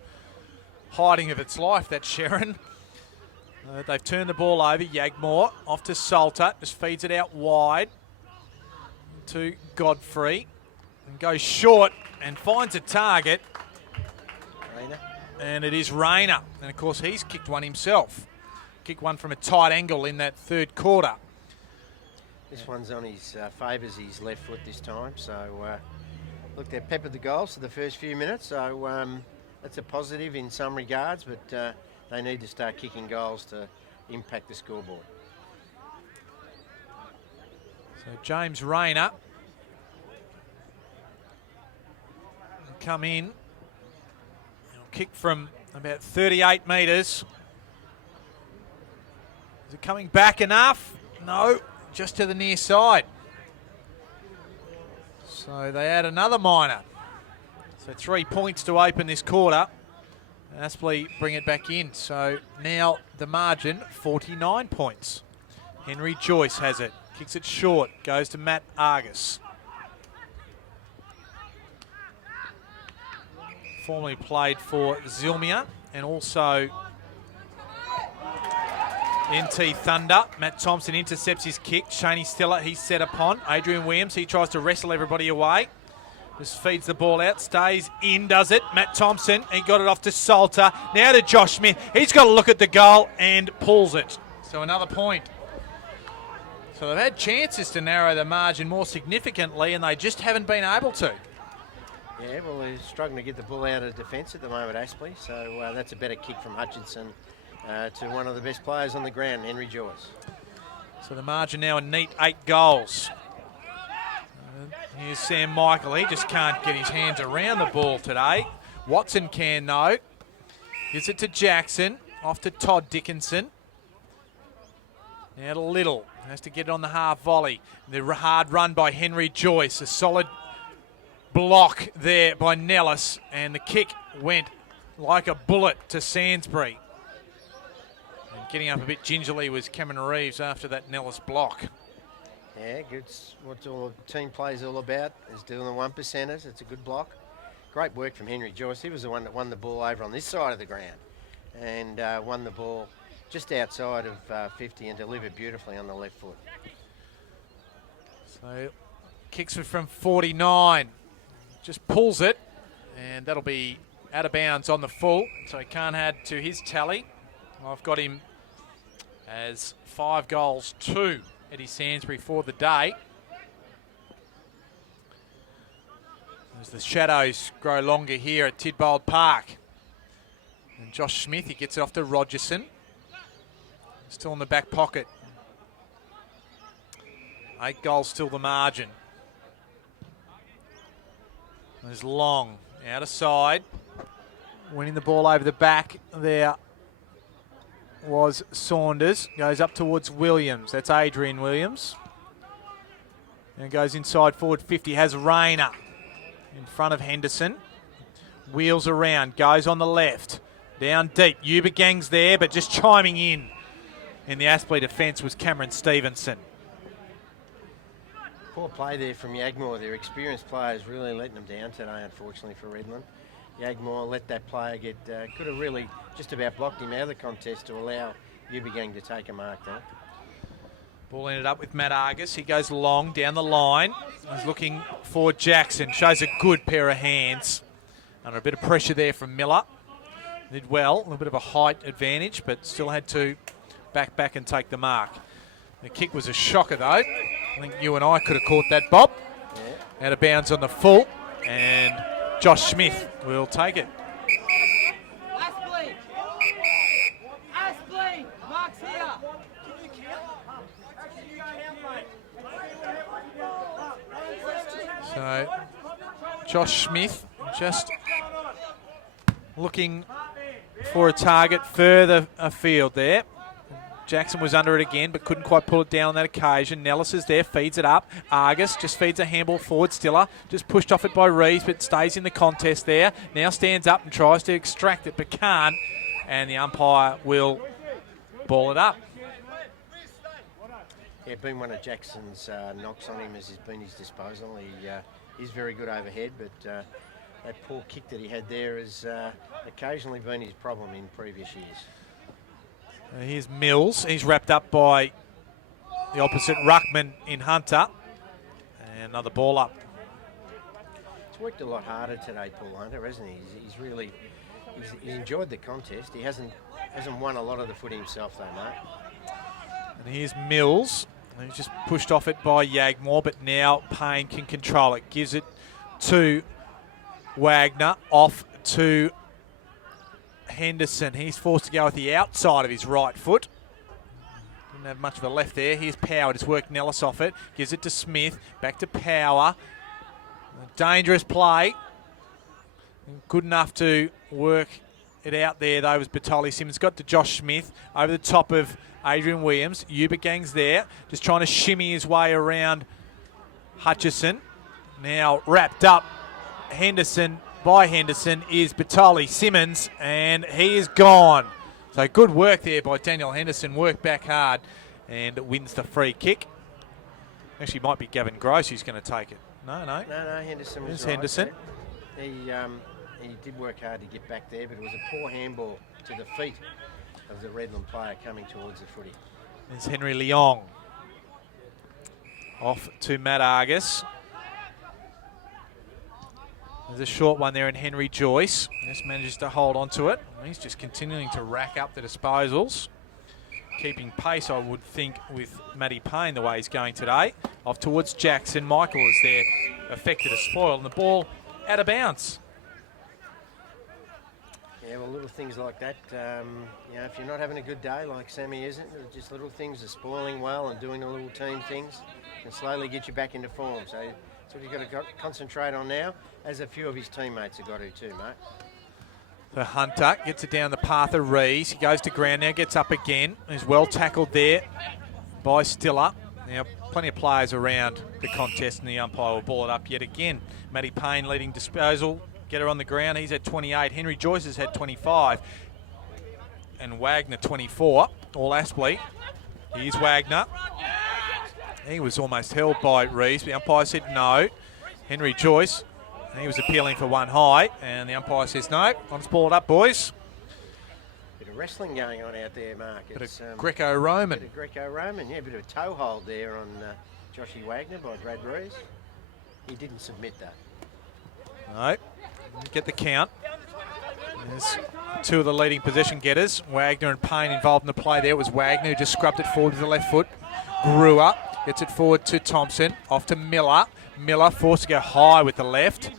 hiding of its life, that Sharon. They've turned the ball over. Yagmore off to Salter, just feeds it out wide to Godfrey and goes short and finds a target. Rayner. And it is Rayner. And of course he's kicked one himself. Kicked one from a tight angle in that third quarter. This one's on his favours his left foot this time. So look, they've peppered the goals for the first few minutes. So that's a positive in some regards, but they need to start kicking goals to impact the scoreboard. So James Rayner will come in. He'll kick from about 38 metres. Is it coming back enough? No, just to the near side. So they add another minor. So 3 points to open this quarter. Aspley bring it back in. So now the margin, 49 points. Henry Joyce has it. Kicks it short. Goes to Matt Argus. Formerly played for Zilmia and also NT Thunder. Matt Thompson intercepts his kick. Shaney Stella, he's set upon. Adrian Williams, he tries to wrestle everybody away. Just feeds the ball out, stays in, does it. Matt Thompson, he got it off to Salter. Now to Josh Smith. He's got to look at the goal and pulls it. So another point. So they've had chances to narrow the margin more significantly and they just haven't been able to. Yeah, well, they're struggling to get the ball out of defence at the moment, Aspley. So that's a better kick from Hutchinson to one of the best players on the ground, Henry Joyce. So the margin now a neat 8 goals. Here's Sam Michael. He just can't get his hands around the ball today. Watson can, though. Gives it to Jackson. Off to Todd Dickinson. Now to Little. Has to get it on the half volley. The hard run by Henry Joyce. A solid block there by Nellis. And the kick went like a bullet to Sainsbury. And getting up a bit gingerly was Cameron Reeves after that Nellis block. Yeah, good. What all the team plays all about is doing the 1%ers. It's a good block. Great work from Henry Joyce. He was the one that won the ball over on this side of the ground and won the ball just outside of 50 and delivered beautifully on the left foot. So kicks it from 49. Just pulls it and that'll be out of bounds on the full. So he can't add to his tally. I've got him as 5 goals, 2. Eddie Sainsbury for the day. as the shadows grow longer here at Tidbold Park. And Josh Smith, he gets it off to Rogerson. Still in the back pocket. 8 goals still the margin. There's Long, out of side. Winning the ball over the back there was Saunders. Goes up towards Williams. That's Adrian Williams. And goes inside forward 50. Has Rayner in front of Henderson. Wheels around. Goes on the left. Down deep. Ubagang's there, but just chiming in the Aspley defence was Cameron Stevenson. Poor play there from Yagmore. Their experienced players really letting them down today, unfortunately, for Redland. Yagmore let that player get, could have really just about blocked him out of the contest to allow Ubigang to take a mark there. Ball ended up with Matt Argus. He goes long down the line. He's looking for Jackson. Shows a good pair of hands. Under a bit of pressure there from Miller. Did well. A little bit of a height advantage, but still had to back and take the mark. The kick was a shocker, though. I think you and I could have caught that, Bob. Yeah. Out of bounds on the full. And Josh Smith will take it. Aspley, Mark's here. So, Josh Smith just looking for a target further afield there. Jackson was under it again, but couldn't quite pull it down on that occasion. Nellis is there, feeds it up. Argus just feeds a handball forward. Stiller just pushed off it by Reeves, but stays in the contest there. Now stands up and tries to extract it, but can't. And the umpire will ball it up. Yeah, been one of Jackson's knocks on him as has been his disposal. He's very good overhead, but that poor kick that he had there has occasionally been his problem in previous years. Here's Mills. He's wrapped up by the opposite ruckman in Hunter. And another ball up. He's worked a lot harder today, Paul Hunter, hasn't he? He's really he's enjoyed the contest. He hasn't won a lot of the footy himself, though, mate. And here's Mills. He's just pushed off it by Yagmore, but now Payne can control it. Gives it to Wagner, off to Henderson. He's forced to go with the outside of his right foot. Didn't have much of a left there. Here's Power. Just worked Nellis off it. Gives it to Smith. Back to Power. A dangerous play. Good enough to work it out there, though, was Batoli. Simmons got to Josh Smith over the top of Adrian Williams. Ubagang's there. Just trying to shimmy his way around Hutchison. Now wrapped up Henderson. By Henderson is Batoli Simmons, and he is gone. So good work there by Daniel Henderson. Worked back hard and wins the free kick. Actually, might be Gavin Gross who's going to take it. No, Henderson was There's right. Henderson. He did work hard to get back there, but it was a poor handball to the feet of the Redland player coming towards the footy. There's Henry Leong. Off to Matt Argus. There's a short one there in Henry Joyce. Just manages to hold on to it. He's just continuing to rack up the disposals. Keeping pace, I would think, with Matty Payne the way he's going today. Off towards Jackson. Michael is there, affected a spoil, and the ball out of bounds. Yeah, well, little things like that, if you're not having a good day like Sammy isn't, just little things are spoiling well and doing the little team things can slowly get you back into form. So that's what you've got to concentrate on now, as a few of his teammates have got to too, mate. So Hunter gets it down the path of Rees. He goes to ground now, gets up again. He's well tackled there by Stiller. Now, plenty of players around the contest, and the umpire will ball it up yet again. Matty Payne leading disposal. Get her on the ground. He's at 28. Henry Joyce has had 25. And Wagner 24. All Aspley. Here's Wagner. He was almost held by Rees. The umpire said no. Henry Joyce. He was appealing for one high. And the umpire says no. Let's ball it up, boys. Bit of wrestling going on out there, Mark. Bit of Greco-Roman. Bit of Greco-Roman, yeah. Bit of a toe hold there on Joshy Wagner by Brad Rees. He didn't submit that. No. Get the count. There's two of the leading possession getters. Wagner and Payne involved in the play there. It was Wagner who just scrubbed it forward with the left foot. Brewer gets it forward to Thompson. Off to Miller. Miller forced to go high with the left.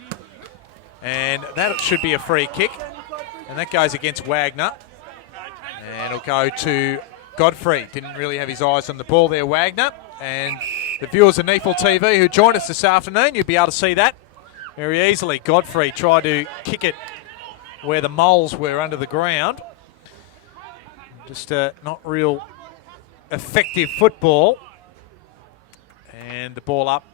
And that should be a free kick. And that goes against Wagner. And it'll go to Godfrey. Didn't really have his eyes on the ball there, Wagner. And the viewers of NEAFL TV who joined us this afternoon, you'll be able to see that very easily. Godfrey tried to kick it where the moles were under the ground. Just not real effective football. And the ball up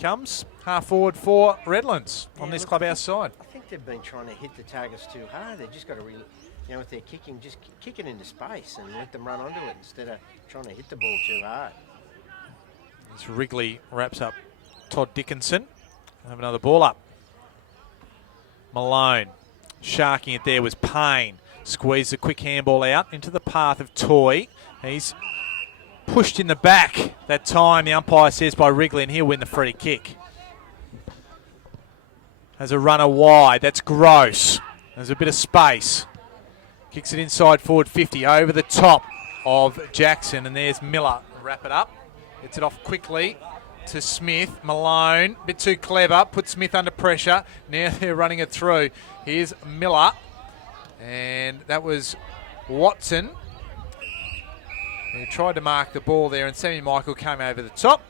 comes half forward for Redlands on this clubhouse side. I think they've been trying to hit the targets too hard. They've just got to, with their kicking, just kick it into space and let them run onto it instead of trying to hit the ball too hard. As Wrigley wraps up Todd Dickinson. Have another ball up. Malone. Sharking it there was Payne. Squeezed a quick handball out into the path of Toy. He's pushed in the back that time, the umpire says, by Wrigley, and he'll win the free kick. Has a runner wide. That's Gross. There's a bit of space. Kicks it inside forward 50 over the top of Jackson, and there's Miller. Wrap it up. Gets it off quickly to Smith. Malone, a bit too clever, put Smith under pressure. Now they're running it through. Here's Miller. And that was Watson. He tried to mark the ball there, and Sammy Michael came over the top.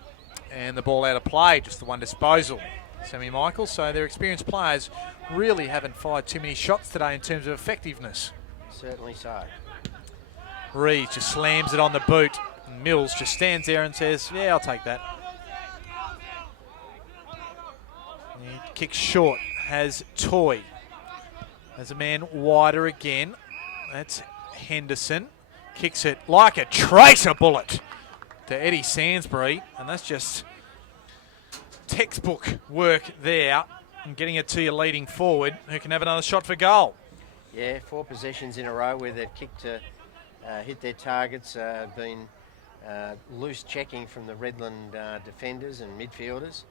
And the ball out of play, just the one disposal. Sammy Michael, so their experienced players really haven't fired too many shots today in terms of effectiveness. Certainly so. Reeves just slams it on the boot. Mills just stands there and says, yeah, I'll take that. He kicks short, has Toy. Has a man wider again. That's Henderson. Kicks it like a tracer bullet to Eddie Sainsbury. And that's just textbook work there and getting it to your leading forward who can have another shot for goal. Yeah, 4 possessions in a row where they've kicked to hit their targets, been loose checking from the Redland defenders and midfielders.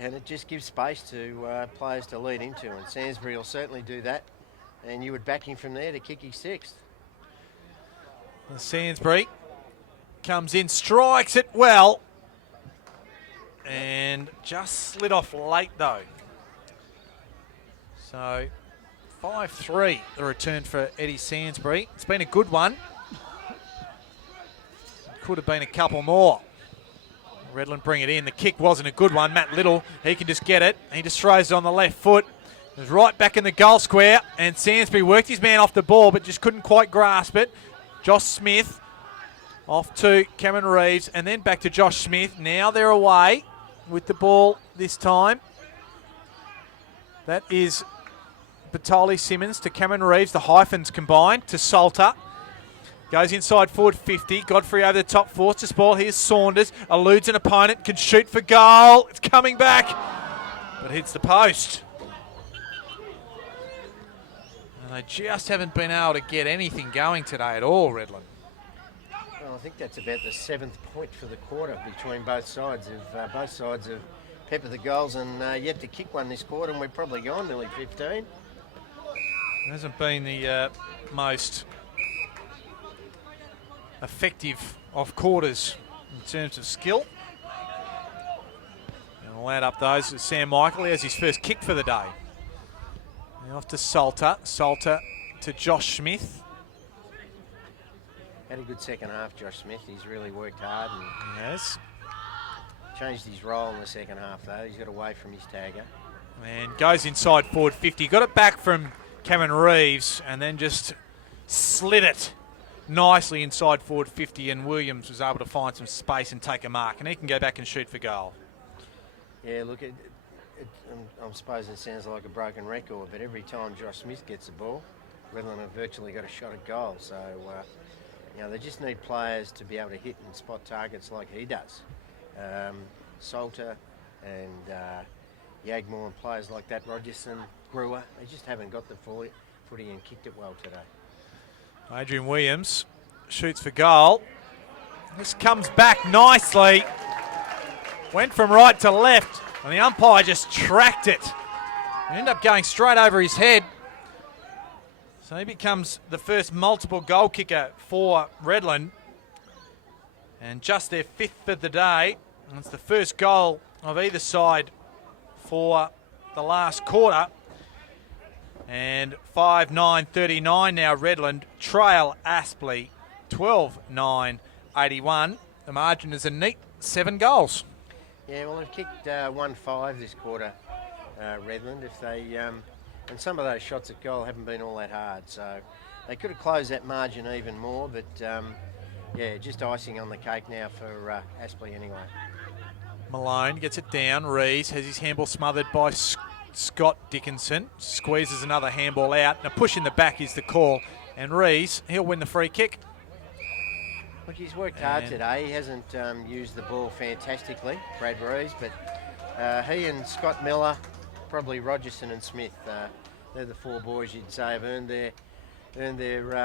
And it just gives space to players to lead into, and Sainsbury will certainly do that. And you would back him from there to kick his 6th. Sainsbury comes in, strikes it well, and just slid off late though. So 5-3 the return for Eddie Sainsbury. It's been a good one. Could have been a couple more. Redland bring it in. The kick wasn't a good one. Matt Little, he can just get it. He just throws it on the left foot. It was right back in the goal square, and Sainsbury worked his man off the ball but just couldn't quite grasp it. Josh Smith off to Cameron Reeves, and then back to Josh Smith. Now they're away with the ball this time. That is Batoli Simmons to Cameron Reeves. The hyphens combined to Salter. Goes inside forward 50. Godfrey over the top, forces ball. Here's Saunders. Eludes an opponent. Can shoot for goal. It's coming back. But hits the post. And they just haven't been able to get anything going today at all, Redland. Well, I think that's about the 7th point for the quarter between both sides. Both sides have peppered the goals and yet to kick one this quarter, and we've probably gone nearly 15. It hasn't been the most effective of quarters in terms of skill. And we'll add up those with Sam Michael. He has his first kick for the day. And off to Salter. Salter to Josh Smith. Had a good second half, Josh Smith. He's really worked hard and He has. changed his role in the second half, though. He's got away from his tagger. And goes inside forward 50. Got it back from Cameron Reeves and then just slid it nicely inside forward 50, and Williams was able to find some space and take a mark, and he can go back and shoot for goal. Yeah, look, I suppose it sounds like a broken record, but every time Josh Smith gets the ball, Redland have virtually got a shot at goal. So, they just need players to be able to hit and spot targets like he does. Salter and Yagmore and players like that, Rogerson, Brewer, they just haven't got the footy and kicked it well today. Adrian Williams shoots for goal. This comes back nicely. Went from right to left, and the umpire just tracked it. Ended up going straight over his head. So he becomes the first multiple goal kicker for Redland. And just their 5th of the day. And it's the first goal of either side for the last quarter. And 5-9-39 now Redland trail Aspley 12-9-81. The margin is a neat 7 goals. Yeah, well, they've kicked 1-5 this quarter, Redland. If they and some of those shots at goal haven't been all that hard, so they could have closed that margin even more. But yeah, just icing on the cake now for Aspley anyway. Malone gets it down. Rees has his handball smothered by Scott Dickinson. Squeezes another handball out. And a push in the back is the call. And Rees, he'll win the free kick. Look, he's worked hard today. He hasn't used the ball fantastically, Brad Rees, but he and Scott Miller, probably Rogerson and Smith, they're the 4 boys you'd say have earned their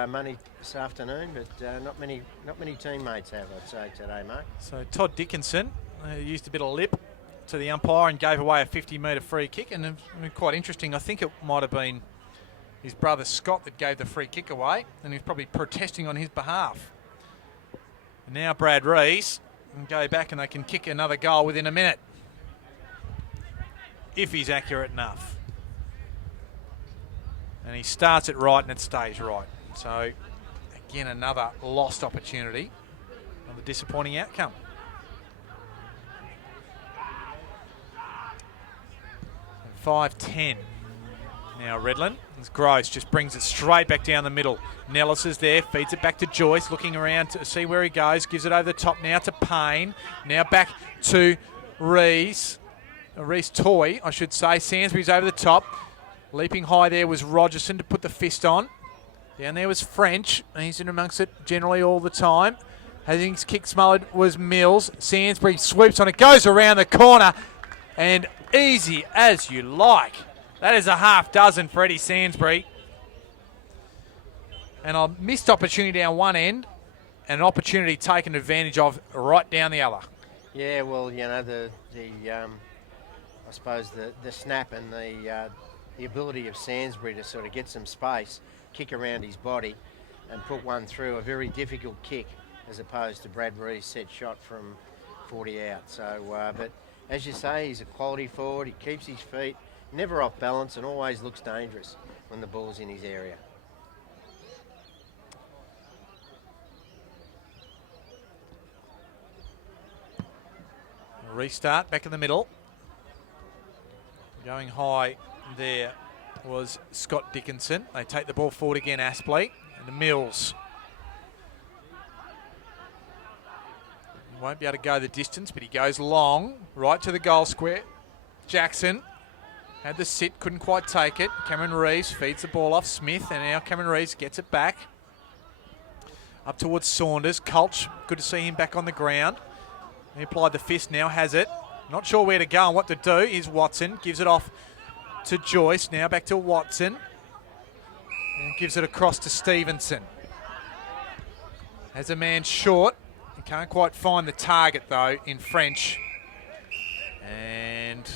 money this afternoon, but not many teammates have, I'd say, today, Mark. So Todd Dickinson used a bit of lip to the umpire and gave away a 50-metre free kick, and quite interesting. I think it might have been his brother Scott that gave the free kick away, and he's probably protesting on his behalf. And now Brad Rees can go back and they can kick another goal within a minute, if he's accurate enough. And he starts it right and it stays right. So, again, another lost opportunity. Another disappointing outcome. So 5-10. Now Redland. As Gross just brings it straight back down the middle. Nellis is there, feeds it back to Joyce, looking around to see where he goes. Gives it over the top now to Payne. Now back to Rees. Rees Toy, I should say. Sainsbury's over the top. Leaping high there was Rogerson to put the fist on. Down there was French. He's in amongst it generally all the time. Hastings kick smothered was Mills. Sainsbury swoops on it, goes around the corner, and easy as you like. That is a half dozen for Eddie Sainsbury. And a missed opportunity down one end, and an opportunity taken advantage of right down the other. Yeah, well, you know, I suppose the snap and the ability of Sainsbury to sort of get some space, kick around his body, and put one through, a very difficult kick, as opposed to Brad Rees' set shot from 40 out. So, but as you say, he's a quality forward. He keeps his feet, never off balance, and always looks dangerous when the ball's in his area. Restart back in the middle. Going high there was Scott Dickinson. They take the ball forward again, Aspley, and the Mills. He won't be able to go the distance, but he goes long, right to the goal square. Jackson had the sit, couldn't quite take it. Cameron Reeves feeds the ball off Smith, and now Cameron Reeves gets it back. Up towards Saunders. Culch, good to see him back on the ground. He applied the fist, now has it. Not sure where to go and what to do. Is Watson, gives it off to Joyce. Now back to Watson. And gives it across to Stevenson. Has a man short. He can't quite find the target though in French. And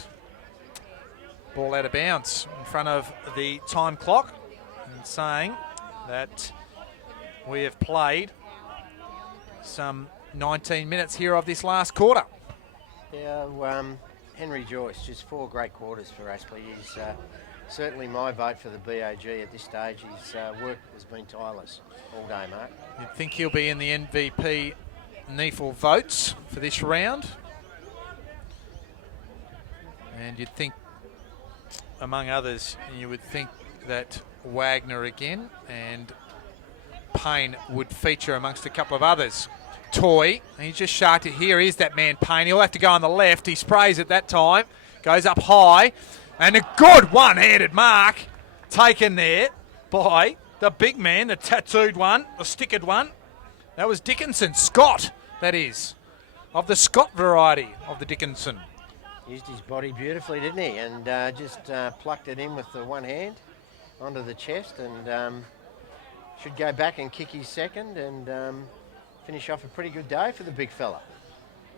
ball out of bounds in front of the time clock. And saying that we have played some 19 minutes here of this last quarter. Yeah, Henry Joyce, just 4 great quarters for Aspley. He's certainly my vote for the BAG at this stage. His work has been tireless all day, Mark. You'd think he'll be in the MVP NEAFL votes for this round. And you'd think, among others, you would think that Wagner again and Payne would feature amongst a couple of others. Toy, he's just sharked it. Here is that man Payne. He'll have to go on the left. He sprays at that time. Goes up high. And a good one-handed mark taken there by the big man, the tattooed one, the stickered one. That was Dickinson. Scott, that is. Of the Scott variety of the Dickinson. Used his body beautifully, didn't he? And just plucked it in with the one hand onto the chest, and should go back and kick his second and finish off a pretty good day for the big fella.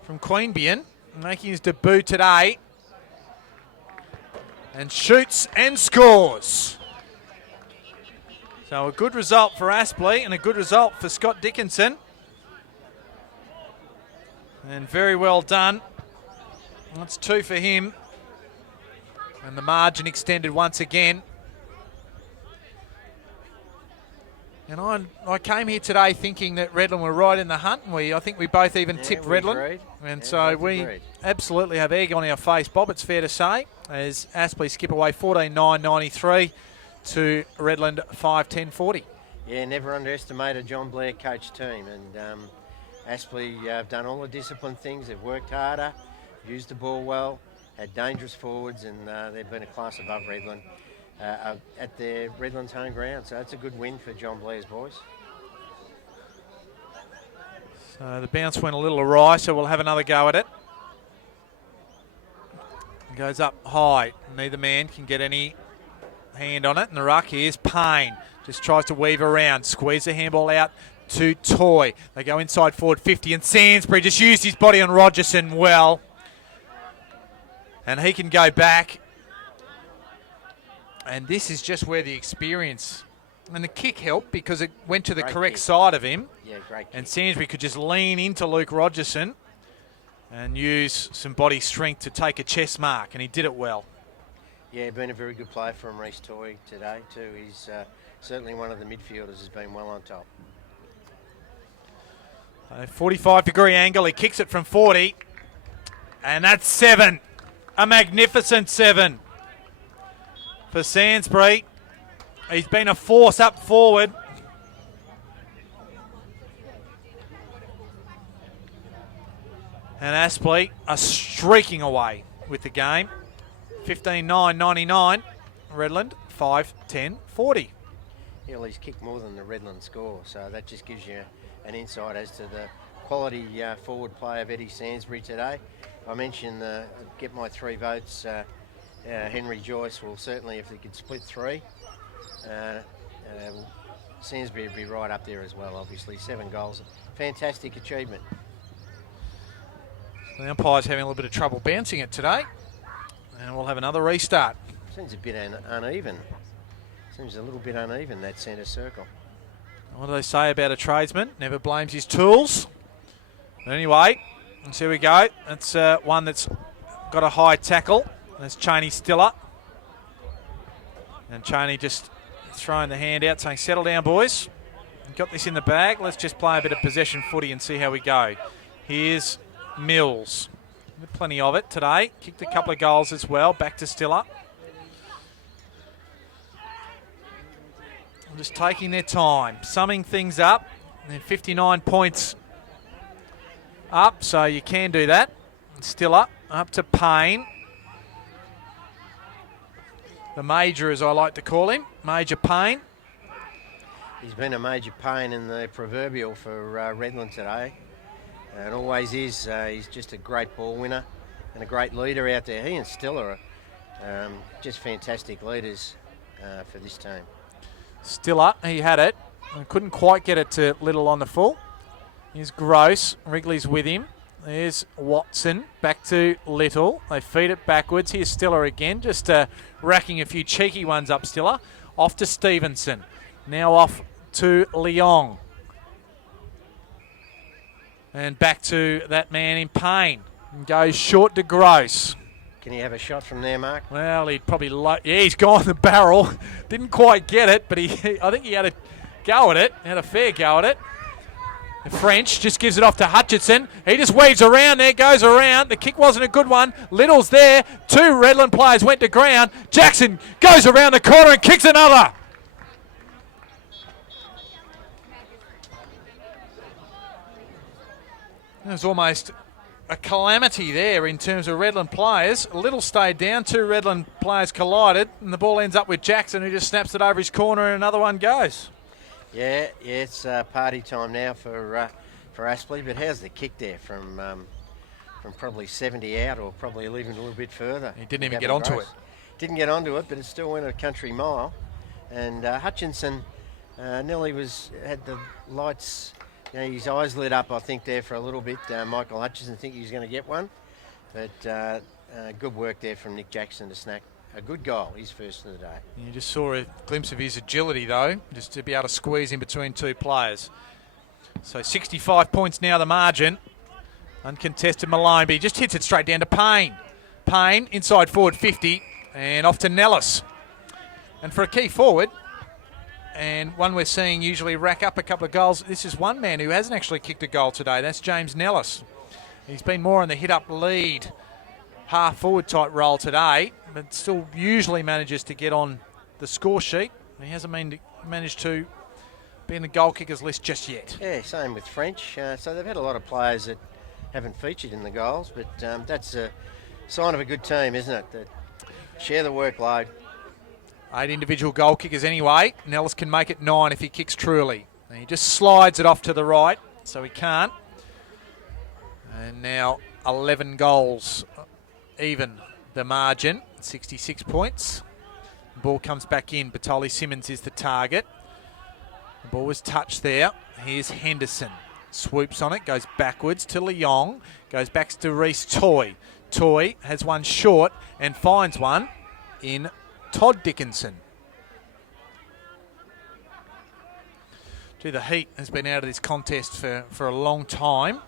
From Queanbeyan, making his debut today. And shoots and scores. So a good result for Aspley and a good result for Scott Dickinson. And very well done. That's 2 for him. And the margin extended once again. And I came here today thinking that Redland were right in the hunt, and I think we both even tipped Redland. Agreed. And yeah, so we absolutely have egg on our face, Bob, it's fair to say, as Aspley skip away 14-9-93 to Redland 5-10-40. Yeah, never underestimate a John Blair coach team. And Aspley have done all the disciplined things. They've worked harder, used the ball well, had dangerous forwards, and they've been a class above Redland at their Redland's home ground. So it's a good win for John Blair's boys. So the bounce went a little awry, so we'll have another go at it. Goes up high. Neither man can get any hand on it. And the ruck here's Payne. Just tries to weave around. Squeeze the handball out to Toy. They go inside forward 50, and Sainsbury just used his body on Rogerson well. And he can go back. And this is just where the experience and the kick helped, because it went to the correct side of him. Yeah, great kick. And Sainsbury could just lean into Luke Rogerson and use some body strength to take a chest mark, and he did it well. Yeah, been a very good play from Reece Toy today too. He's certainly one of the midfielders has been well on top. A 45-degree angle, he kicks it from 40, and that's 7. A magnificent 7 for Sainsbury. He's been a force up forward. And Aspley are streaking away with the game. 15-9-99. Redland 5-10-40. Yeah, well, he's kicked more than the Redland score, so that just gives you an insight as to the quality forward play of Eddie Sainsbury today. I mentioned get my 3 votes. Henry Joyce will certainly, if they could split 3. Sainsbury would be right up there as well, obviously. 7 goals. Fantastic achievement. The umpire's having a little bit of trouble bouncing it today. And we'll have another restart. Seems a bit uneven. Seems a little bit uneven, that centre circle. What do they say about a tradesman? Never blames his tools. But anyway, let's here we go. That's one that's got a high tackle. That's Cheney Stiller. And Cheney just throwing the hand out, saying, settle down, boys. We've got this in the bag. Let's just play a bit of possession footy and see how we go. Here's Mills. Plenty of it today. Kicked a couple of goals as well. Back to Stiller. Just taking their time, summing things up. And 59 points up, so you can do that. Stiller up to Payne. The Major, as I like to call him, Major Payne. He's been a major pain in the proverbial for Redland today. And always is. He's just a great ball winner and a great leader out there. He and Stiller are just fantastic leaders for this team. Stiller, he had it. And couldn't quite get it to Little on the full. Here's Gross. Wrigley's with him. There's Watson. Back to Little. They feed it backwards. Here's Stiller again. Just racking a few cheeky ones up, Stiller. Off to Stevenson. Now off to Leong. And back to that man in Payne. And goes short to Gross. Can he have a shot from there, Mark? Well, he'd probably... yeah, he's gone the barrel. Didn't quite get it, but I think he had a go at it. Had a fair go at it. The French just gives it off to Hutchinson. He just weaves around there, goes around. The kick wasn't a good one. Little's there. 2 Redland players went to ground. Jackson goes around the corner and kicks another. There's almost a calamity there in terms of Redland players. Little stayed down, 2 Redland players collided, and the ball ends up with Jackson, who just snaps it over his corner, and another one goes. Yeah, it's party time now for Aspley. But how's the kick there from probably 70 out, or probably even a little bit further? He didn't even get onto it. Didn't get onto it, but it still went a country mile. And Hutchinson nearly had the lights. You know, his eyes lit up, I think, there for a little bit. Michael Hutchinson think he was going to get one. But good work there from Nick Jackson to snack a good goal, his first of the day. You just saw a glimpse of his agility, though, just to be able to squeeze in between 2 players. So 65 points now the margin. Uncontested Malone, but he just hits it straight down to Payne. Payne, inside forward 50, and off to Nellis. And for a key forward, and one we're seeing usually rack up a couple of goals. This is one man who hasn't actually kicked a goal today. That's James Nellis. He's been more in the hit-up lead, half-forward type role today, but still usually manages to get on the score sheet. He hasn't managed to be in the goal kickers list just yet. Yeah, same with French. So they've had a lot of players that haven't featured in the goals, but that's a sign of a good team, isn't it? That share the workload. 8 individual goal kickers anyway. Nellis can make it 9 if he kicks truly. And he just slides it off to the right, so he can't. And now 11 goals, even the margin, 66 points. The ball comes back in. Batoli Simmons is the target. The ball was touched there. Here's Henderson. Swoops on it, goes backwards to Leong, goes back to Reece Toy. Toy has one short and finds one in Todd Dickinson. The heat has been out of this contest for a long time.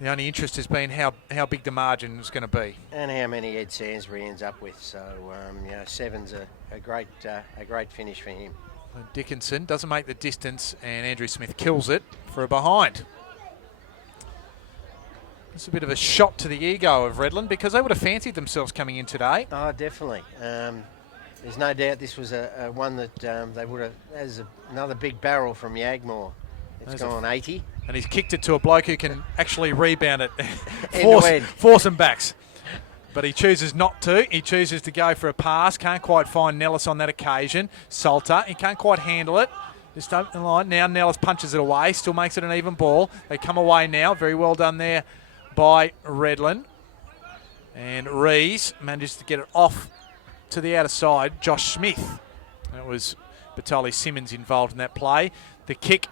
The only interest has been how big the margin is going to be. And how many Ed Sansbury ends up with. So, 7's a great finish for him. Dickinson doesn't make the distance, and Andrew Smith kills it for a behind. It's a bit of a shot to the ego of Redland because they would have fancied themselves coming in today. Oh, definitely. There's no doubt this was a one that they would have, as another big barrel from Yagmore. It's gone 80. And he's kicked it to a bloke who can actually rebound it, force him backs. But he chooses not to. He chooses to go for a pass. Can't quite find Nellis on that occasion. Salter, he can't quite handle it. Just open the line. Now Nellis punches it away. Still makes it an even ball. They come away now. Very well done there by Redland. And Rees manages to get it off to the outer side. Josh Smith. That was Batoli Simmons involved in that play. The kick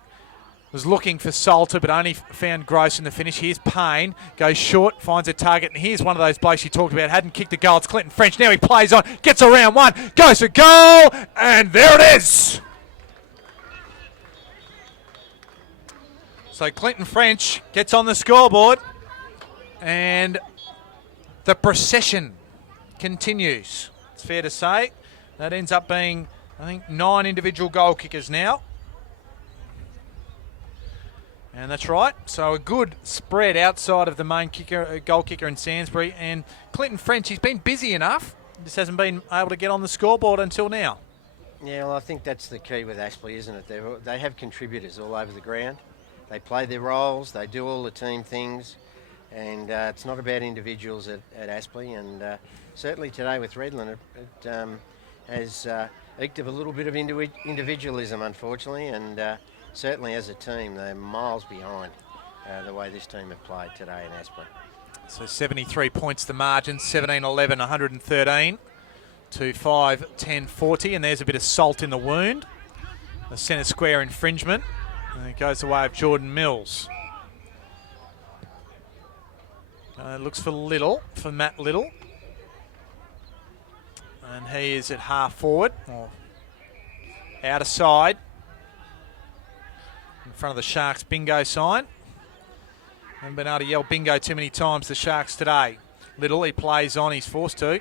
was looking for Salter, but only found Gross in the finish. Here's Payne, goes short, finds a target, and here's one of those blokes you talked about, hadn't kicked a goal. It's Clinton French. Now he plays on, gets around one, goes for goal, and there it is. So Clinton French gets on the scoreboard, and the procession continues. It's fair to say. That ends up being, I think, 9 individual goal kickers now. And that's right. So a good spread outside of the main kicker, goal kicker in Sainsbury. And Clinton French, he's been busy enough. Just hasn't been able to get on the scoreboard until now. Yeah, well, I think that's the key with Aspley, isn't it? They have contributors all over the ground. They play their roles. They do all the team things. And it's not about individuals at Aspley. And certainly today with Redland, it has eked of a little bit of individualism, unfortunately. And certainly as a team, they're miles behind the way this team have played today in Aspley. So 73 points the margin, 17-11, 113 to 5-10, 40. And there's a bit of salt in the wound. The centre square infringement. And it goes the way of Jordan Mills. Looks for Matt Little. And he is at half forward, or outer side. In front of the Sharks bingo sign. Haven't been able to yell bingo too many times, the Sharks today. Little, he plays on, he's forced to.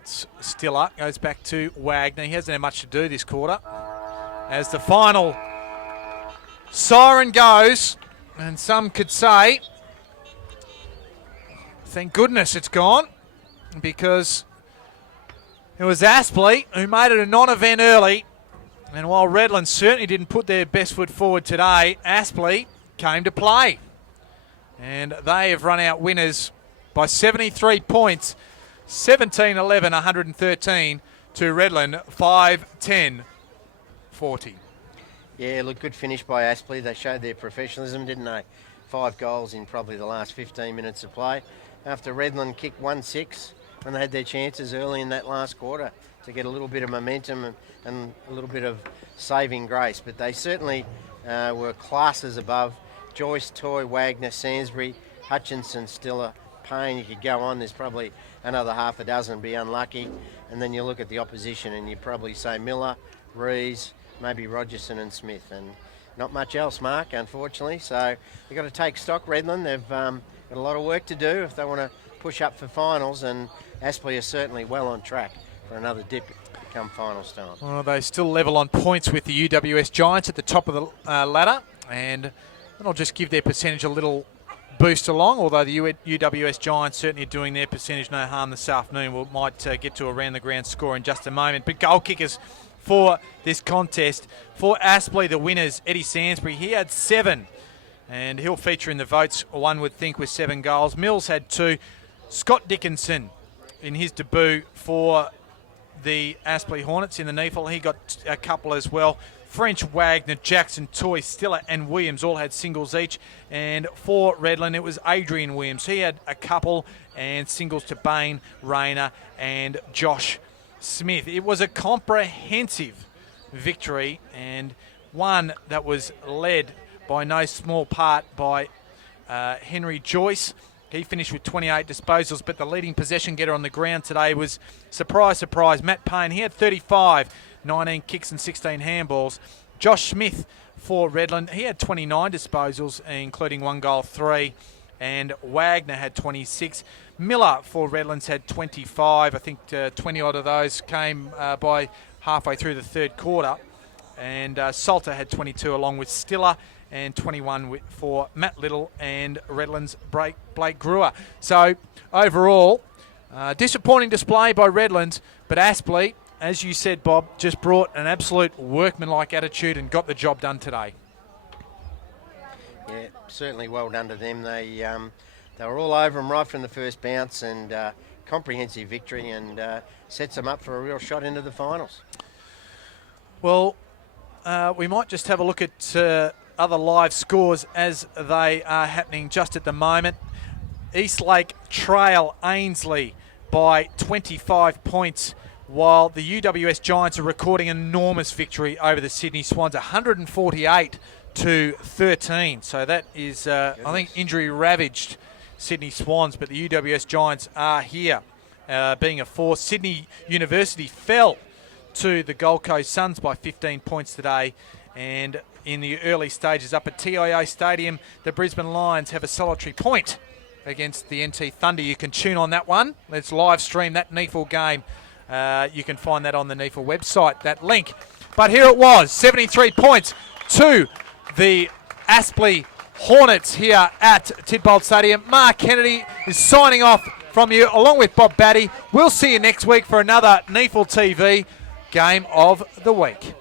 It's Stiller, goes back to Wagner. He hasn't had much to do this quarter. As the final siren goes, and some could say, thank goodness it's gone, because it was Aspley who made it a non-event early. And while Redland certainly didn't put their best foot forward today, Aspley came to play. And they have run out winners by 73 points, 17-11, 113 to Redland, 5-10, 40. Yeah, look, good finish by Aspley. They showed their professionalism, didn't they? 5 goals in probably the last 15 minutes of play. After Redland kicked 1-6 when they had their chances early in that last quarter to get a little bit of momentum and a little bit of saving grace. But they certainly were classes above. Joyce, Toy, Wagner, Sainsbury, Hutchinson, Stiller, Payne. You could go on. There's probably another half a dozen, be unlucky. And then you look at the opposition and you probably say Miller, Rees, maybe Rogerson and Smith. And not much else, Mark, unfortunately. So you've got to take stock, Redland. They've got a lot of work to do if they want to push up for finals. And Aspley are certainly well on track for another dip come finals time. Well, they still level on points with the UWS Giants at the top of the ladder, and that'll just give their percentage a little boost along, although the UWS Giants certainly are doing their percentage no harm this afternoon. We might get to a round-the-ground score in just a moment. But goal kickers for this contest. For Aspley, the winners, Eddie Sansbury, he had 7, and he'll feature in the votes, one would think, with 7 goals. Mills had 2. Scott Dickinson, in his debut for the Aspley Hornets in the NEAFL, he got a couple as well. French, Wagner, Jackson, Toy, Stiller and Williams all had singles each. And for Redland, it was Adrian Williams. He had a couple, and singles to Bain, Rayner and Josh Smith. It was a comprehensive victory, and one that was led by no small part by Henry Joyce. He finished with 28 disposals, but the leading possession getter on the ground today was, surprise, surprise, Matt Payne. He had 35, 19 kicks and 16 handballs. Josh Smith for Redland, he had 29 disposals, including 1 goal, 3. And Wagner had 26. Miller for Redlands had 25. I think 20-odd of those came by halfway through the third quarter. And Salter had 22 along with Stiller, and 21 for Matt Little and Redlands' Blake Brewer. So overall, disappointing display by Redlands, but Aspley, as you said, Bob, just brought an absolute workmanlike attitude and got the job done today. Yeah, certainly well done to them. They were all over them right from the first bounce, and comprehensive victory, and sets them up for a real shot into the finals. Well, we might just have a look at other live scores as they are happening just at the moment. Eastlake trail Ainsley by 25 points, while the UWS Giants are recording an enormous victory over the Sydney Swans, 148-13. So that is, I think, injury-ravaged Sydney Swans, but the UWS Giants are here, being a force. Sydney University fell to the Gold Coast Suns by 15 points today, and in the early stages up at TIA Stadium, the Brisbane Lions have a solitary point against the NT Thunder. You can tune on that one. Let's live stream that NEAFL game. You can find that on the NEAFL website, that link. But here it was, 73 points to the Aspley Hornets here at Tidbold Stadium. Mark Kennedy is signing off from you, along with Bob Batty. We'll see you next week for another NEAFL TV Game of the Week.